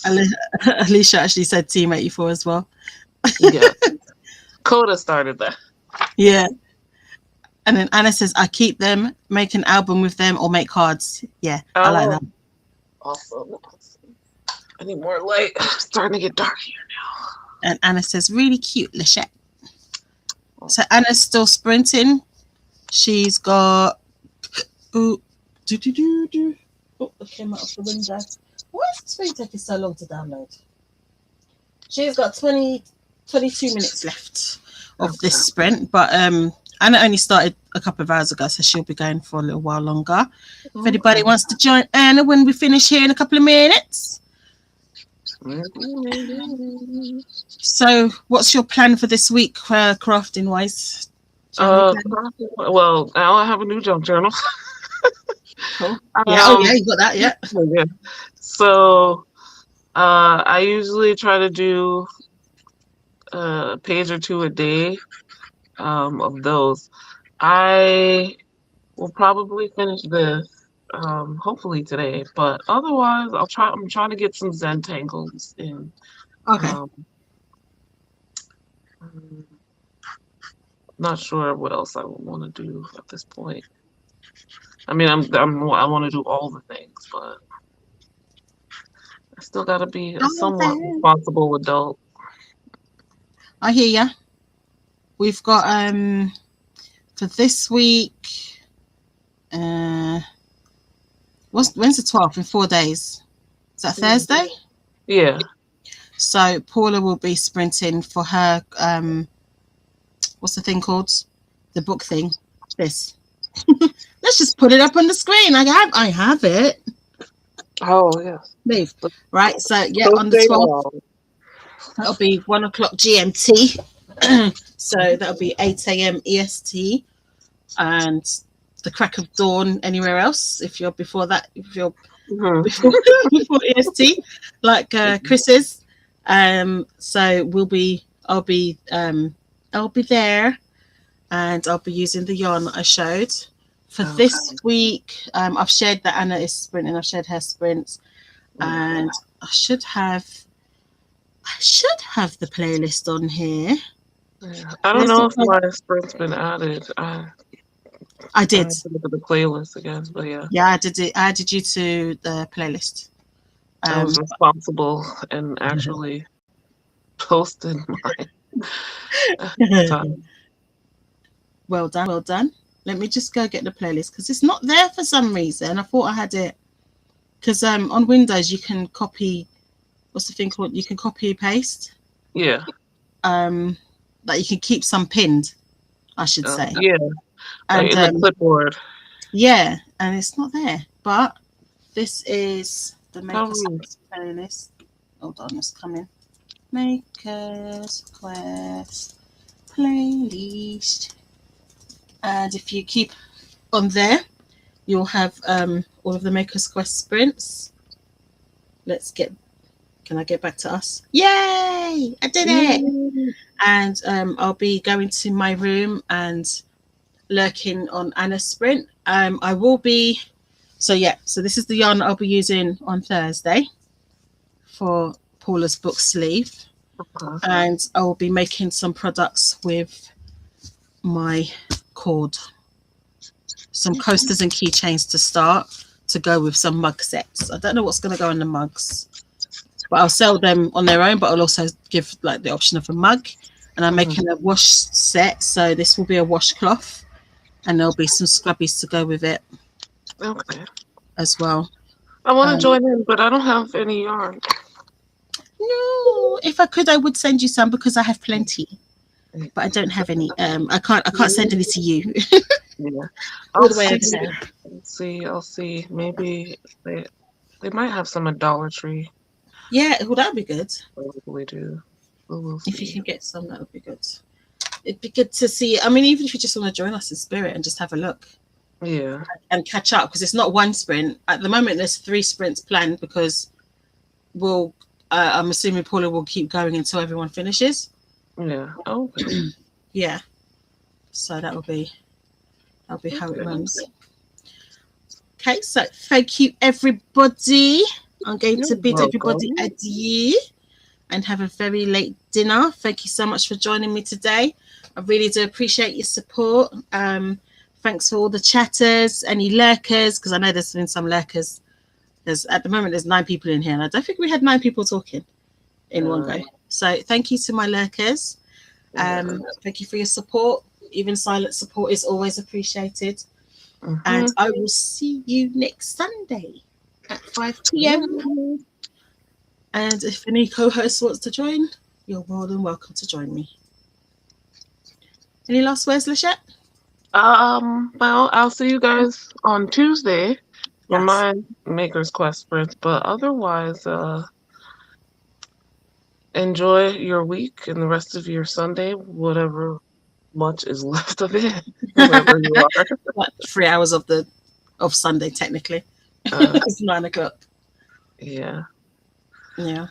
Alicia actually said Team 84 as well. Yeah, Coda started that. Yeah. And then Anna says, I keep them, make an album with them, or make cards. Yeah, I like that. Awesome. I need more light. It's starting to get dark here. And Anna says, really cute, Lachette. So Anna's still sprinting. She's got. Oh, oh, it came out of the window. Why is this thing taking so long to download? She's got 22 minutes left of this sprint, but Anna only started a couple of hours ago, so she'll be going for a little while longer. If anybody wants to join Anna when we finish here in a couple of minutes. So, what's your plan for this week, crafting wise? Well, now I have a new junk journal. Cool. Yeah, you got that, yeah. Yeah. So, I usually try to do a page or 2 a day of those. I will probably finish this hopefully today, but otherwise I'm trying to get some Zentangles in. Okay. Not sure what else I would want to do at this point. I mean, I want to do all the things, but I still got to be a somewhat responsible adult. I hear ya. We've got for this week. When's the 12th? In 4 days. Is that Thursday? Yeah. So Paula will be sprinting for her what's the thing called? The book thing. This. Let's just put it up on the screen. I have it. Oh yes. Move. Right. So yeah, on the 12th. That'll be 1 o'clock GMT. So that'll be 8 a.m. EST, and the crack of dawn anywhere else. If you're before that, if you're before EST, like Chris is. So I'll be there, and I'll be using the yarn that I showed for this week. I've shared that Anna is sprinting. I've shared her sprints, and I should have the playlist on here. Yeah. I don't know if my sprint's been added. I did. I have to look at the playlist again, but yeah. Yeah, I did it. I added you to the playlist. I was responsible and actually posted my time. Well done. Let me just go get the playlist because it's not there for some reason. I thought I had it because on Windows you can copy. What's the thing called? You can copy paste. Yeah. Like you can keep some pinned, I should say. Yeah. And in the clipboard. Yeah, and it's not there. But this is the Makers Quest playlist. Hold on, it's coming. Makers Quest playlist. And if you keep on there, you'll have all of the Makers Quest sprints. Can I get back to us? Yay! I did it! And I'll be going to my room and lurking on Anna's sprint. I will be. So this is the yarn that I'll be using on Thursday for Paula's book sleeve. Okay. And I will be making some products with my cord. Some coasters and keychains to start to go with some mug sets. I don't know what's going to go in the mugs, but I'll sell them on their own, but I'll also give like the option of a mug. And I'm making a wash set. So this will be a washcloth and there'll be some scrubbies to go with it. Okay. As well. I want to join in, but I don't have any yarn. No, if I could, I would send you some because I have plenty, but I don't have any. I can't send any to you. Yeah. All the way over there. I'll see. Maybe they might have some at Dollar Tree. Yeah, well, that'd be good. Probably do. We'll if you can get some, that would be good. It'd be good to see. I mean, even if you just want to join us in spirit and just have a look. Yeah. And catch up because it's not one sprint. At the moment, there's 3 sprints planned because I'm assuming Paula will keep going until everyone finishes. Yeah. Oh. Okay. Yeah. So that'll be how it runs. Okay, so thank you everybody. I'm going to bid everybody adieu and have a very late dinner. Thank you so much for joining me today. I really do appreciate your support. Thanks for all the chatters, any lurkers, because I know there's been some lurkers. At the moment there's 9 people in here, and I don't think we had 9 people talking in one go. So thank you to my lurkers. Thank you for your support. Even silent support is always appreciated. And I will see you next Sunday at 5 p.m. And if any co-host wants to join, you're more than welcome to join me. Any last words, Lachette? Well, I'll see you guys on Tuesday for my Maker's Quest sprints, but otherwise, enjoy your week and the rest of your Sunday, whatever much is left of it, wherever you are. What, 3 hours of Sunday, technically. It's 9 o'clock. Yeah. Yeah.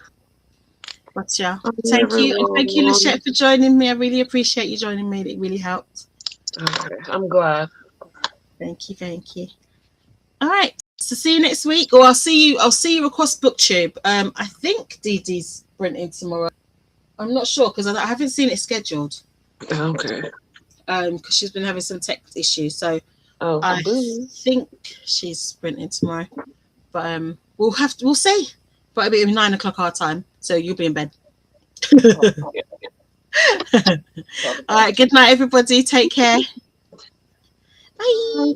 But yeah, thank you. Thank you, Lachette, for joining me. I really appreciate you joining me. It really helped. Okay, I'm glad. Thank you. All right. So see you next week, or I'll see you across BookTube. I think Dee Dee's printing tomorrow. I'm not sure because I haven't seen it scheduled. Okay. Because she's been having some tech issues, so Oh, I boo. think she's sprinting tomorrow, but we'll see. But it'll be 9 o'clock our time, so you'll be in bed. Oh, yeah. All right. Good night, everybody. Take care. Bye.